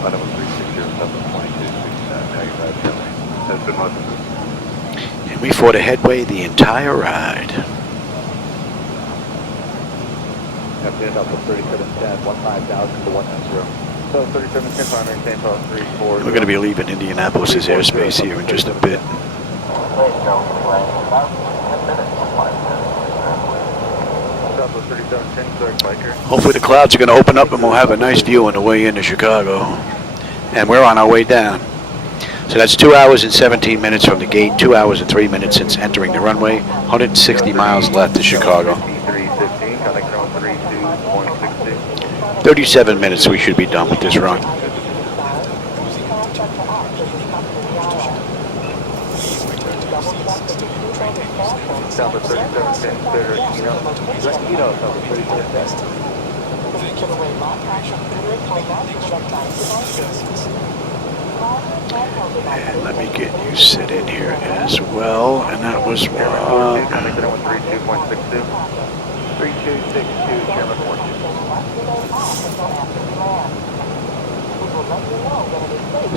Flight level 360, Southwest 2269. That's been most of this. And we fought a headway the entire ride. FDN Southwest 3710, 15,000 to 190. So 3710, primary maintain flight 34. We're going to be leaving Indianapolis' airspace here in just a bit. Southwest 3710, clear biker. Hopefully the clouds are going to open up and we'll have a nice view on the way into Chicago. And we're on our way down. So that's 2 hours and 17 minutes from the gate, 2 hours and 3 minutes since entering the runway, 160 miles left to Chicago. 37 minutes we should be done with this run. Southwest 3710, clear Kino. Kino, Southwest 3710. And let me get you set in here as well. And that was what? 32.62. 3262, Chairman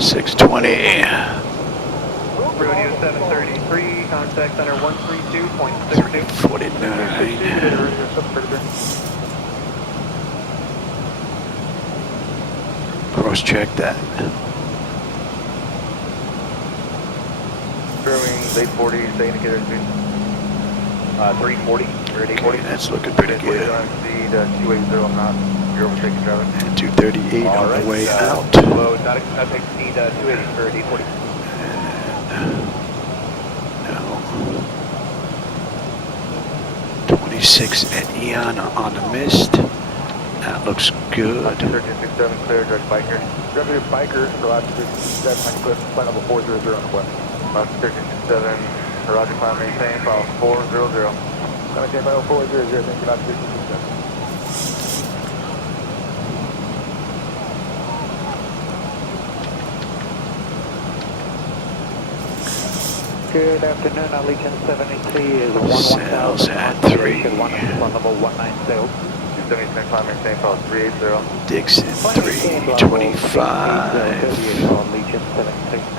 620. Radio 733, contact center 132.62. 349. Cross-check that. Brewing 840, stay indicator speed. 340, we're at 840. Okay, that's looking pretty good. Speed 280 knots, you're overtaking traffic. And 238 on the way out. Low, not exceed 280 for 840. No. 26 at Eon on the mist. That looks good. 1367, clear, direct biker. Direct biker, for last 57, flight level 400 on the west. 1367, Roger, climb, maintain, file 400. Okay, file 400, thank you, about 1367. Good afternoon, Allegiant 73 is 11000 at 3. Flight level 19 sales. 279, climb, maintain, file 380. Dixon 325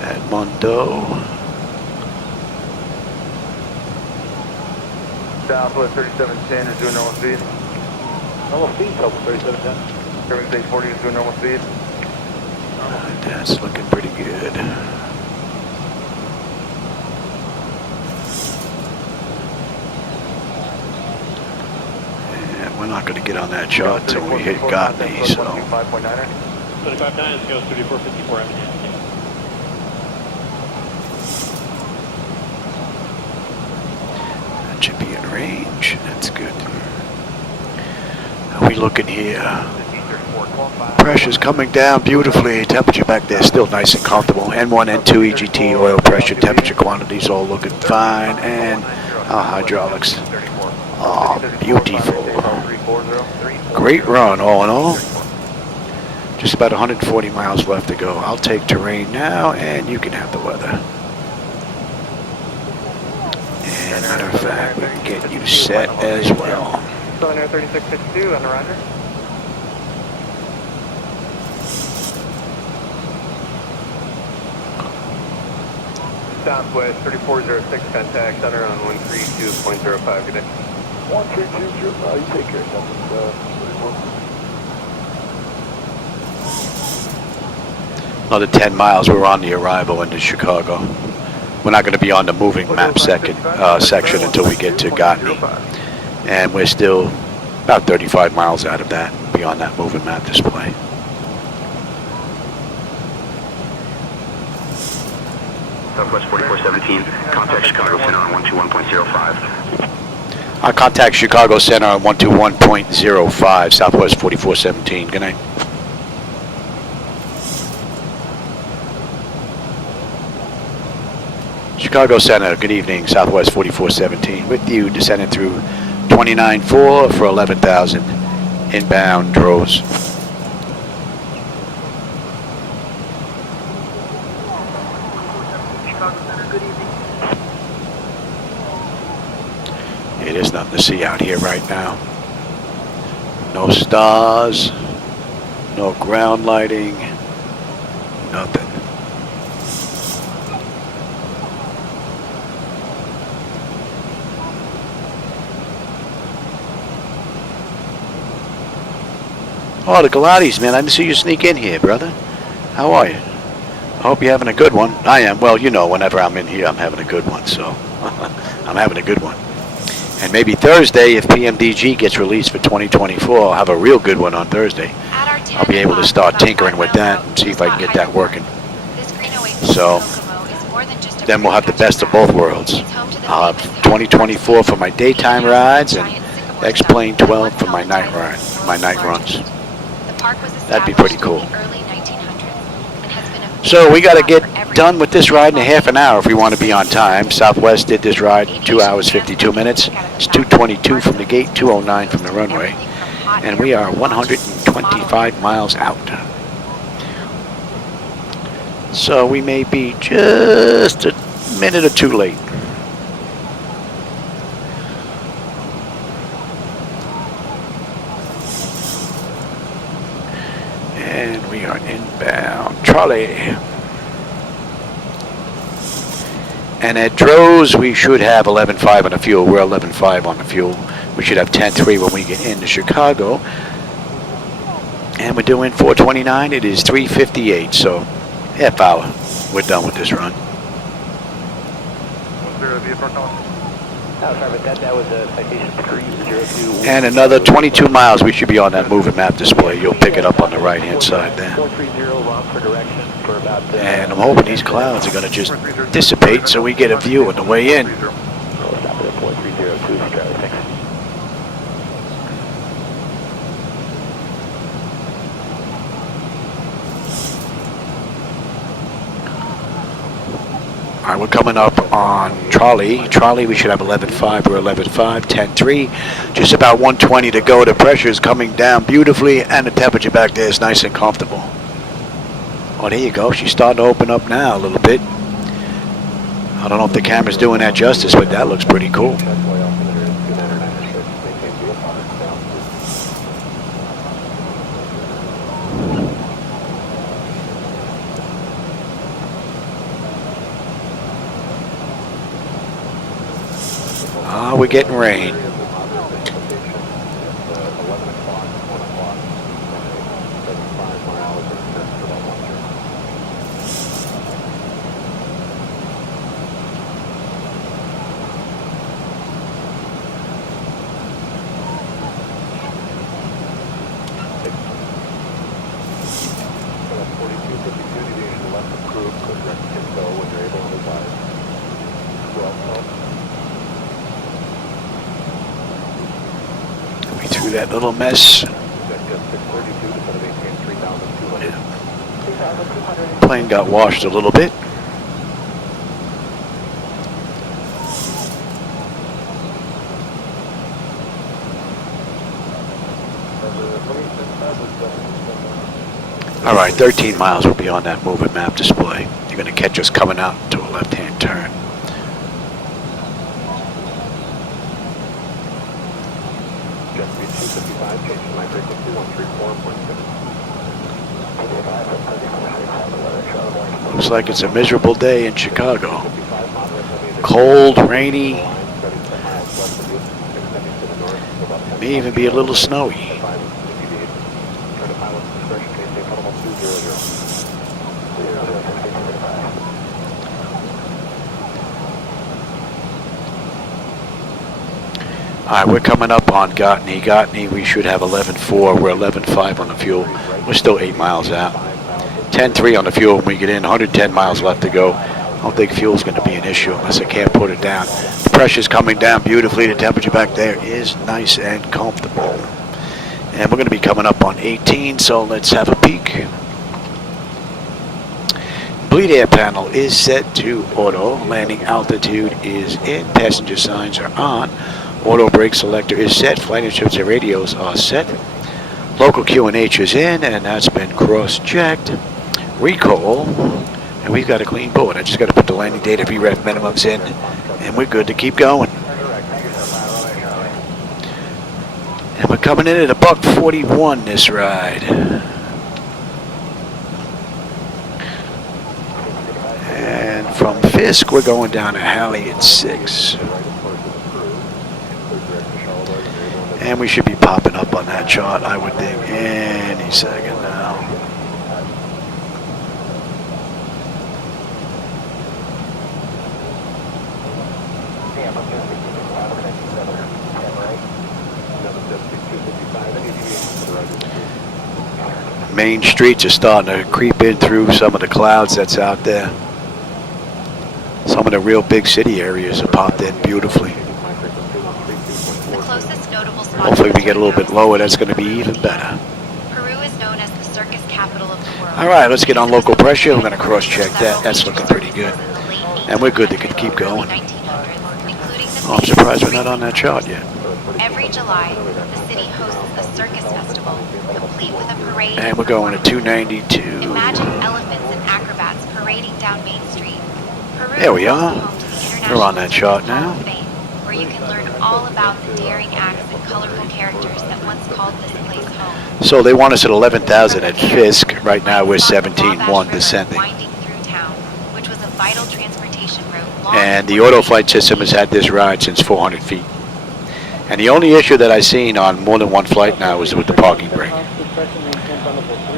at Mondo. Southwest 3710 is doing normal speed. Normal speed, Southwest 3710. Curving 840 is doing normal speed. That's looking pretty good. And we're not going to get on that chart until we hit Gotney, so. 25.9er. 25.9 goes 3454 Avenue. Should be in range. That's good. How are we looking here? Pressure's coming down beautifully. Temperature back there still nice and comfortable. N1, N2, EGT, oil pressure, temperature quantities all looking fine. And our hydraulics. Oh, beautiful. Great run all in all. Just about 140 miles left to go. I'll take terrain now, and you can have the weather. And matter of fact, we can get you set as well. Southern Air 3662 on the roger. Southwest 3406, contact center on 132.05. Good day. 1320, you take care of something. Another 10 miles, we're on the arrival into Chicago. We're not going to be on the moving map section until we get to Gotney. And we're still about 35 miles out of that, beyond that moving map display. Southwest 4417, contact Chicago Center on 121.05. I'll contact Chicago Center on 121.05, Southwest 4417. Good night. Chicago Center, good evening, Southwest 4417. With you, descending through 29.4 for 11,000 inbound droves. Yeah, there's nothing to see out here right now. No stars, no ground lighting, nothing. Oh, the Galatis, man. I didn't see you sneak in here, brother. How are you? I hope you're having a good one. I am. Well, you know, whenever I'm in here, I'm having a good one, so I'm having a good one. And maybe Thursday, if PMDG gets released for 2024, I'll have a real good one on Thursday. I'll be able to start tinkering with that and see if I can get that working. So then we'll have the best of both worlds. I'll have 2024 for my daytime rides and X-Plane 12 for my night ride, my night runs. That'd be pretty cool. So we got to get done with this ride in a half an hour if we want to be on time. Southwest did this ride 2 hours 52 minutes. It's 2:22 from the gate, 2:09 from the runway, and we are 125 miles out. So we may be just a minute or two late. And we are inbound. Charlie. And at Droz, we should have 11.5 on the fuel. We're 11.5 on the fuel. We should have 10.3 when we get into Chicago. And we're doing 429. It is 3:58, so half hour. We're done with this run. And another 22 miles, we should be on that moving map display. You'll pick it up on the right-hand side there. And I'm hoping these clouds are going to just dissipate so we get a view on the way in. All right, we're coming up on Charlie. Charlie, we should have 11.5 or 11.5, 10.3. Just about 120 to go. The pressure is coming down beautifully, and the temperature back there is nice and comfortable. Oh, there you go. She's starting to open up now a little bit. I don't know if the camera's doing that justice, but that looks pretty cool. We're getting rain. That little mess. plane got washed a little bit. All right, 13 miles will be on that moving map display. You're going to catch us coming out to a left-hand turn. Looks like it's a miserable day in Chicago. Cold, rainy, may even be a little snowy. All right, we're coming up on Gotney. Gotney, we should have 11.4. We're 11.5 on the fuel. We're still 8 miles out. 10.3 on the fuel when we get in. 110 miles left to go. I don't think fuel's going to be an issue unless I can't put it down. The pressure's coming down beautifully. The temperature back there is nice and comfortable. And we're going to be coming up on 18, so let's have a peek. Bleed air panel is set to auto. Landing altitude is in. Passenger signs are on. Auto brake selector is set. Flight instruments and radios are set. Local QNH is in, and that's been cross-checked. Recall, and we've got a clean board. I just got to put the landing data VREF minimums in, and we're good to keep going. And we're coming in at a $141 this ride. And from Fisk, we're going down to Halley at 6. And we should be popping up on that chart, I would think, any second now. Main streets are starting to creep in through some of the clouds that's out there. Some of the real big city areas have popped in beautifully. Hopefully we get a little bit lower, that's going to be even better. Peru is known as the circus capital of the world. All right, let's get on local pressure. We're going to cross-check that. That's looking pretty good. And we're good to keep going. Oh, I'm surprised we're not on that chart yet. Every July, the city hosts a circus festival, complete with a parade. And we're going to 292. Imagine elephants and acrobats parading down Main Street. Peru There we is are. home to the We're on that chart now. where you can learn all about the daring acts and colorful characters that once called this place home. So they want us at 11,000 at Fisk. Right now we're 17.1 descending. Winding through town, which was a vital transportation route long And the auto flight system has had this ride since 400 feet. And the only issue that I've seen on more than one flight now is with the parking brake.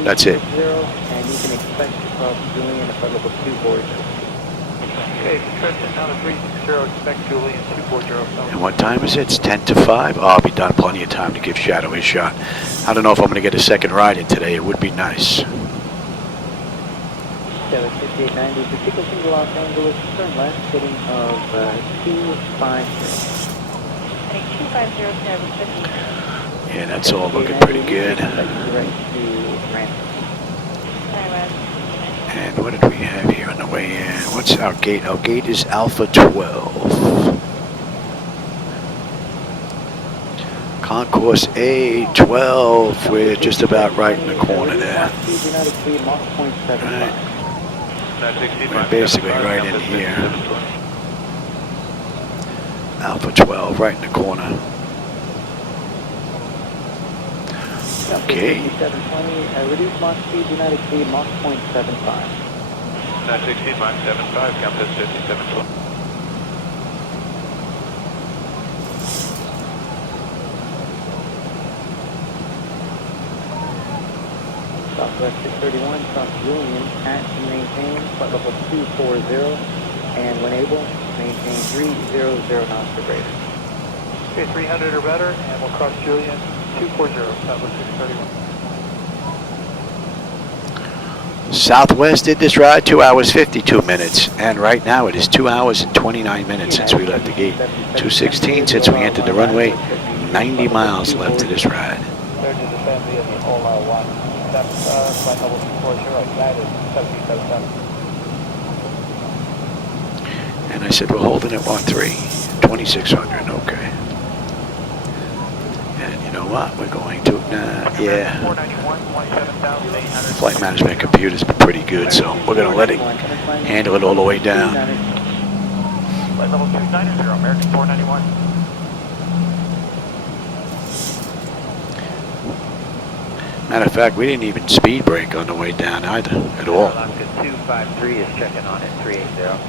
That's it. And you can expect to cross Julian at level 240. Okay, Patricia, down to 360, expect Julian 240. And what time is it? It's 10 to 5. Oh, I'll be done. Plenty of time to give Shadow his shot. I don't know if I'm going to get a second ride in today. It would be nice. 5890, particularly to Los Angeles, turn left, heading of 250. Yeah, that's all looking pretty good. And what did we have here on the way in? What's our gate? Our gate is Alpha 12. Concourse A12. We're just about right in the corner there. Right. We're basically right in here. Alpha 12, right in the corner. Okay. 720, reduce Mach speed, do not exceed Mach 0.75. 916, Mach 75, Compass 5712. Southwest 631, South Julian, at and maintain flight level 240, and when able, maintain 300 knots per greater. Okay, 300 or better, and we'll cross Julian 240, Southwest 631. Southwest did this ride 2 hours 52 minutes, and right now it is 2 hours and 29 minutes since we left the gate. 2:16 since we entered the runway. 90 miles left to this ride. Third is the family of the Ola 1. That's flight level 240, that is 1777. And I said, we're holding at 13, 2600, okay. And you know what, we're going to, yeah. Flight management computer's been pretty good, so we're going to let it handle it all the way down. Flight level 290, American 491. Matter of fact, we didn't even speed brake on the way down either, at all. Alaska 253 is checking on it, 380.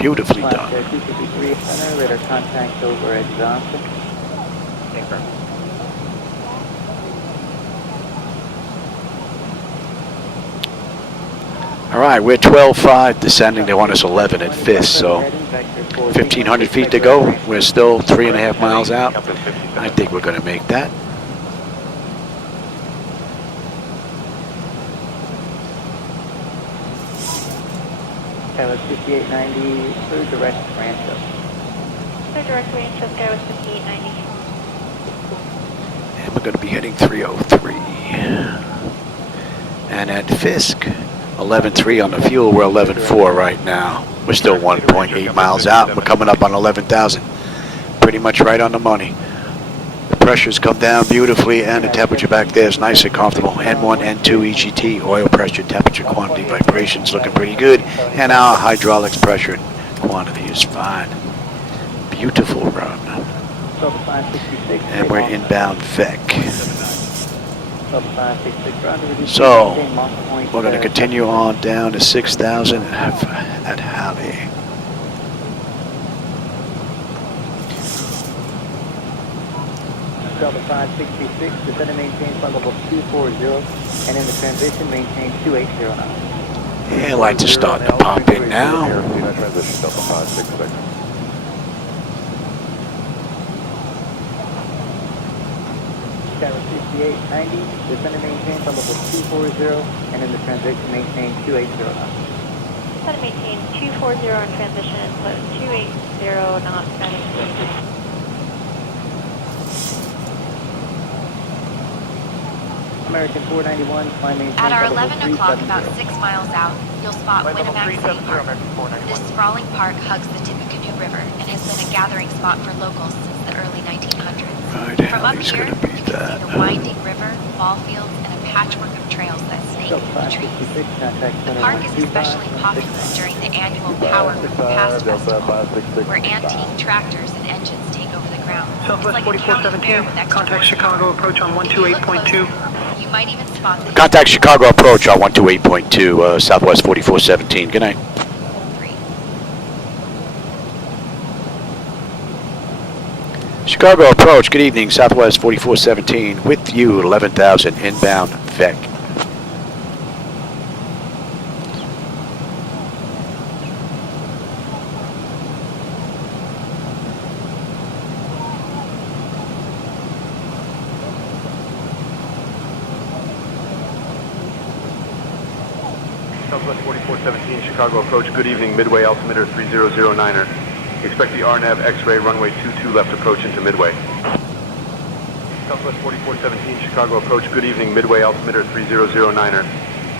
Beautifully done. 253 center, radar contact over at Johnson. Confirm. All right, we're 12.5 descending. They want us 11 at Fisk, so 1,500 feet to go. We're still 3.5 miles out. I think we're going to make that. Skywest 5890, through direct Rancho. Through direct Rancho, Skywest 5890. And we're going to be heading 303. And at Fisk, 11.3 on the fuel. We're 11.4 right now. We're still 1.8 miles out. We're coming up on 11,000. Pretty much right on the money. The pressure's come down beautifully, and the temperature back there is nice and comfortable. N1, N2, EGT, oil pressure, temperature, quantity, vibrations looking pretty good. And our hydraulics pressure and quantity is fine. Beautiful run. And we're inbound VEC. So, we're going to continue on down to 6,000 at Halley. Delta 566, descend and maintain flight level 240, and in the transition maintain 280 knots. Yeah, lights are starting to pop in now. Transition Delta 566. Skywest 5890, descend and maintain flight level 240, and in the transition maintain 280 knots. Descend and maintain 240 in transition, but 280 knots heading. American 491, climb maintain. At our 11 o'clock, about 6 miles out, you'll spot Winnemac City Park. This sprawling park hugs the Tippecanoe River and has been a gathering spot for locals since the early 1900s. From up here, you can see the winding river, ball fields, and a patchwork of trails that snake through the trees. The park is especially popular during the annual Power Room Pass Festival, where antique tractors and engines take over the ground. Southwest It's like a county fair 4417, with extra contact horses. Chicago approach on If you look 128.2. closer, you might even spot the Contact Chicago approach on 128.2, Southwest 4417. Good night. Chicago approach, good evening, Southwest 4417, with you at 11,000 inbound VEC. Southwest 4417, Chicago approach, good evening, Midway altimeter 3009er. Expect the RNAV X-ray runway 22 left approach into Midway. Southwest 4417, Chicago approach, good evening, Midway altimeter 3009er.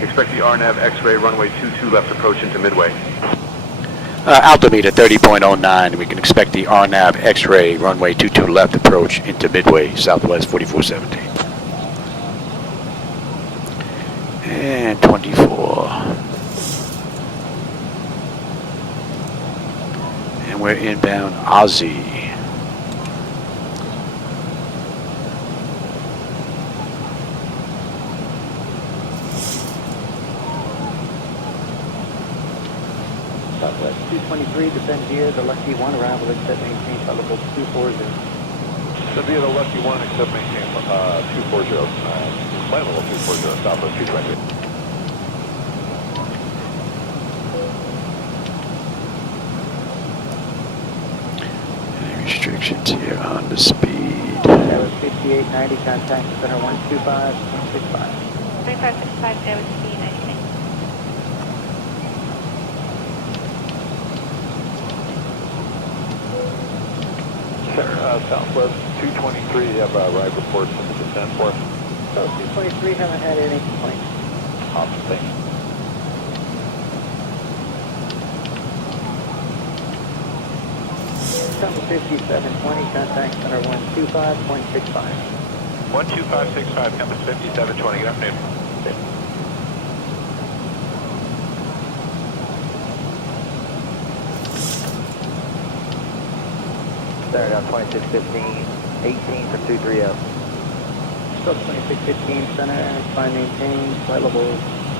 Expect the RNAV X-ray runway 22 left approach into Midway. Altimeter 30.09, we can expect the RNAV X-ray runway 22 left approach into Midway, Southwest 4417. And 24. And we're inbound Aussie. Southwest 223, descend via the Lucky 1, arrival except maintain flight level 240. So via the Lucky 1, except maintain 240, flight level 240, Southwest 220. Restrictions here on the speed. Skywest 5890, contact center 125.65. 3565, Skywest 5890. Sir, Southwest 223, you have ride reports in the descent for us. So 223, haven't had any complaints. Awesome, thank you. Southwest 5720, contact center 125.65. 12565, Compass 5720, good afternoon. Start out 2615, 18 for 230. Still 2615 center, flight maintain, flight level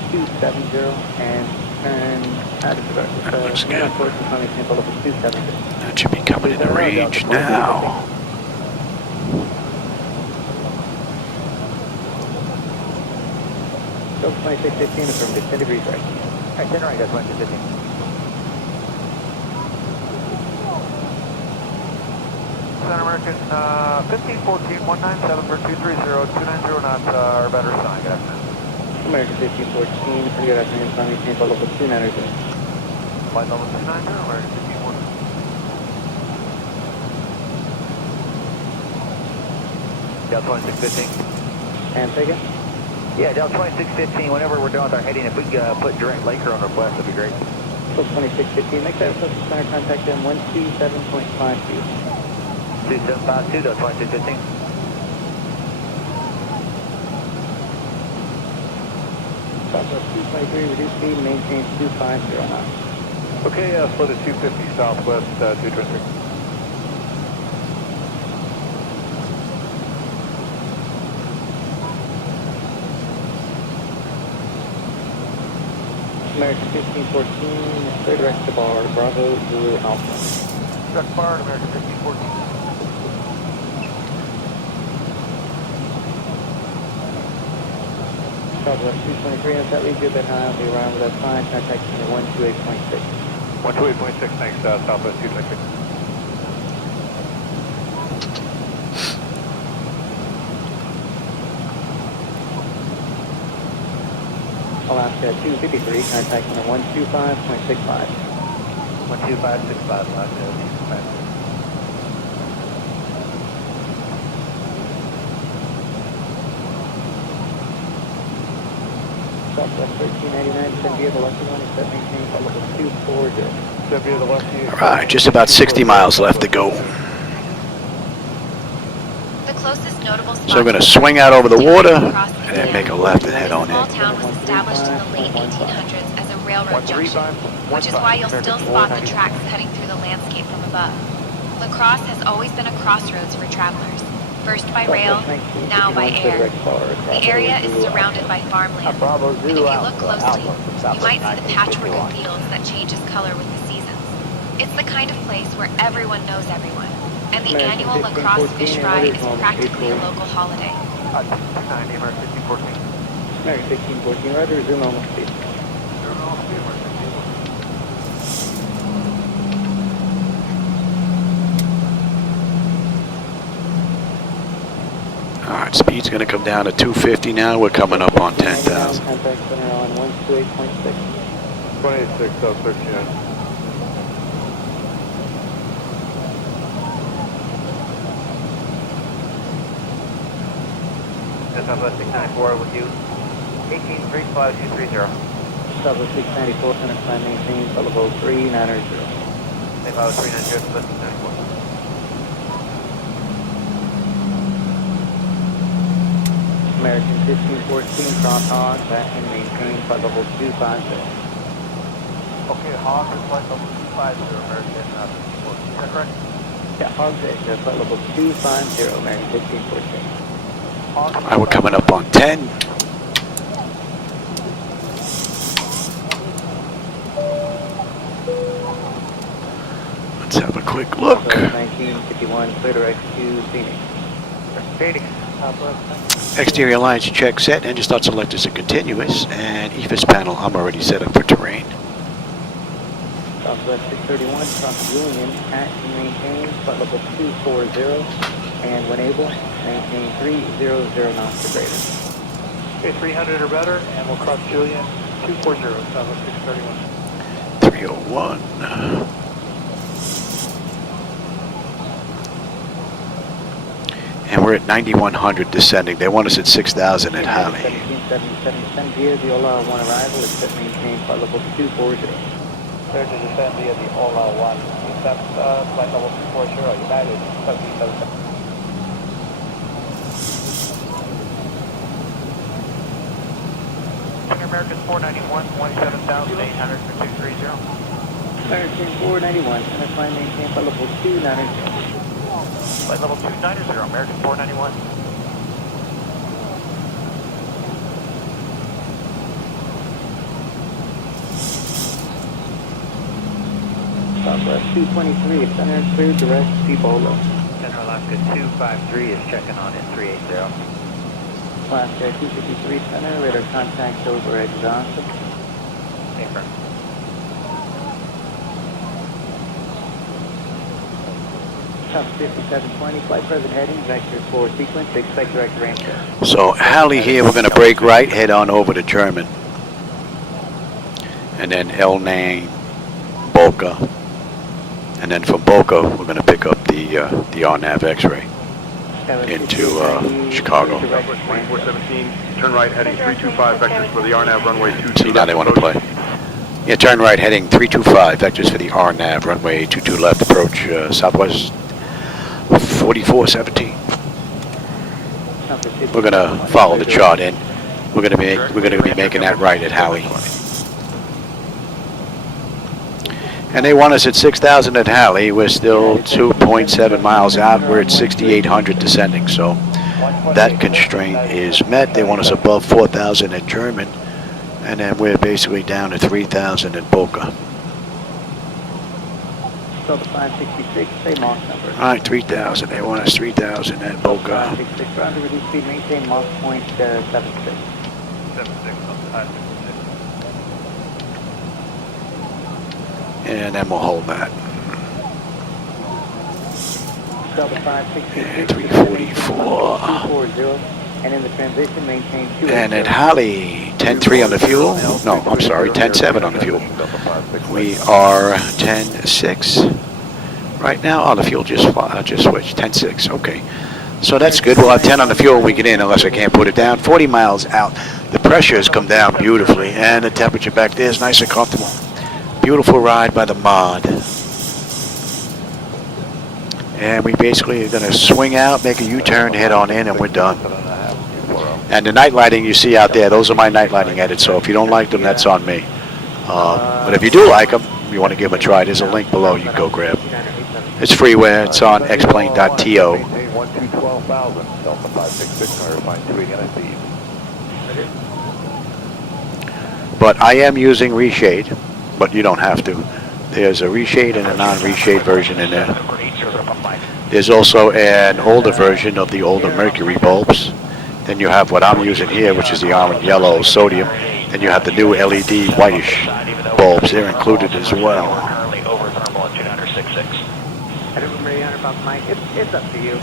270, and turn out of the Looks good. flight maintain, flight level 270. That should be coming into range now. Still 2615, affirmative, 10 degrees right. Alright, 10 right, that's 2615. Center American 1514, 197 for 230, 290 knots or better sign, good afternoon. American 1514, pretty good afternoon, flight maintain, flight level 290. Flight level 290, American 1514. Delta 2615. And take it? Yeah, Delta 2615, whenever we're done with our heading, if we could put direct Laker on request, that'd be great. Still 2615, make that request to center, contact them 127.52. 2752, Delta 2615. Southwest 223, reduce speed, maintain 250 knots. Okay, slow to 250 Southwest 223. American 1514, clear direct to bar, Bravo, Zulu, Alpha. Direct bar, American 1514. Southwest 223, if that leads you a bit high, I'll be around with that sign, contact center 128.6. 128.6, thanks, Southwest 223. Alaska 253, contact center 125.65. 12565, Alaska. Southwest 1399, send via the lefty one, set maintain flight level 240. Send via the lefty. Alright, just about 60 miles left to go. The closest notable spot So we're going to swing out over the water and then make a left and head on This small in. town was established in the late 1800s as a railroad junction, which is why you'll still spot the tracks cutting through the landscape from above. La Crosse has always been a crossroads for travelers, first by rail, now by air. The area is surrounded by farmland, and if you look closely, you might see the patchwork of fields that changes color with the seasons. It's the kind of place where everyone knows everyone, and the annual La Crosse Fish Fry is practically a local holiday. 290, American 1514. American 1514, right, resume normal speed. Alright, speed's going to come down to 250 now. We're coming up on 10,000. Contact center on 128.6. 286, South 13. Southwest 694 with you. 1835 Southwest 694, center climb maintain, flight level 390. 390, Southwest 694. American 1514, cross hog, back and maintain, flight level 250. Okay, Hawk is flight level 250, American 1514. Is that correct? Yeah, hog deck, flight level 250, American 1514. Alright, we're coming up on 10. Let's have a quick look. 1951, clear direct to Phoenix. Phoenix. Exterior lines check set. Engine start selectors are continuous. And EFIS panel, I'm already set up for terrain. Southwest 631, cross Julian, at and maintain, flight level 240, and when able, maintain 300 knots or greater. Okay, 300 or better, and we'll cross Julian 240, Southwest 631. 301. And we're at 9100 descending. They want us at 6,000 at Halley. 1777, via the Ola 1 arrival, except maintain flight level 240. Clear to descend via the Ola 1, except flight level 240, United 77. American 491, 17,800 for 230. American 491, and climb maintain flight level 290. Flight level 290, American 491. Southwest 223, center and clear, direct Zibo. Center Alaska 253 is checking on in 380. Alaska 253 center, radar contact over at Johnson. Paper. South 5720, flight present heading, vector 4 sequence, expect direct range. So Halley here, we're going to break right, head on over to German. And then El-Nang, Boca. And then from Boca, we're going to pick up the RNAV X-ray into Chicago. 4417, turn right heading 325, vectors for the RNAV runway 22. See, now they want to play. Yeah, turn right heading 325, vectors for the RNAV runway 22 left approach, Southwest 4417. We're going to follow the chart in. We're going to be making that right at Halley. And they want us at 6,000 at Halley. We're still 2.7 miles out. We're at 6,800 descending. So that constraint is met. They want us above 4,000 at German. And then we're basically down to 3,000 at Boca. So the 566, same Mach number. All right, 3,000. They want us 3,000 at Boca. 566, round to reduce speed, maintain Mach point 76. 76 on 566. And then we'll hold that. Delta 566, 344. 240, and in the transition, maintain 2. And at Halley, 10.3 on the fuel. No, I'm sorry, 10.7 on the fuel. We are 10.6 right now. Oh, the fuel just switched. 10.6. Okay. So that's good. We'll have 10 on the fuel when we get in, unless I can't put it down. 40 miles out. The pressure has come down beautifully, and the temperature back there is nice and comfortable. Beautiful ride by the mod. And we basically are going to swing out, make a U-turn, head on in, and we're done. And the night lighting you see out there, those are my night lighting edits, so if you don't like them, that's on me. But if you do like them, you want to give them a try, there's a link below you can go grab. It's freeware, it's on xplane.to. But I am using reshade, but you don't have to. There's a reshade and a non-reshade version in there. There's also an older version of the older mercury bulbs. Then you have what I'm using here, which is the orange, yellow, sodium. Then you have the new LED whitish bulbs. They're included as well. I don't remember 800 about Mike. It's up to you.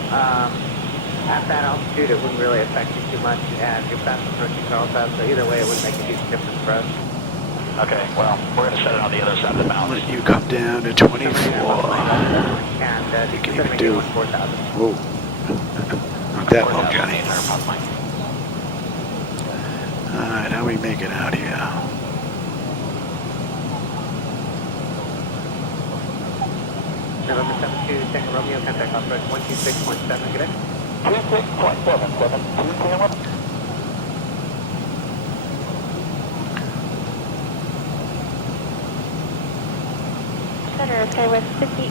At that altitude, it wouldn't really affect you too much. And you're fast approaching Carlsbad, so either way, it wouldn't make a huge difference for us. Okay, well, we're going to set it on the other side of the mountain. You come down to 24. And You can even do. Whoa. Not that low, Johnny. Alright, how we make it out here? November 72, second Romeo, contact off-road 126.7, good day. 26.7,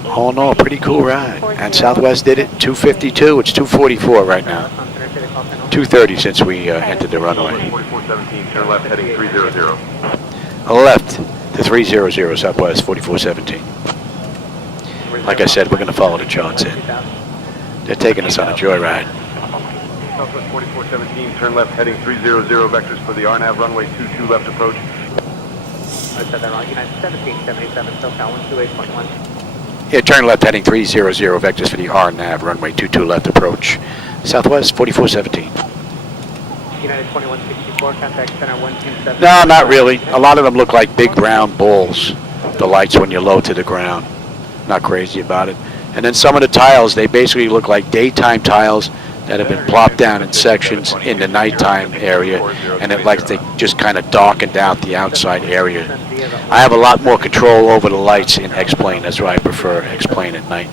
All in all, pretty cool ride. And Southwest did it 252. It's 244 right now. 230 since we entered the runway. 4417, turn left heading 300. Left to 300 Southwest 4417. Like I said, we're going to follow the charts in. They're taking us on a joyride. Southwest 4417, turn left heading 300, vectors for the RNAV runway 22 left approach. I said that wrong. United 1777, SoCal 128.1. Yeah, turn left heading 300, vectors for the RNAV runway 22 left approach. Southwest 4417. United 2164, contact center 127. No, not really. A lot of them look like big round balls. The lights when you're low to the ground. Not crazy about it. And then some of the tiles, they basically look like daytime tiles that have been plopped down in sections in the nighttime area, and it likes to just kind of darkened out the outside area. I have a lot more control over the lights in X-Plane. That's why I prefer X-Plane at night.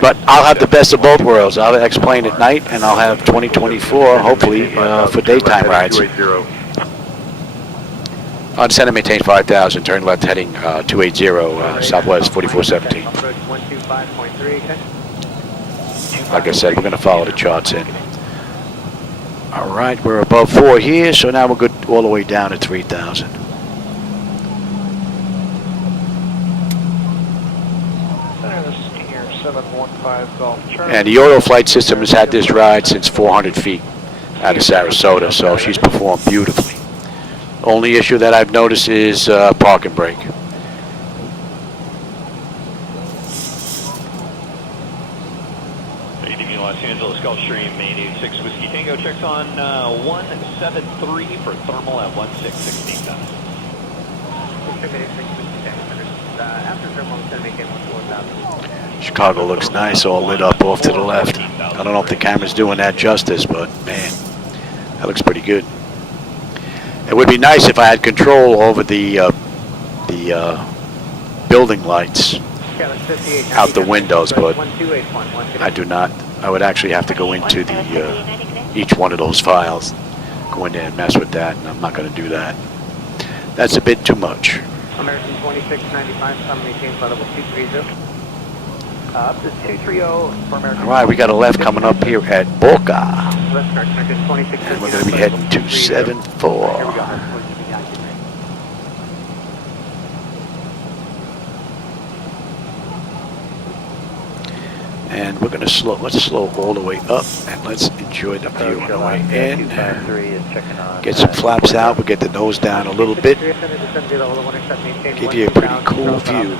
But I'll have the best of both worlds. I'll have X-Plane at night, and I'll have 2024, hopefully, for daytime rides. On center, maintain 5,000, turn left heading 280, Southwest 4417. Like I said, we're going to follow the charts in. All right, we're above 4 here, so now we're good all the way down to 3,000. And the auto flight system has had this ride since 400 feet out of Sarasota, so she's performed beautifully. Only issue that I've noticed is park and brake. Los Angeles Gulfstream, main 86 Whiskey Tango, checks on 173 for thermal at 1616 knots. Chicago looks nice, all lit up off to the left. I don't know if the camera's doing that justice, but man, that looks pretty good. It would be nice if I had control over the building lights out the windows, but I do not. I would actually have to go into the each one of those files, go in there and mess with that, and I'm not going to do that. That's a bit too much. American 2695, some maintain flight level 230. Up to 230 for American. All right, we got a left coming up here at Boca. Left correct, American 26. And we're going to be heading to 74. Here we go. And we're going to slow, let's slow all the way up, and let's enjoy the view on the way in. Get some flaps out, we'll get the nose down a little bit. Give you a pretty cool view.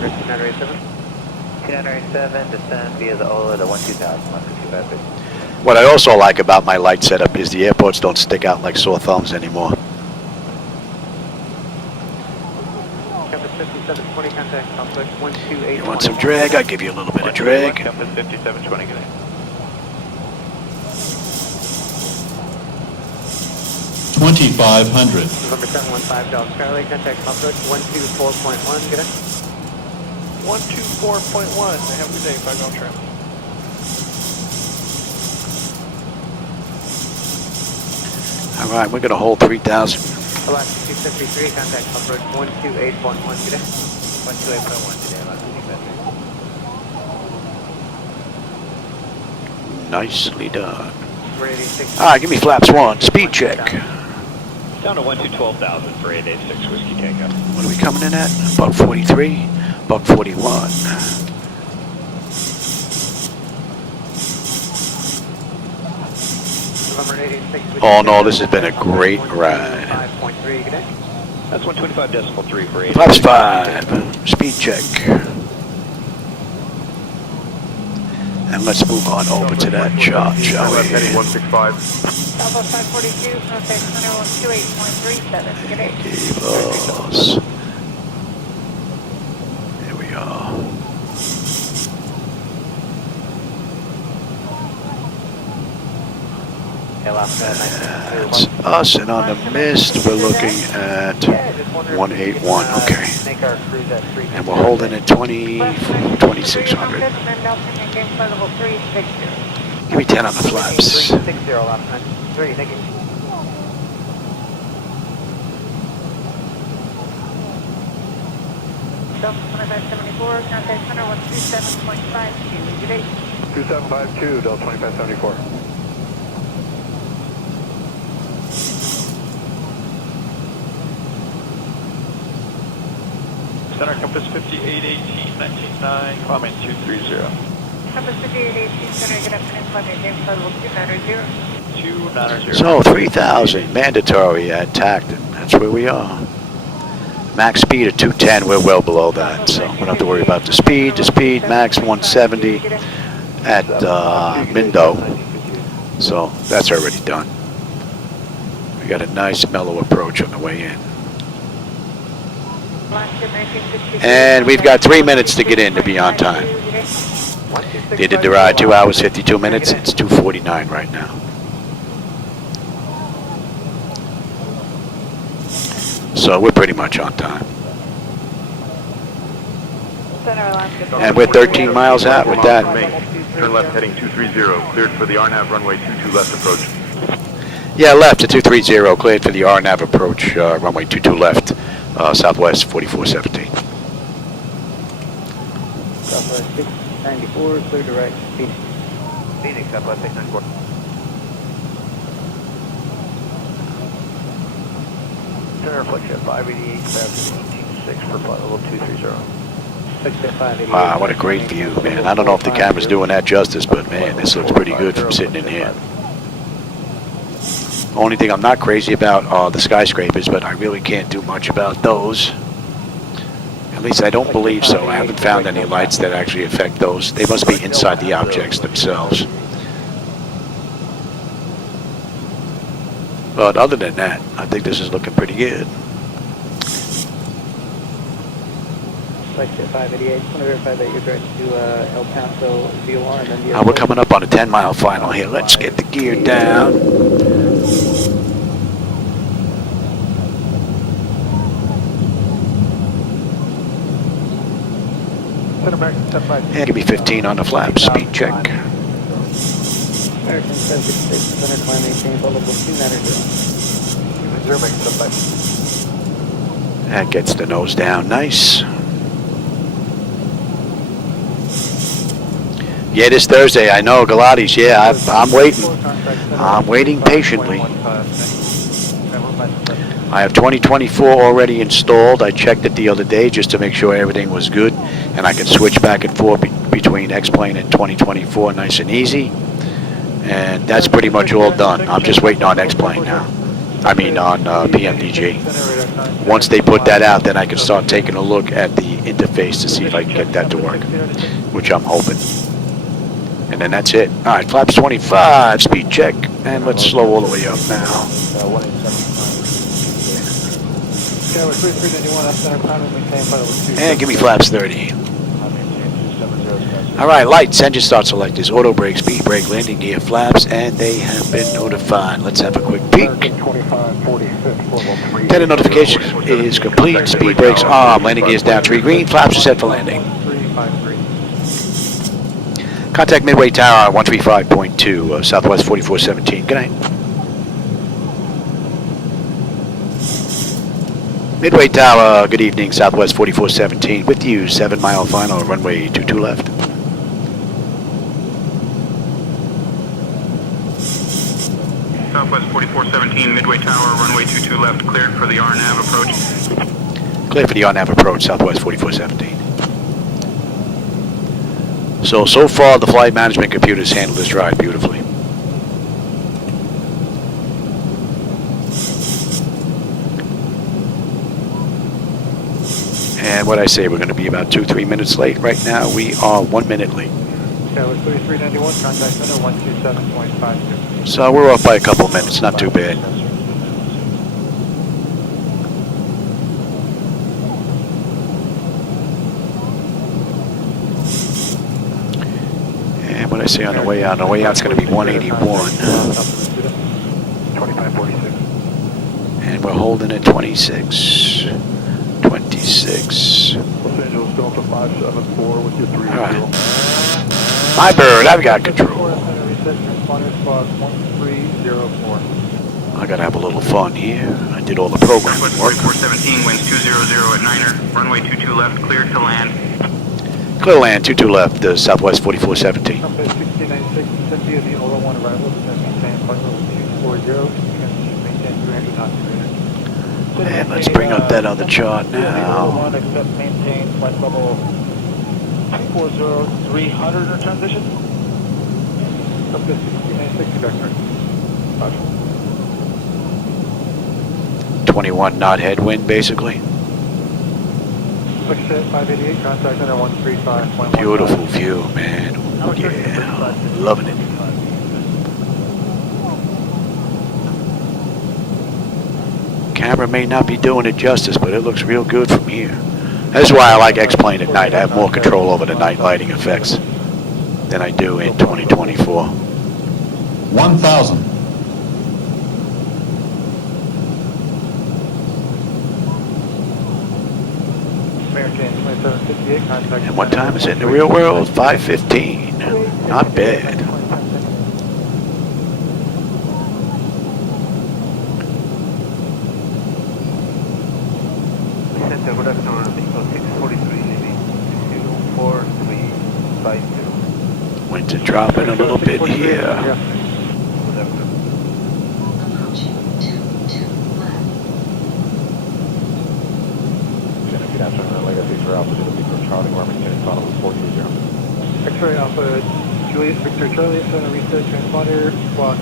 297, descend via the OLA to 12000. What I also like about my light setup is the airports don't stick out like sore thumbs anymore. You want some drag? I'll give you a little bit of drag. 5720, good. 2500. November 715 Delta Charlie, contact approach 124.1, good day. 124.1, have a good day, bye Golf Tram. All right, we're going to hold 3,000. Alaska 253, contact approach 128.1, good day. 128.1 today, Alaska 253. Nicely done. All right, give me flaps 1, speed check. Down to 12,000 for 886 Whiskey Tango. What are we coming in at? Buck 43, buck 41. All in all, this has been a great ride. That's 125.3 for 8. Flaps 5, speed check. And let's move on over to that chart, shall we? Heading 165. Southwest 542, contact center 128.37. Good day. Boss. There we are. That's us, and on the mist, we're looking at 181. Okay. And we're holding at 2600. Give me 10 on the flaps. 360 last time. 3, thank you. Delta 2574, contact center 127.52. Good day. 2752, Delta 2574. Center compass 5818, 199, climbing 230. Compass 5818, center, good afternoon, climbing James flight level 290. 290. So 3,000 mandatory at Tacton. That's where we are. Max speed at 210. We're well below that, so we don't have to worry about the speed. The speed max 170 at Mindo. So that's already done. We got a nice mellow approach on the way in. And we've got 3 minutes to get in to be on time. They did the ride 2 hours, 52 minutes. It's 2:49 right now. So we're pretty much on time. And we're 13 miles out with that. Turn left heading 230, cleared for the RNAV runway 22 left approach. Yeah, left to 230, cleared for the RNAV approach, runway 22 left, Southwest 4417. Southwest 694, clear direct, Phoenix. Phoenix, Southwest 694. Center reflection 588, capacity 186 for flight level 230. Wow, what a great view, man. I don't know if the camera's doing that justice, but man, this looks pretty good from sitting in here. Only thing I'm not crazy about are the skyscrapers, but I really can't do much about those. At least I don't believe so. I haven't found any lights that actually affect those. They must be inside the objects themselves. But other than that, I think this is looking pretty good. Flight 588, just want to verify that you're direct to El Paso VOR and then the We're coming up on a 10-mile final here. Let's get the gear down. And give me 15 on the flap. Speed check. American 766, center climb maintain level 290. That gets the nose down nice. Yeah, this Thursday, I know, Galati's, yeah, I'm waiting. I'm waiting patiently. I have 2024 already installed. I checked it the other day just to make sure everything was good, and I can switch back and forth between X-Plane and 2024 nice and easy. And that's pretty much all done. I'm just waiting on X-Plane now. I mean on PMDG. Once they put that out, then I can start taking a look at the interface to see if I can get that to work, which I'm hoping. And then that's it. All right, flaps 25, speed check, and let's slow all the way up now. And give me flaps 30. All right, lights, engine start selectors, auto brake, speed brake, landing gear, flaps, and they have been notified. Let's have a quick peek. Tender notification is complete. Speed brakes arm, landing gears down, tree green, flaps are set for landing. Contact Midway Tower 135.2, Southwest 4417. Good night. Midway Tower, good evening, Southwest 4417. With you, 7-mile final, runway 22 left. Southwest 4417, Midway Tower, runway 22 left, cleared for the RNAV approach. Clear for the RNAV approach, Southwest 4417. So far the flight management computers handled this ride beautifully. And what I say, we're going to be about 2-3 minutes late. Right now we are 1 minute late. Tower 3391, contact center 127.52. So we're off by a couple minutes, not too bad. And what I say on the way out it's going to be 181. 2546. And we're holding at 26. 26. Los Angeles Delta 574 with your 30. All right. My bird, I've got control. I gotta have a little fun here. I did all the programming work. 4417, winds 200 at Niner, runway 22 left, cleared to land. Clear land, 22 left, Southwest 4417. Number 1696, send you the Ola 1 arrival, maintain flight level 240, maintain 300 knots per minute. And let's bring up that other chart Ola now. 1, accept maintain flight level 240, 300 in transition. Number 1696, vector. 21 knot headwind, basically. 588, contact center 135.1. Beautiful view, man. Oh, yeah, loving it. Camera may not be doing it justice, but it looks real good from here. That's why I like X-Plane at night. I have more control over the night lighting effects. than I do in 2024. 1,000. American 2758, contact. And what time is it in the real world? 5:15. Not bad. Center, good afternoon, 643, leaving 24350. Winds are dropping a little bit here. Good afternoon, Legacy for Alpha, it'll be from Charlie Warmington, final 420. X-ray Alpha, Juliet Victor Charlie, Center Research Transponder, squawk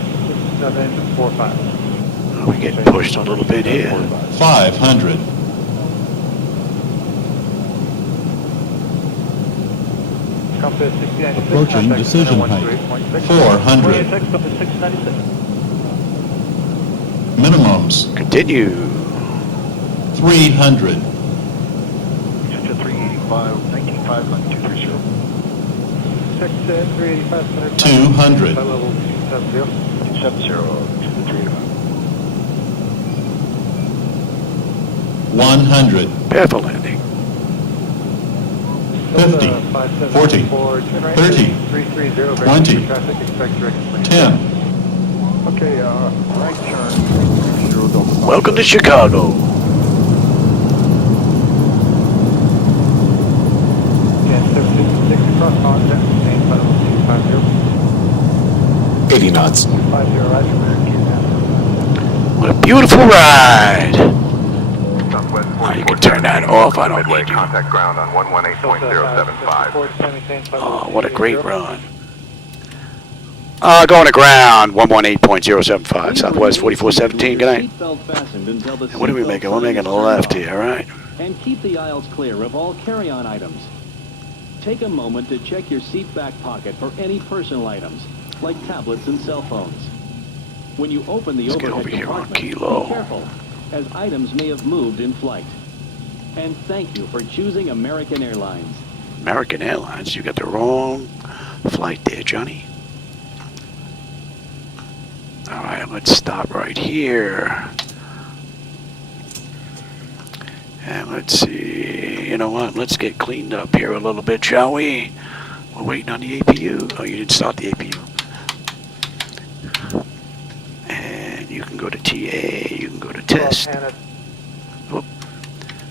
6745. We're getting pushed a little bit here. 500. Compass 696. Approaching decision height. 400. 696. Minimums. Continue. 300. Center 385, 195, 230. 385, 200. by level 270. 270, 235. 100. Prepare for landing. 50. 40. 30. 20. 10. Okay, right turn. Welcome to Chicago. Yeah, 766 across contact, same by level 250. 80 knots. 50 right from American. What a beautiful ride. Southwest Oh, you can turn that off. I don't Midway, need you. contact ground on 118.075. Oh, what a great run. Going to ground, 118.075, Southwest 4417, good night. And what are we making? We're making a left here, right? And keep the aisles clear of all carry-on items. Take a moment to check your seat back pocket for any personal items, like tablets and cell phones. When you open the Let's get overhead over here on compartment, Kilo. be careful, as items may have moved in flight. And thank you for choosing American Airlines. American Airlines, you got the wrong flight there, Johnny. All right, let's stop right here. And let's see, you know what, let's get cleaned up here a little bit, shall we? We're waiting on the APU. Oh, you didn't start the APU. And you can go to TA, you can go to test. Oop.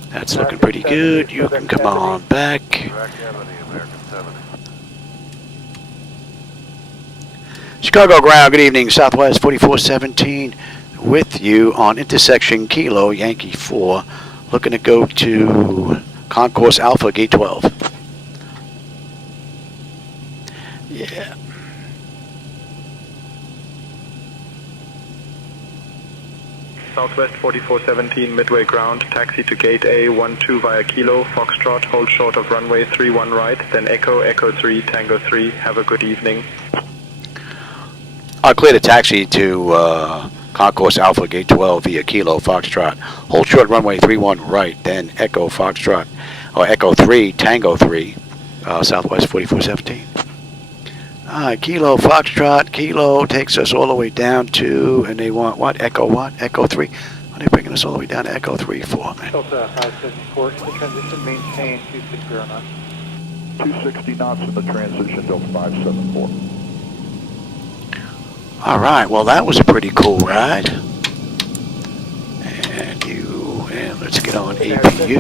That's looking pretty good. You can come on back. Chicago ground, good evening, Southwest 4417 with you on intersection Kilo, Yankee 4, looking to go to Concourse Alpha, Gate 12. Yeah. Southwest 4417, Midway ground, taxi to gate A12 via Kilo, Foxtrot, hold short of runway 31 right, then Echo, Echo 3, Tango 3, have a good evening. I'll clear the taxi to Concourse Alpha, Gate 12 via Kilo, Foxtrot. Hold short runway 31 right, then Echo, Foxtrot, or Echo 3, Tango 3, Southwest 4417. Kilo, Foxtrot, Kilo takes us all the way down to, and they want what? Echo what? Echo 3? Are they bringing us all the way down to Echo 3 for, man? Delta 574, in the transition, maintain 260 knots. 260 knots in the transition, Delta 574. All right, well, that was a pretty cool ride. And let's get on APU.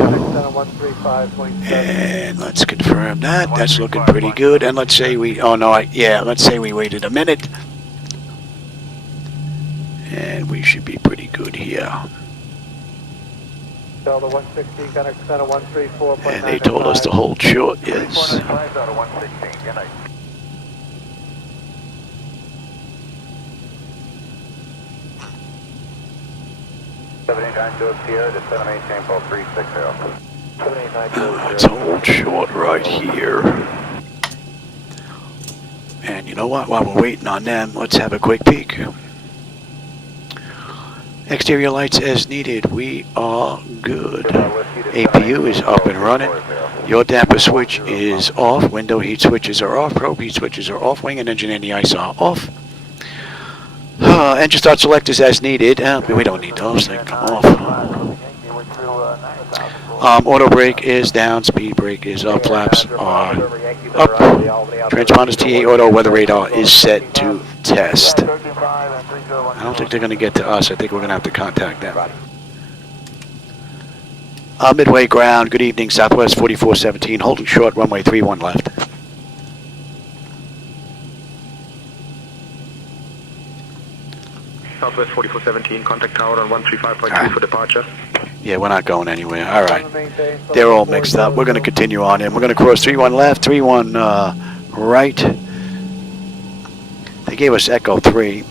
And let's confirm that. That's looking pretty good. And let's say we, let's say we waited a minute. And we should be pretty good here. Delta 160, connect center 134.9. And they told us to hold short, yes. 789 Sierra to 718 Paul 360. Let's hold short right here. And you know what? While we're waiting on them, let's have a quick peek. Exterior lights as needed. We are good. APU is up and running. Your damper switch is off. Window heat switches are off. Probe heat switches are off. Wing and engine anti-ice are off. Engine start selectors as needed. We don't need those. They come off. Auto brake is down. Speed brake is up. Flaps are up. Transponders TA auto weather radar is set to test. I don't think they're going to get to us. I think we're going to have to contact them. Midway ground. Good evening. Southwest 4417. Holding short. Runway 31 left. Southwest 4417, contact tower on 135.2 for departure. Yeah, we're not going anywhere. All right. They're all mixed up. We're going to continue on in. We're going to cross 31 left, 31 right. They gave us Echo 3.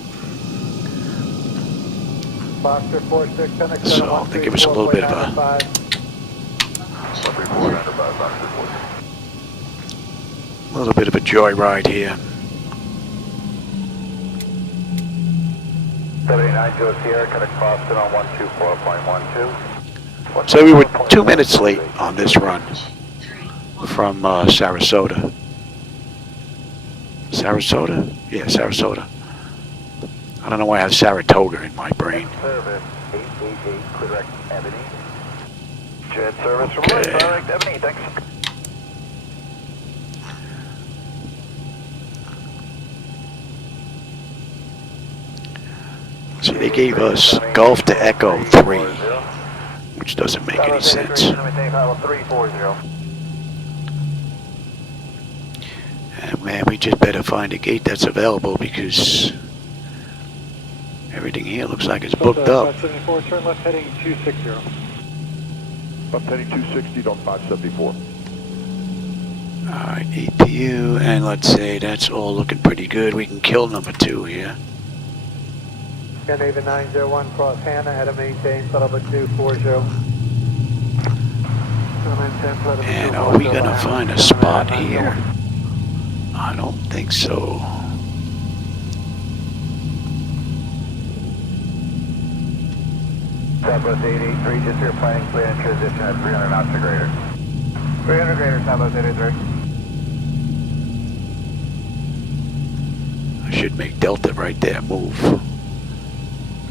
So they give us a little bit of a... joyride here. 789 Sierra, connect Boston on 124.12. So we were 2 minutes late on this run from Sarasota. Sarasota? Yeah, Sarasota. I don't know why I have Saratoga in my brain. Service 888, correct, Ebony. Jet service from Okay. direct Ebony, thanks. See, they gave us Golf to Echo 3, which doesn't make any sense. And man, we just better find a gate that's available because everything here looks like it's booked up. 574, turn left heading 260. Left heading 260 on 574. Alright, APU, and let's say that's all looking pretty good. We can kill number 2 here. Scandinavia 901, cross Hannah, head of maintain, Settlement 240. And are we going to find a spot here? I don't think so. Southwest 883, just here planning, plan and transition at 300 knots or greater. 300 greater, Southwest 883. I should make Delta right there move.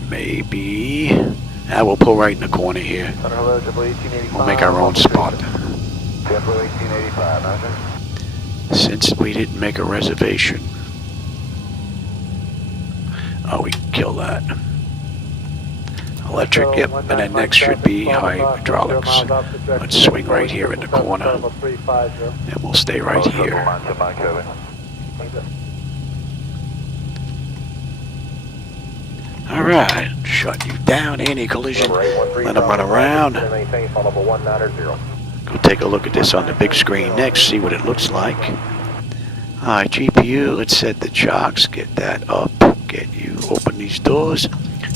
Maybe. We'll pull right in the corner here. We'll make our own spot. JetBlue 1885, Roger. Since we didn't make a reservation. Oh, we can kill that. Electric, yep, and then next should be hydraulics. Let's swing right here in the corner. And we'll stay right here. Alright, shut you down, anti-collision. Let them run around. Go take a look at this on the big screen next, see what it looks like. Alright, GPU, let's set the chocks, get that up, get you, open these doors.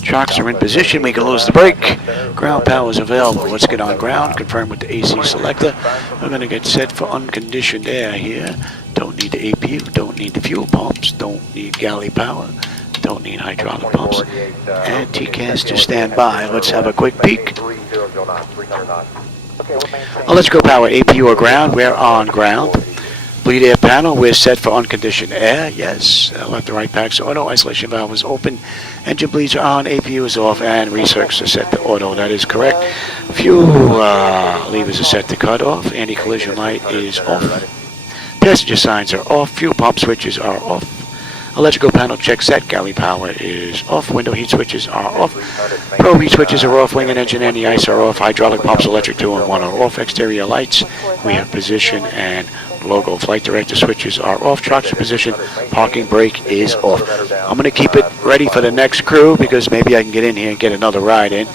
Chocks are in position, we can lose the brake. Ground power is available. Let's get on ground, confirm with the AC selector. We're going to get set for unconditioned air here. Don't need the APU, don't need the fuel pumps, don't need galley power, don't need hydraulic pumps. And TCAS to stand by. Let's have a quick peek. Electrical power, APU or ground, we're on ground. Bleed air panel, we're set for unconditioned air, yes. Left to right packs, auto, isolation valve is open. Engine bleeds are on, APU is off, and recircs are set to auto, that is correct. Fuel levers are set to cut off, anti-collision light is off. Passenger signs are off, fuel pump switches are off. Electrical panel check set, galley power is off, window heat switches are off, probe heat switches are off, wing and engine anti-ice are off, hydraulic pumps, electric 2 and 1 are off, exterior lights, we have position and logo, flight director switches are off, trucks are position, parking brake is off. I'm going to keep it ready for the next crew because maybe I can get in here and get another ride in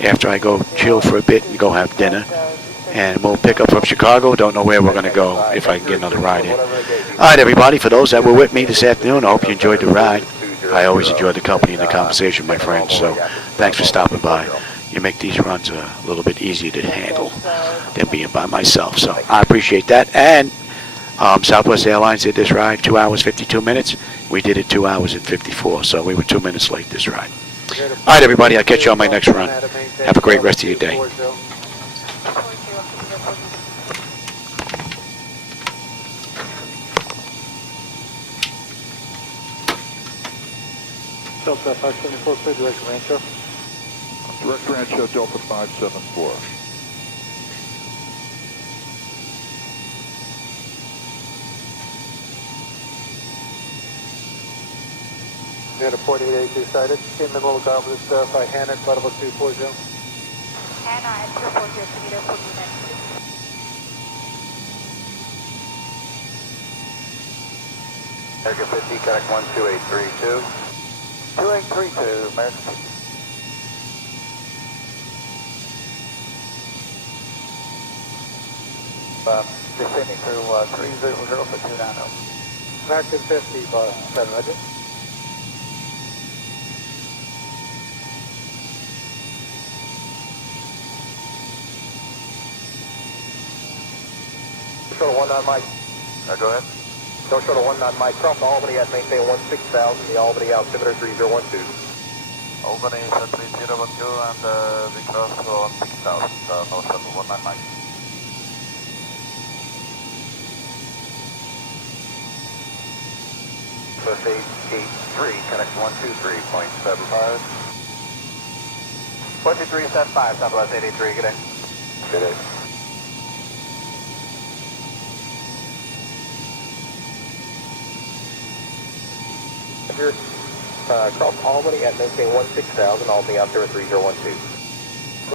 after I go chill for a bit and go have dinner. And we'll pick up from Chicago. Don't know where we're going to go if I can get another ride in. All right, everybody, for those that were with me this afternoon, I hope you enjoyed the ride. I always enjoy the company and the conversation, my friends, so thanks for stopping by. You make these runs a little bit easier to handle than being by myself, so I appreciate that. And Southwest Airlines did this ride 2 hours, 52 minutes. We did it 2 hours and 54, so we were 2 minutes late this ride. All right, everybody, I'll catch you on my next run. Have a great rest of your day. Delta 574, clear direct Rancho. Direct Rancho, Delta 574. Net 4882 sighted. In the middle of Goblin, verify Hannah, flight level 240. Hannah at 240, Toledo, put you next. American 50, connect 12832. 2832, American 50. Descending through 300 for 290. American 50, 7, Roger. Short of 19 Mike. Go ahead. No short of 19 Mike. Cross Albany at maintain 16,000, the Albany altimeter 3012. Albany is at 3012 and we cross 16,000, no short of 19 Mike. Swift 883, connect 123.75. 123.75, Southwest 883, good day. Good day. Cross Albany at maintain 16,000, Albany altimeter 3012.